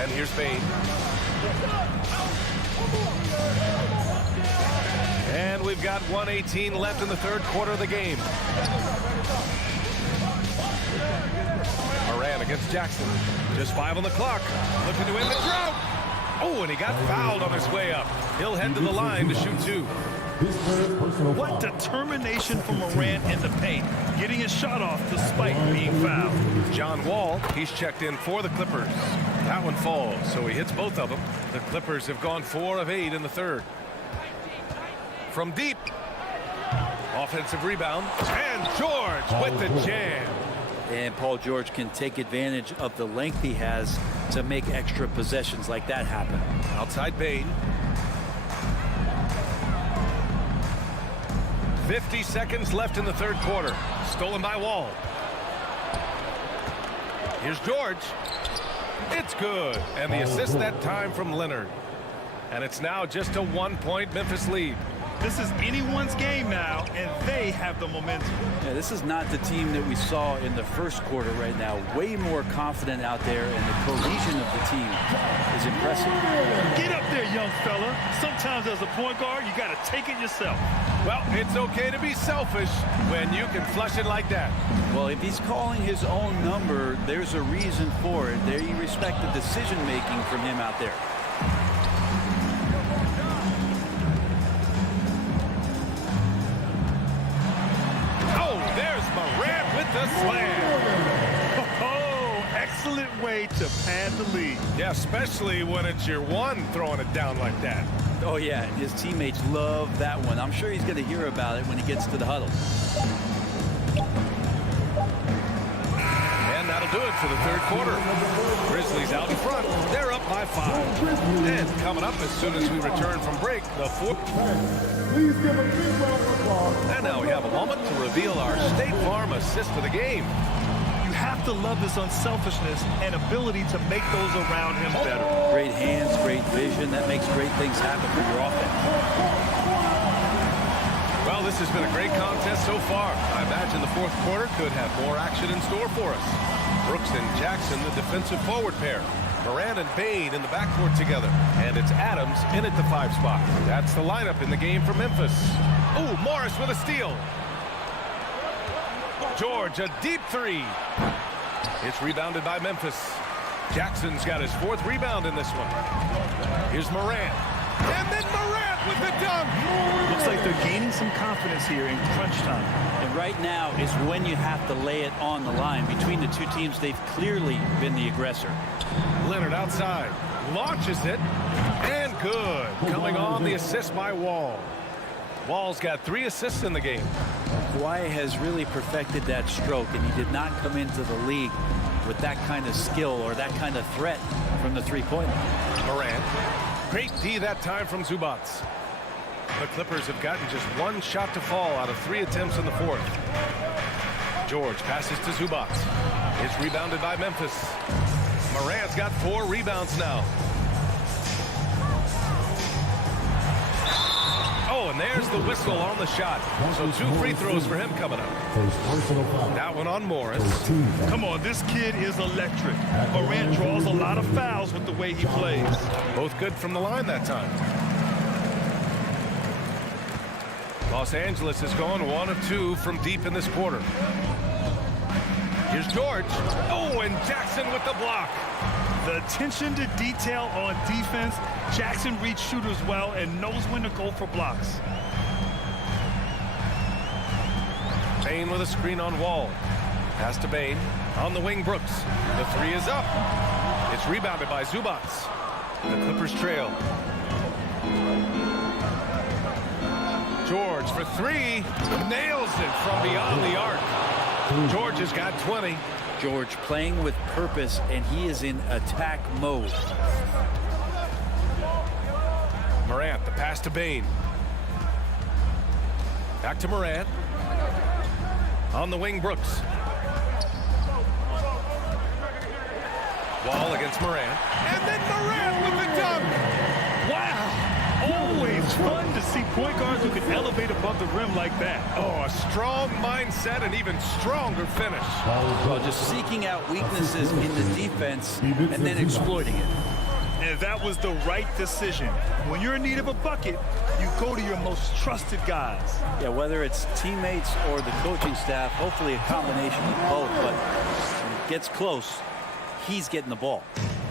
And here's Bain. And we've got 1:18 left in the third quarter of the game. Moran against Jackson. Just 5 on the clock. Looking to end the drought. Oh, and he got fouled on his way up. He'll head to the line to shoot 2. What determination from Morant in the paint, getting his shot off despite being fouled. John Wall, he's checked in for the Clippers. That one falls, so he hits both of them. The Clippers have gone 4 of 8 in the third. From deep. Offensive rebound. And George with the jam. And Paul George can take advantage of the length he has to make extra possessions like that happen. Outside Bain. 50 seconds left in the third quarter. Stolen by Wall. Here's George. It's good. And the assist that time from Leonard. And it's now just a 1-point Memphis lead. This is anyone's game now, and they have the momentum. Yeah, this is not the team that we saw in the first quarter right now. Way more confident out there, and the cohesion of the team is impressive. Get up there, young fella. Sometimes as a point guard, you got to take it yourself. Well, it's okay to be selfish when you can flush it like that. Well, if he's calling his own number, there's a reason for it. There you respect the decision-making from him out there. The slam. Oh, excellent way to pad the lead. Yeah, especially when it's your one throwing it down like that. Oh, yeah, his teammates love that one. I'm sure he's going to hear about it when he gets to the huddle. And that'll do it for the third quarter. Grizzlies out in front. They're up by 5. And coming up as soon as we return from break, the fourth. Please give a big round of applause. And now we have a moment to reveal our State Farm assist for the game. You have to love his unselfishness and ability to make those around him better. Great hands, great vision. That makes great things happen for your offense. Well, this has been a great contest so far. I imagine the fourth quarter could have more action in store for us. Brooks and Jackson, the defensive forward pair. Moran and Bain in the backcourt together. And it's Adams in at the 5 spot. That's the lineup in the game for Memphis. Oh, Morris with a steal. George, a deep 3. It's rebounded by Memphis. Jackson's got his 4th rebound in this one. Here's Moran. And then Morant with the dunk. Looks like they're gaining some confidence here in crunch time. And right now is when you have to lay it on the line. Between the two teams, they've clearly been the aggressor. Leonard outside. Launches it. And good. Coming on the assist by Wall. Wall's got 3 assists in the game. Kawhi has really perfected that stroke, and he did not come into the league with that kind of skill or that kind of threat from the three-point line. Morant. Great D that time from Zubac. The Clippers have gotten just 1 shot to fall out of 3 attempts in the 4th. George passes to Zubac. It's rebounded by Memphis. Morant's got 4 rebounds now. Oh, and there's the whistle on the shot. So 2 free throws for him coming up. That one on Morris. Come on, this kid is electric. Morant draws a lot of fouls with the way he plays. Both good from the line that time. Los Angeles has gone 1 of 2 from deep in this quarter. Here's George. Oh, and Jackson with the block. The attention to detail on defense. Jackson reads shooters well and knows when to go for blocks. Bain with a screen on Wall. Pass to Bain. On the wing, Brooks. The 3 is up. It's rebounded by Zubac. The Clippers trail. George for 3. Nails it from beyond the arc. George has got 20. George playing with purpose, and he is in attack mode. Morant, the pass to Bain. Back to Morant. On the wing, Brooks. Wall against Morant. And then Morant with the dunk. Wow. Always fun to see point guards who can elevate above the rim like that. Oh, a strong mindset and even stronger finish. Well, just seeking out weaknesses in the defense and then exploiting it. And that was the right decision. When you're in need of a bucket, you go to your most trusted guys. Yeah, whether it's teammates or the coaching staff, hopefully a combination of both, but when it gets close, he's getting the ball.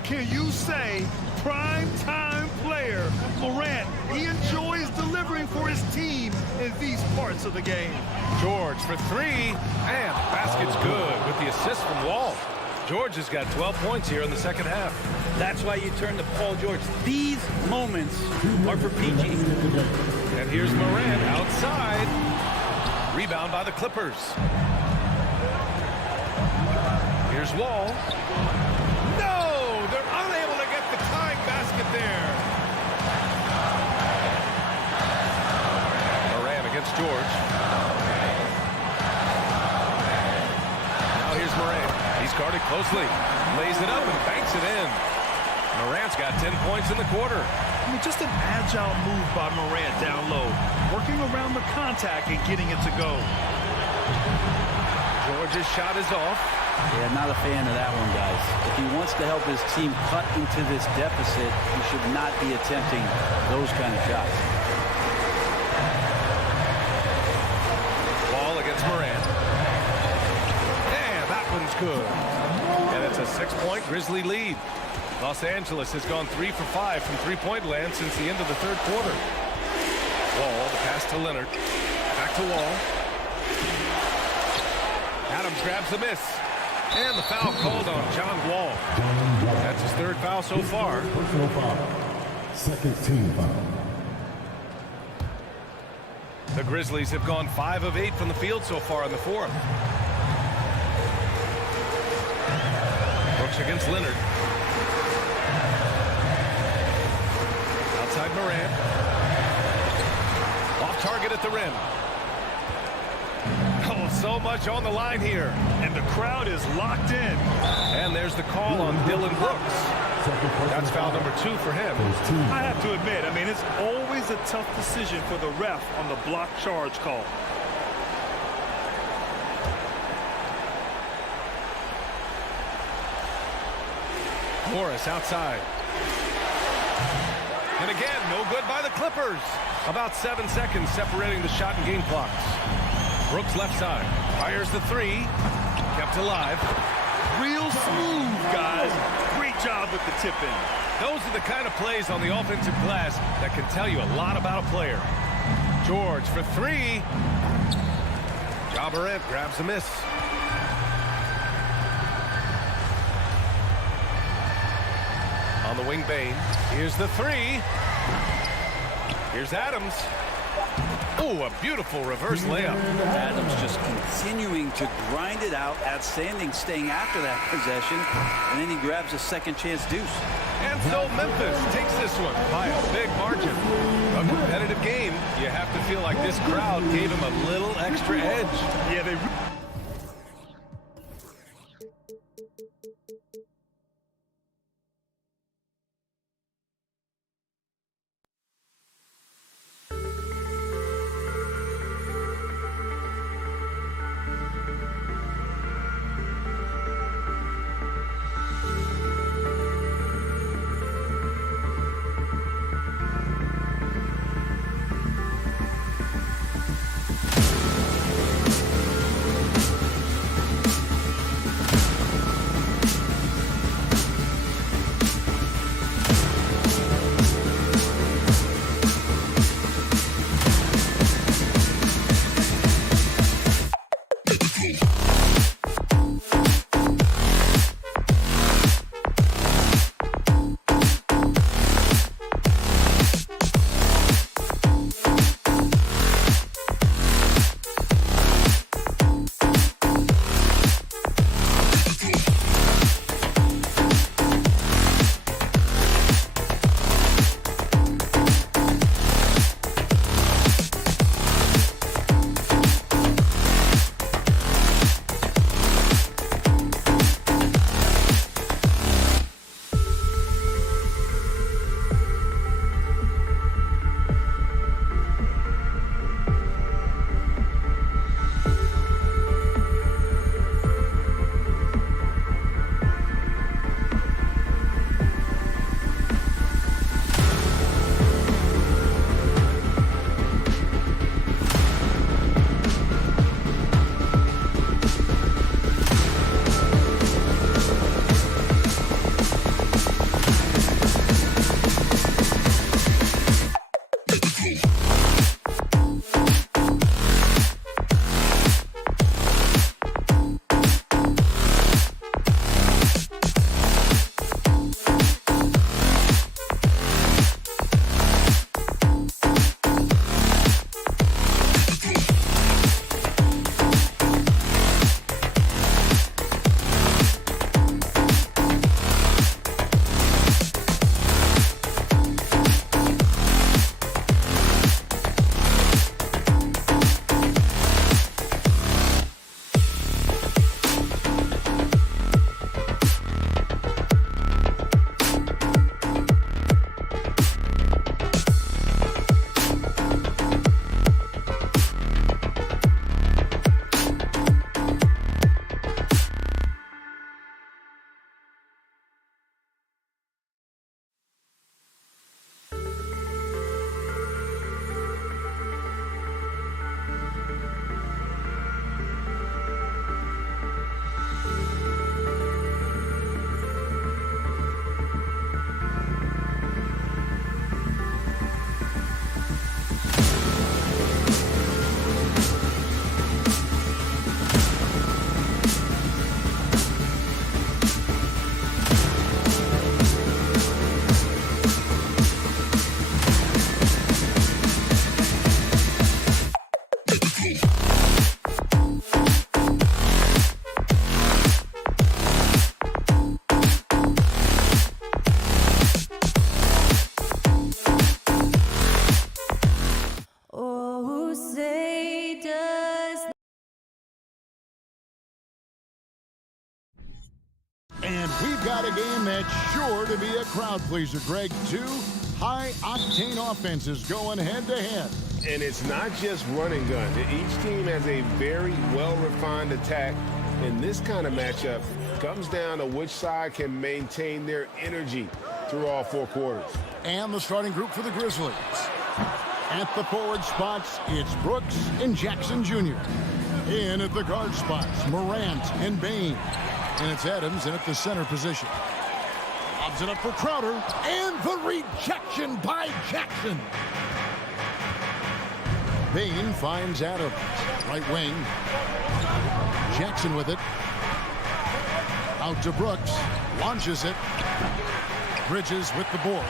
Can you say prime time player Morant? He enjoys delivering for his team in these parts of the game. George for 3, and basket's good with the assist from Wall. George has got 12 points here in the second half. That's why you turn to Paul George. These moments are for PG. And here's Morant outside. Rebound by the Clippers. Here's Wall. No! They're unable to get the tying basket there. Morant against George. Now here's Morant. He's guarded closely. Lays it up and banks it in. Morant's got 10 points in the quarter. I mean, just an agile move by Morant down low. Working around the contact and getting it to go. George's shot is off. Yeah, not a fan of that one, guys. If he wants to help his team cut into this deficit, he should not be attempting those kind of shots. Ball against Morant. And that one's good. And it's a 6-point Grizzly lead. Los Angeles has gone 3 for 5 from three-point land since the end of the third quarter. Wall, the pass to Leonard. Back to Wall. Adams grabs the miss. And the foul called on John Wall. That's his 3rd foul so far. Personal foul. Second team foul. The Grizzlies have gone 5 of 8 from the field so far in the 4th. Brooks against Leonard. Outside Morant. Off target at the rim. Oh, so much on the line here. And the crowd is locked in. And there's the call on Dylan Brooks. That's foul number 2 for him. I have to admit, I mean, it's always a tough decision for the ref on the block charge call. Morris outside. And again, no good by the Clippers. About 7 seconds separating the shot and game clocks. Brooks left side. Fires the 3. Kept alive. Real smooth, guys. Great job the put the tip in. Those are the kind of plays on the offensive glass that can tell you a lot about a player. George for three. Ja Morant grabs a miss. On the wing, Bain. Here's the three. Here's Adams. Oh, a beautiful reverse layup. Adams just continuing to grind it out. Outstanding staying after that possession. And then he grabs a second chance deuce. And so Memphis takes this one by a big margin. A competitive game. You have to feel like this crowd gave him a little extra edge. Yeah, they... And we've got a game that's sure to be a crowd pleaser, Greg. Two high-octane offenses going head-to-head. And it's not just run and gun. Each team has a very well-refined attack. And this kind of matchup comes down to which side can maintain their energy through all four quarters. And the starting group for the Grizzlies. At the forward spots, it's Brooks and Jackson Jr. In at the guard spots, Morant and Bain. And it's Adams in at the center position. Lobs it up for Crowder. And the rejection by Jackson. Bain finds Adams. Right wing. Jackson with it. Out to Brooks. Launches it. Bridges with the board.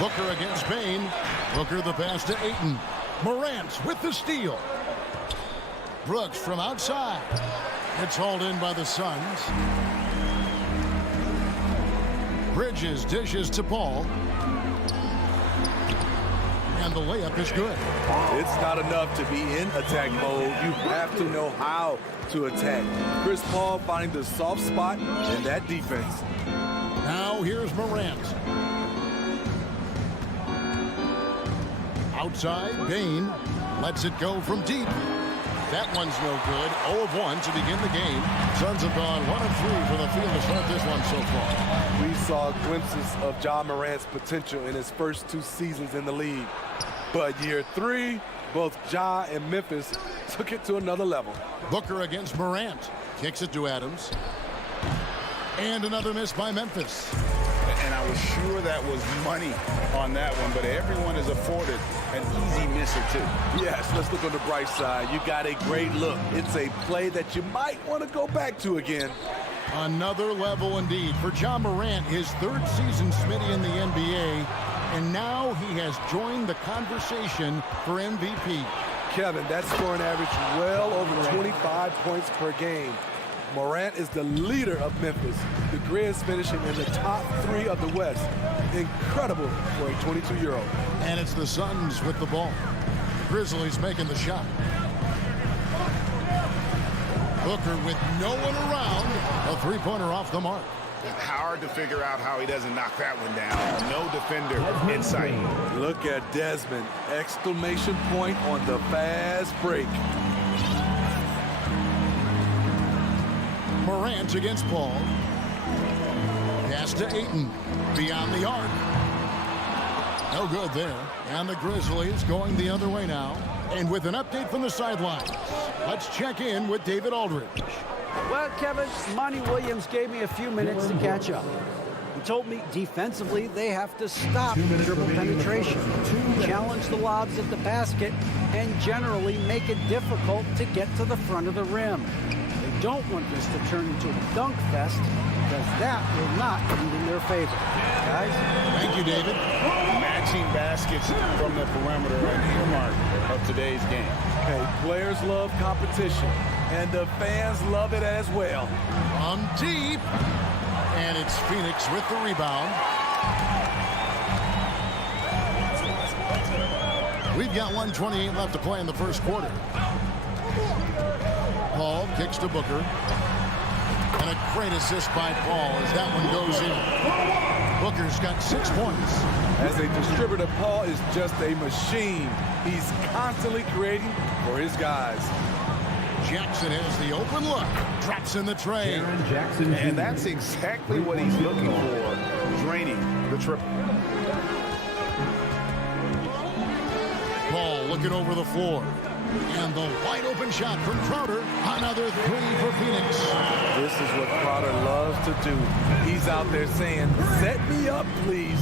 Booker against Bain. Booker the pass to Ayton. Morant with the steal. Brooks from outside. It's hauled in by the Suns. Bridges dishes to Paul. And the layup is good. It's not enough to be in attack mode. You have to know how to attack. Chris Paul finding the soft spot in that defense. Now here's Morant. Outside, Bain lets it go from deep. That one's no good. 0 of 1 to begin the game. Suns have gone 1 of 3 from the field to start this one so far. We saw glimpses of Ja Morant's potential in his first 2 seasons in the league. But year 3, both Ja and Memphis took it to another level. Booker against Morant. Kicks it to Adams. And another miss by Memphis. And I was sure that was money on that one, but everyone is afforded an easy misser too. Yes, let's look on the bright side. You got a great look. It's a play that you might want to go back to again. Another level indeed for Ja Morant, his 3rd season Smitty in the NBA, and now he has joined the conversation for MVP. Kevin, that scoring average well over 25 points per game. Morant is the leader of Memphis. The Grizz finishing in the top 3 of the West. Incredible for a 22-year-old. And it's the Suns with the ball. Grizzlies making the shot. Booker with no one around. A 3-pointer off the mark. Hard to figure out how he doesn't knock that one down. No defender in sight. Look at Desmond. Exclamation point on the fast break. Morant against Paul. Pass to Ayton. Beyond the arc. No good there. And the Grizzlies going the other way now. And with an update from the sidelines, let's check in with David Aldridge. Well, Kevin, Monty Williams gave me a few minutes to catch up. He told me defensively they have to stop dribble penetration, challenge the lobs at the basket, and generally make it difficult to get to the front of the rim. They don't want this to turn into a dunk fest because that will not be in their favor. Guys? Thank you, David. Matching baskets from the perimeter, an earmark of today's game. Hey, players love competition, and the fans love it as well. From deep. And it's Phoenix with the rebound. We've got 1:28 left to play in the first quarter. Paul kicks to Booker. And a great assist by Paul as that one goes in. Booker's got 6 points. As a distributor, Paul is just a machine. He's constantly creating for his guys. Jackson has the open look. Drops in the tray. And that's exactly what he's looking for. Draining the triple. Paul looking over the floor. And the wide open shot from Crowder. Another 3 for Phoenix. This is what Crowder loves to do. He's out there saying, set me up, please.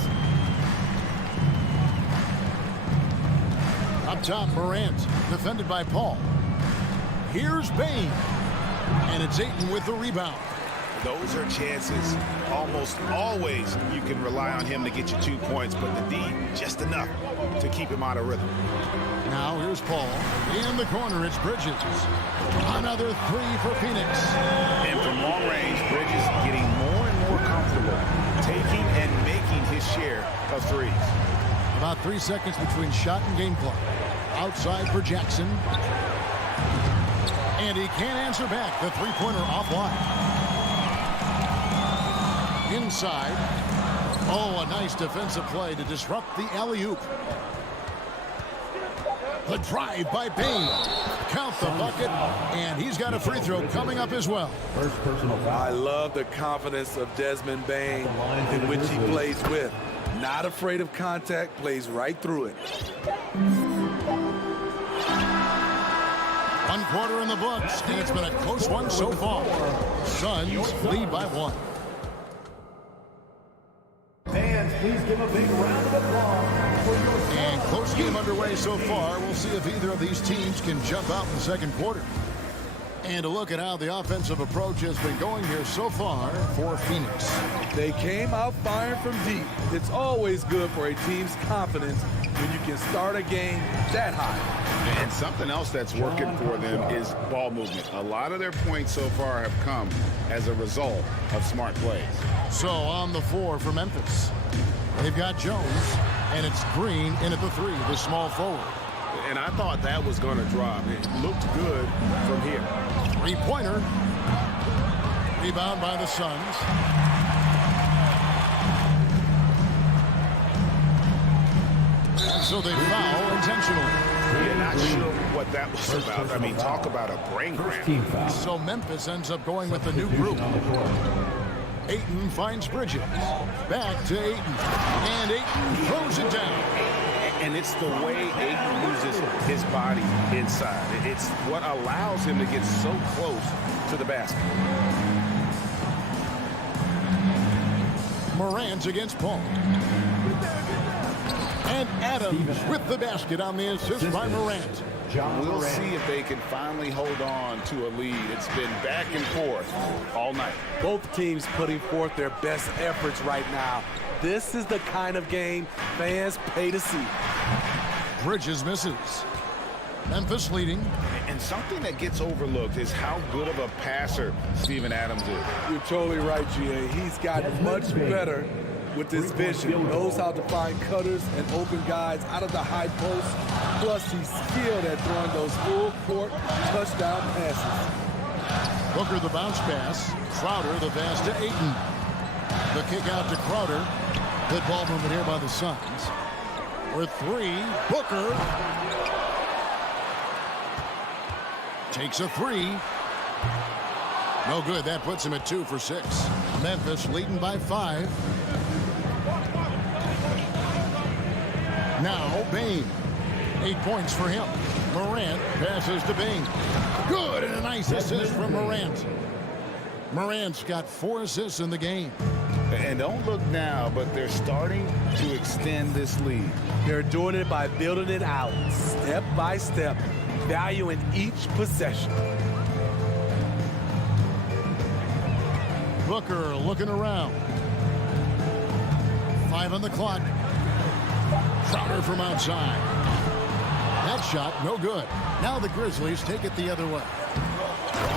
Up top, Morant. Defended by Paul. Here's Bain. And it's Ayton with the rebound. Those are chances. Almost always you can rely on him to get you 2 points, but the D, just enough to keep him out of rhythm. Now here's Paul. In the corner, it's Bridges. Another 3 for Phoenix. And from long range, Bridges getting more and more comfortable taking and making his share of threes. About 3 seconds between shot and game clock. Outside for Jackson. And he can't answer back. The 3-pointer offline. Inside. Oh, a nice defensive play to disrupt the alley-oop. The drive by Bain. Count the bucket. And he's got a free throw coming up as well. First personal foul. I love the confidence of Desmond Bain in which he plays with. Not afraid of contact, plays right through it. quarter in the books, and it's been a close one so far. Suns lead by 1. Fans, please give a big round of applause for your... And close game underway so far. We'll see if either of these teams can jump out in the second quarter. And a look at how the offensive approach has been going here so far for Phoenix. They came out firing from deep. It's always good for a team's confidence when you can start a game that high. And something else that's working for them is ball movement. A lot of their points so far have come as a result of smart plays. So on the 4 for Memphis, they've got Jones, and it's Green in at the 3, the small forward. And I thought that was going to drop. It looked good from here. 3-pointer. Rebound by the Suns. And so they foul intentionally. Yeah, not sure what that was about. I mean, talk about a brain cramp. So Memphis ends up going with the new group. Ayton finds Bridges. Back to Ayton. And Ayton throws it down. And it's the way Ayton uses his body inside. It's what allows him to get so close to the basket. Morant against Paul. And Adams with the basket on the assist by Morant. We'll see if they can finally hold on to a lead. It's been back and forth all night. Both teams putting forth their best efforts right now. This is the kind of game fans pay to see. Bridges misses. Memphis leading. And something that gets overlooked is how good of a passer Steven Adams is. You're totally right, GA. He's gotten much better with his vision. He knows how to find cutters and open guys out of the high post. Plus, he's skilled at throwing those full-court touchdown passes. Booker the bounce pass. Crowder the pass to Ayton. The kick out to Crowder. Good ball movement here by the Suns. With 3, Booker takes a 3. No good. That puts him at 2 for 6. Memphis leading by 5. Now Bain. 8 points for him. Morant passes to Bain. Good, and a nice assist from Morant. Morant's got 4 assists in the game. And don't look now, but they're starting to extend this lead. They're doing it by building it out, step by step, valuing each possession. Booker looking around. 5 on the clock. Crowder from outside. That shot, no good. Now the Grizzlies take it the other way.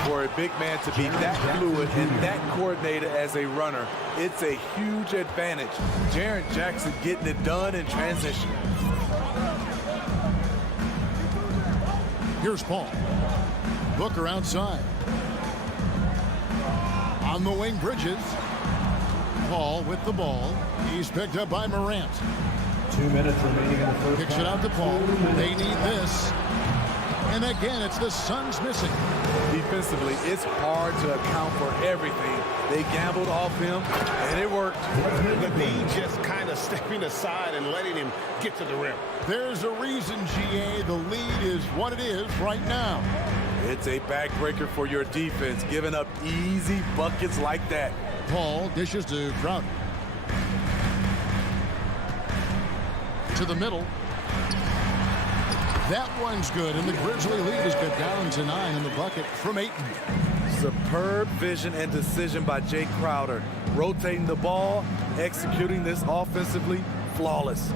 For a big man to be that fluid and that coordinated as a runner, it's a huge advantage. Jaren Jackson getting it done in transition. Here's Paul. Booker outside. On the wing, Bridges. Paul with the ball. He's picked up by Morant. 2 minutes remaining in the first. Kicks it out to Paul. They need this. And again, it's the Suns missing. Defensively, it's hard to account for everything. They gambled off him, and it worked. The D just kind of stepping aside and letting him get to the rim. There's a reason, GA, the lead is what it is right now. It's a backbreaker for your defense, giving up easy buckets like that. Paul dishes to Crowder. To the middle. That one's good, and the Grizzly lead has got down to 9 in the bucket from Ayton. Superb vision and decision by Jay Crowder. Rotating the ball, executing this offensively, flawless.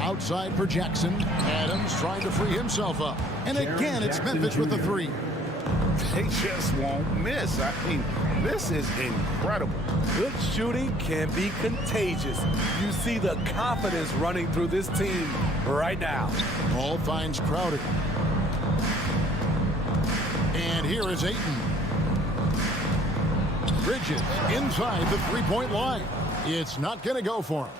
Outside for Jackson. Adams trying to free himself up. And again, it's Memphis with the 3. They just won't miss. I mean, this is incredible. Good shooting can be contagious. You see the confidence running through this team right now. Paul finds Crowder. And here is Ayton. Bridges inside the 3-point line. It's not going to go for him.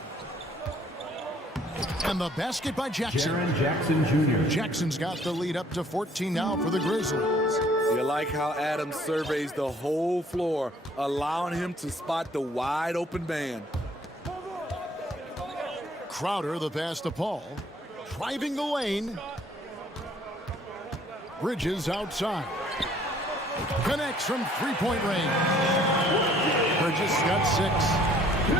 And the basket by Jackson. Jaren Jackson Jr. Jackson's got the lead up to 14 now for the Grizzlies. You like how Adams surveys the whole floor, allowing him to spot the wide open man. Crowder, the pass to Paul. Driving the lane. Bridges outside. Connects from three-point range. Bridges got 6.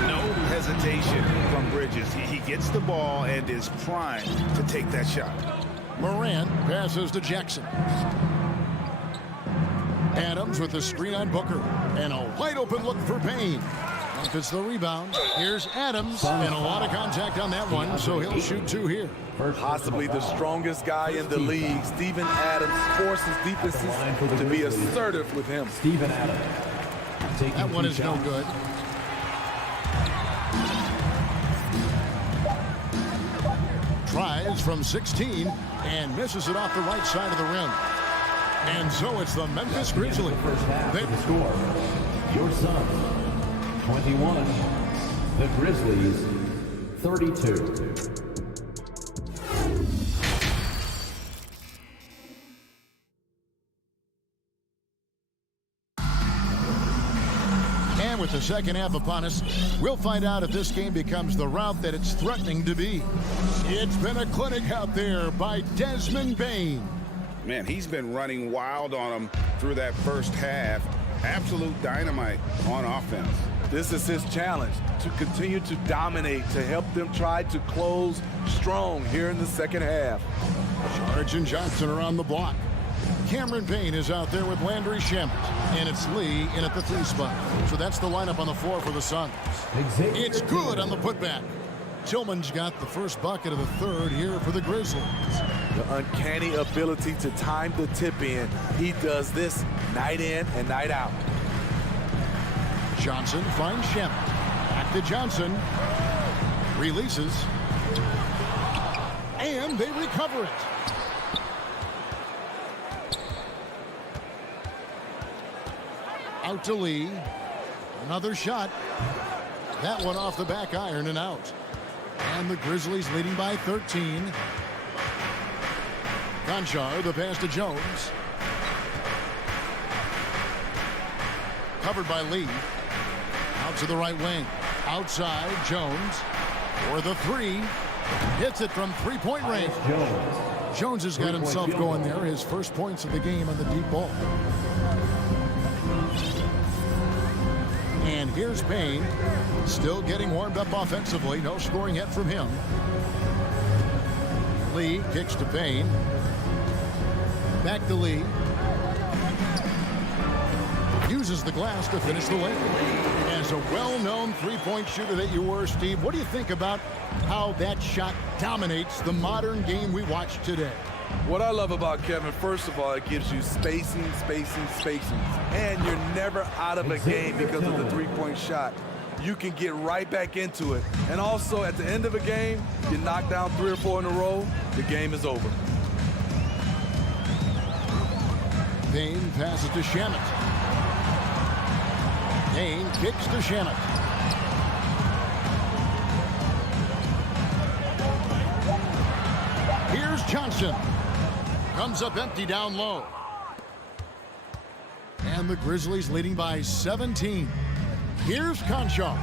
No hesitation from Bridges. He gets the ball and is primed to take that shot. Morant passes to Jackson. Adams with the screen on Booker. And a wide open look for Payne. Memphis the rebound. Here's Adams. And a lot of contact on that one, so he'll shoot 2 here. Possibly the strongest guy in the league, Steven Adams, forces defenses to be assertive with him. Steven Adams. That one is no good. Tries from 16 and misses it off the right side of the rim. And so it's the Memphis Grizzlies. The score, your Suns 21, the Grizzlies 32. And with the second half upon us, we'll find out if this game becomes the rout that it's threatening to be. It's been a clinic out there by Desmond Bane. Man, he's been running wild on him through that first half. Absolute dynamite on offense. This is his challenge, to continue to dominate, to help them try to close strong here in the second half. Charge and Johnson are on the block. Cameron Payne is out there with Landry Shamet. And it's Lee in at the 3 spot. So that's the lineup on the floor for the Suns. It's good on the putback. Tillman's got the first bucket of the third here for the Grizzlies. The uncanny ability to time the tip in. He does this night in and night out. Johnson finds Shamet. Back to Johnson. Releases. And they recover it. Out to Lee. Another shot. That one off the back iron and out. And the Grizzlies leading by 13. Conchar, the pass to Jones. Covered by Lee. Out to the right wing. Outside, Jones. For the 3. Hits it from three-point range. Jones has got himself going there. His first points of the game on the deep ball. And here's Payne. Still getting warmed up offensively. No scoring yet from him. Lee kicks to Payne. Back to Lee. Uses the glass to finish the lane. As a well-known three-point shooter that you were, Steve, what do you think about how that shot dominates the modern game we watch today? What I love about Kevin, first of all, it gives you spacing. And you're never out of a game because of the three-point shot. You can get right back into it. And also, at the end of a game, you knock down 3 or 4 in a row, the game is over. Payne passes to Shamet. Payne kicks to Shamet. Here's Johnson. Comes up empty down low. And the Grizzlies leading by 17. Here's Conchar.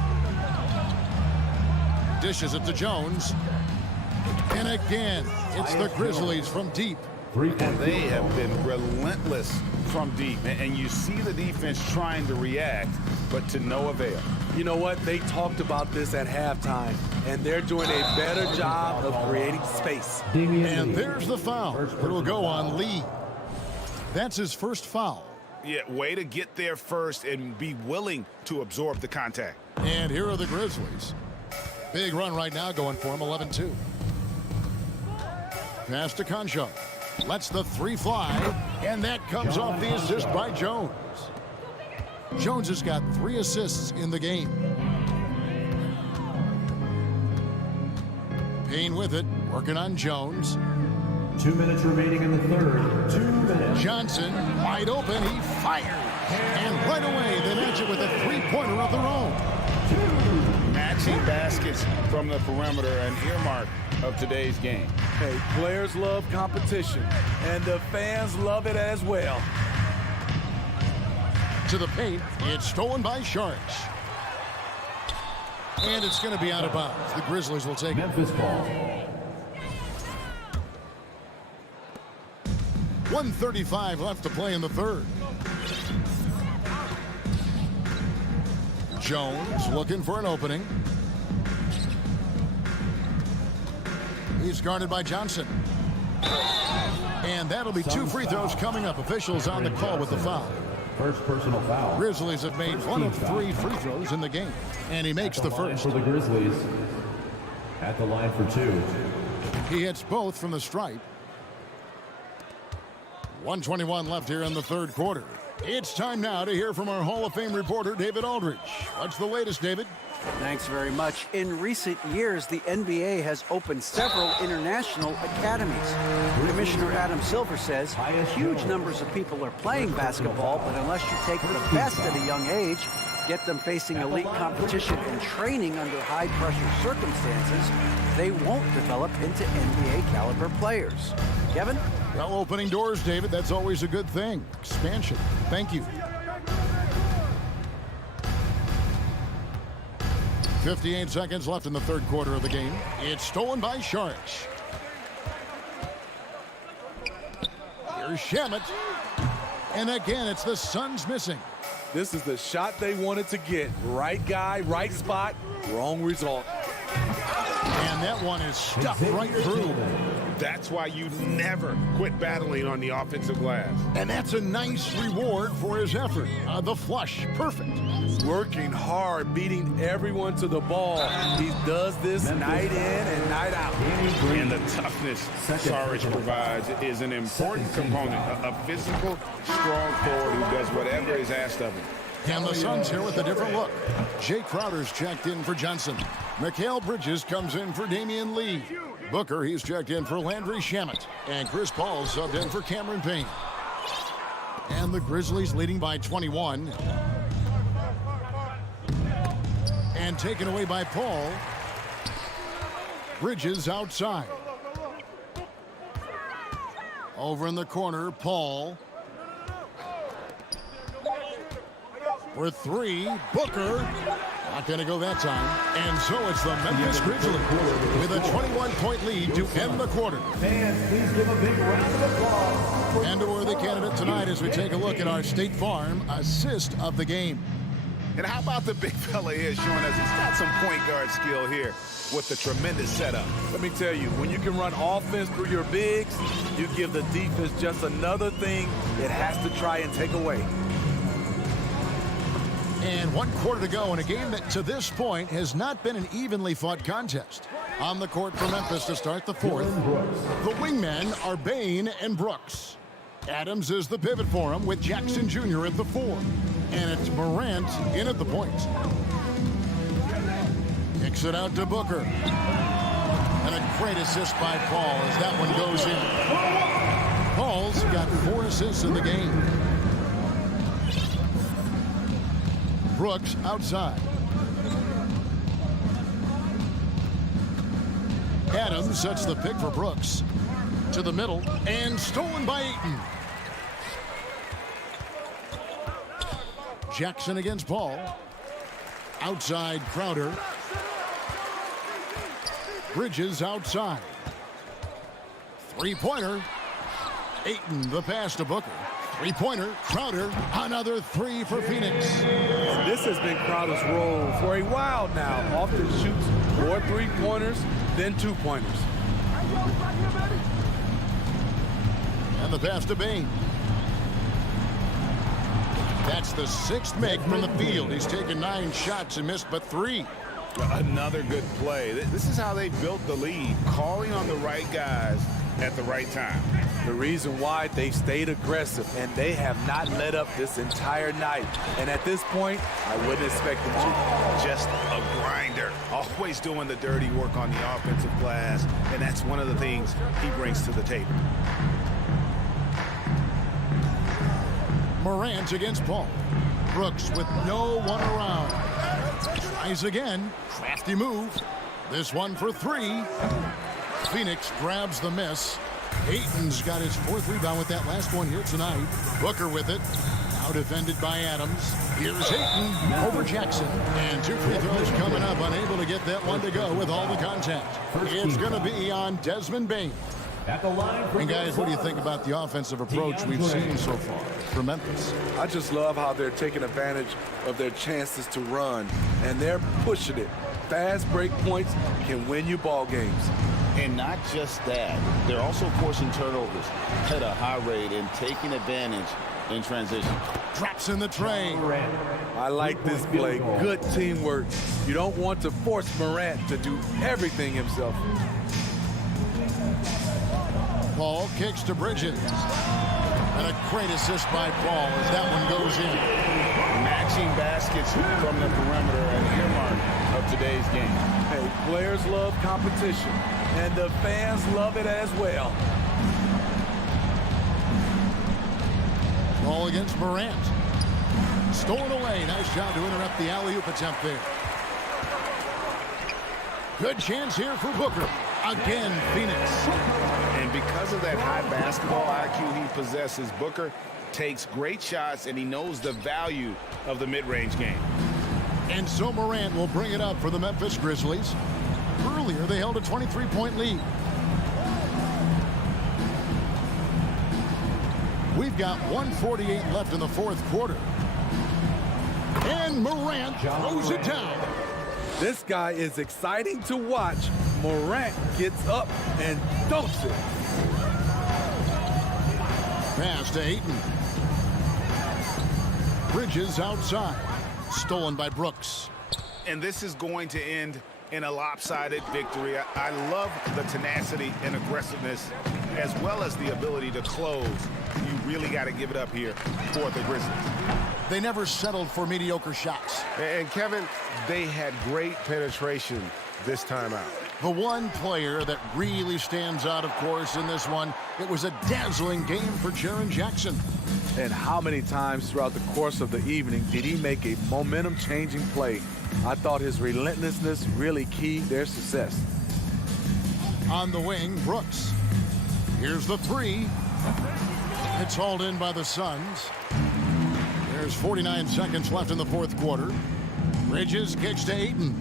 Dishes it to Jones. And again, it's the Grizzlies from deep. And they have been relentless from deep. And you see the defense trying to react, but to no avail. You know what? They talked about this at halftime, and they're doing a better job of creating space. And there's the foul. It'll go on Lee. That's his first foul. Yeah, way to get there first and be willing to absorb the contact. And here are the Grizzlies. Big run right now going for him, 11-2. Pass to Conchar. Lets the 3 fly, and that comes off the assist by Jones. Jones has got 3 assists in the game. Payne with it, working on Jones. 2 minutes remaining in the third. 2 minutes. Johnson, wide open, he fires. And right away, they match it with a 3-pointer of their own. Matching baskets from the perimeter, an earmark of today's game. Hey, players love competition, and the fans love it as well. To the paint, it's stolen by Sharks. And it's going to be out of bounds. The Grizzlies will take Memphis ball. 1:35 left to play in the third. Jones looking for an opening. He's guarded by Johnson. And that'll be 2 free throws coming up. Officials on the call with the foul. First personal foul. Grizzlies have made 1 of 3 free throws in the game. And he makes the first. For the Grizzlies. At the line for 2. He hits both from the stripe. 1:21 left here in the third quarter. It's time now to hear from our Hall of Fame reporter, David Aldridge. What's the latest, David? Thanks very much. In recent years, the NBA has opened several international academies. Commissioner Adam Silver says huge numbers of people are playing basketball, but unless you take the best at a young age, get them facing elite competition and training under high-pressure circumstances, they won't develop into NBA-caliber players. Kevin? Well, opening doors, David, that's always a good thing. Expansion. Thank you. 58 seconds left in the third quarter of the game. It's stolen by Shag. Here's Shamet. And again, it's the Suns missing. This is the shot they wanted to get. Right guy, right spot, wrong result. And that one is stuffed right through. That's why you never quit battling on the offensive glass. And that's a nice reward for his effort. The flush, perfect. Working hard, beating everyone to the ball. He does this night in and night out. And the toughness Sarge provides is an important component. A physical, strong forward who does whatever is asked of him. And the Suns here with a different look. Jay Crowder's checked in for Johnson. Mikal Bridges comes in for Damian Lee. Booker, he's checked in for Landry Shamet. And Chris Paul subbed in for Cameron Payne. And the Grizzlies leading by 21. And taken away by Paul. Bridges outside. Over in the corner, Paul. For 3, Booker. Not going to go that time. And so it's the Memphis Grizzlies with a 21-point lead to end the quarter. Fans, please give a big round of applause. And a worthy candidate tonight as we take a look at our State Farm assist of the game. And how about the big fella here showing us he's got some point guard skill here with the tremendous setup. Let me tell you, when you can run offense through your bigs, you give the defense just another thing it has to try and take away. And 1 quarter to go in a game that to this point has not been an evenly fought contest. On the court for Memphis to start the fourth. The wingmen are Bain and Brooks. Adams is the pivot for him with Jackson Jr. at the 4. And it's Morant in at the point. Kicks it out to Booker. And a great assist by Paul as that one goes in. Paul's got 4 assists in the game. Brooks outside. Adams sets the pick for Brooks. To the middle and stolen by Ayton. Jackson against Paul. Outside Crowder. Bridges outside. 3-pointer. Ayton the pass to Booker. 3-pointer, Crowder, another 3 for Phoenix. This has been Crowder's role for a while now. Often shoots 4 3-pointers, then 2-pointers. And the pass to Bain. That's the 6th make from the field. He's taken 9 shots and missed but 3. Another good play. This is how they built the lead, calling on the right guys at the right time. The reason why they've stayed aggressive, and they have not let up this entire night. And at this point, I wouldn't expect them to. Just a grinder, always doing the dirty work on the offensive glass, and that's one of the things he brings to the table. Morant against Paul. Brooks with no one around. Tries again. Crafty move. This one for 3. Phoenix grabs the miss. Ayton's got his 4th rebound with that last one here tonight. Booker with it. Now defended by Adams. Here's Ayton over Jackson. And 2 free throws coming up. Unable to get that one to go with all the contact. It's going to be on Desmond Bain. At the line for And guys, what do you think about the offensive approach we've seen so far from Memphis? I just love how they're taking advantage of their chances to run, and they're pushing it. Fast break points can win you ball games. And not just that, they're also forcing turnovers at a high rate and taking advantage in transition. Drops in the tray. I like this play. Good teamwork. You don't want to force Morant to do everything himself. Paul kicks to Bridges. And a great assist by Paul as that one goes in. Matching baskets from the perimeter, an earmark of today's game. Hey, players love competition, and the fans love it as well. Ball against Morant. Stolen away. Nice job to interrupt the alley-oop attempt there. Good chance here for Booker. Again, Phoenix. And because of that high basketball IQ he possesses, Booker takes great shots, and he knows the value of the mid-range game. And so Morant will bring it up for the Memphis Grizzlies. Earlier, they held a 23-point lead. We've got 1:48 left in the fourth quarter. And Morant throws it down. This guy is exciting to watch. Morant gets up and dunks it. Pass to Ayton. Bridges outside. Stolen by Brooks. And this is going to end in a lopsided victory. I love the tenacity and aggressiveness, as well as the ability to close. You really got to give it up here for the Grizzlies. They never settled for mediocre shots. And Kevin, they had great penetration this time out. The one player that really stands out, of course, in this one, it was a dazzling game for Jaren Jackson. And how many times throughout the course of the evening did he make a momentum-changing play? I thought his relentlessness really keyed their success. On the wing, Brooks. Here's the three. It's hauled in by the Suns. There's 49 seconds left in the fourth quarter. Bridges kicks to Ayton.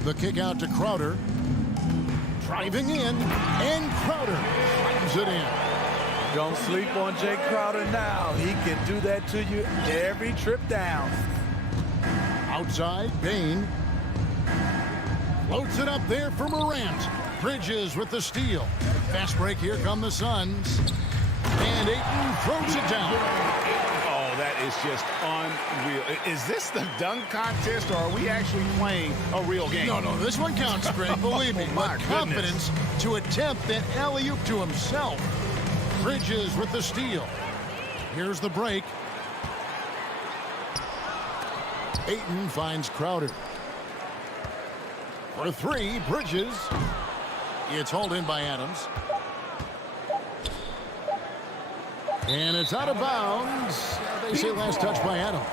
The kick out to Crowder. Driving in, and Crowder slams it in. Don't sleep on Jay Crowder now. He can do that to you every trip down. Outside, Bain. Floats it up there for Morant. Bridges with the steal. Fast break, here come the Suns. And Ayton throws it down. Oh, that is just unreal. Is this the dunk contest, or are we actually playing a real game? No, this one counts, Greg, believe me. My But confidence to attempt that alley-oop to himself. Bridges with the steal. Here's the break. Ayton finds Crowder. For three, Bridges. It's hauled in by Adams. And it's out of bounds. They say last touch by Adams.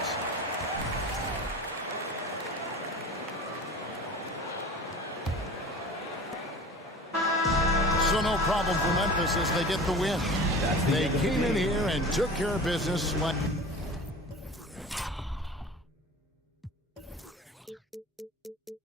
So no problem for Memphis as they get the win. They came in here and took care of business.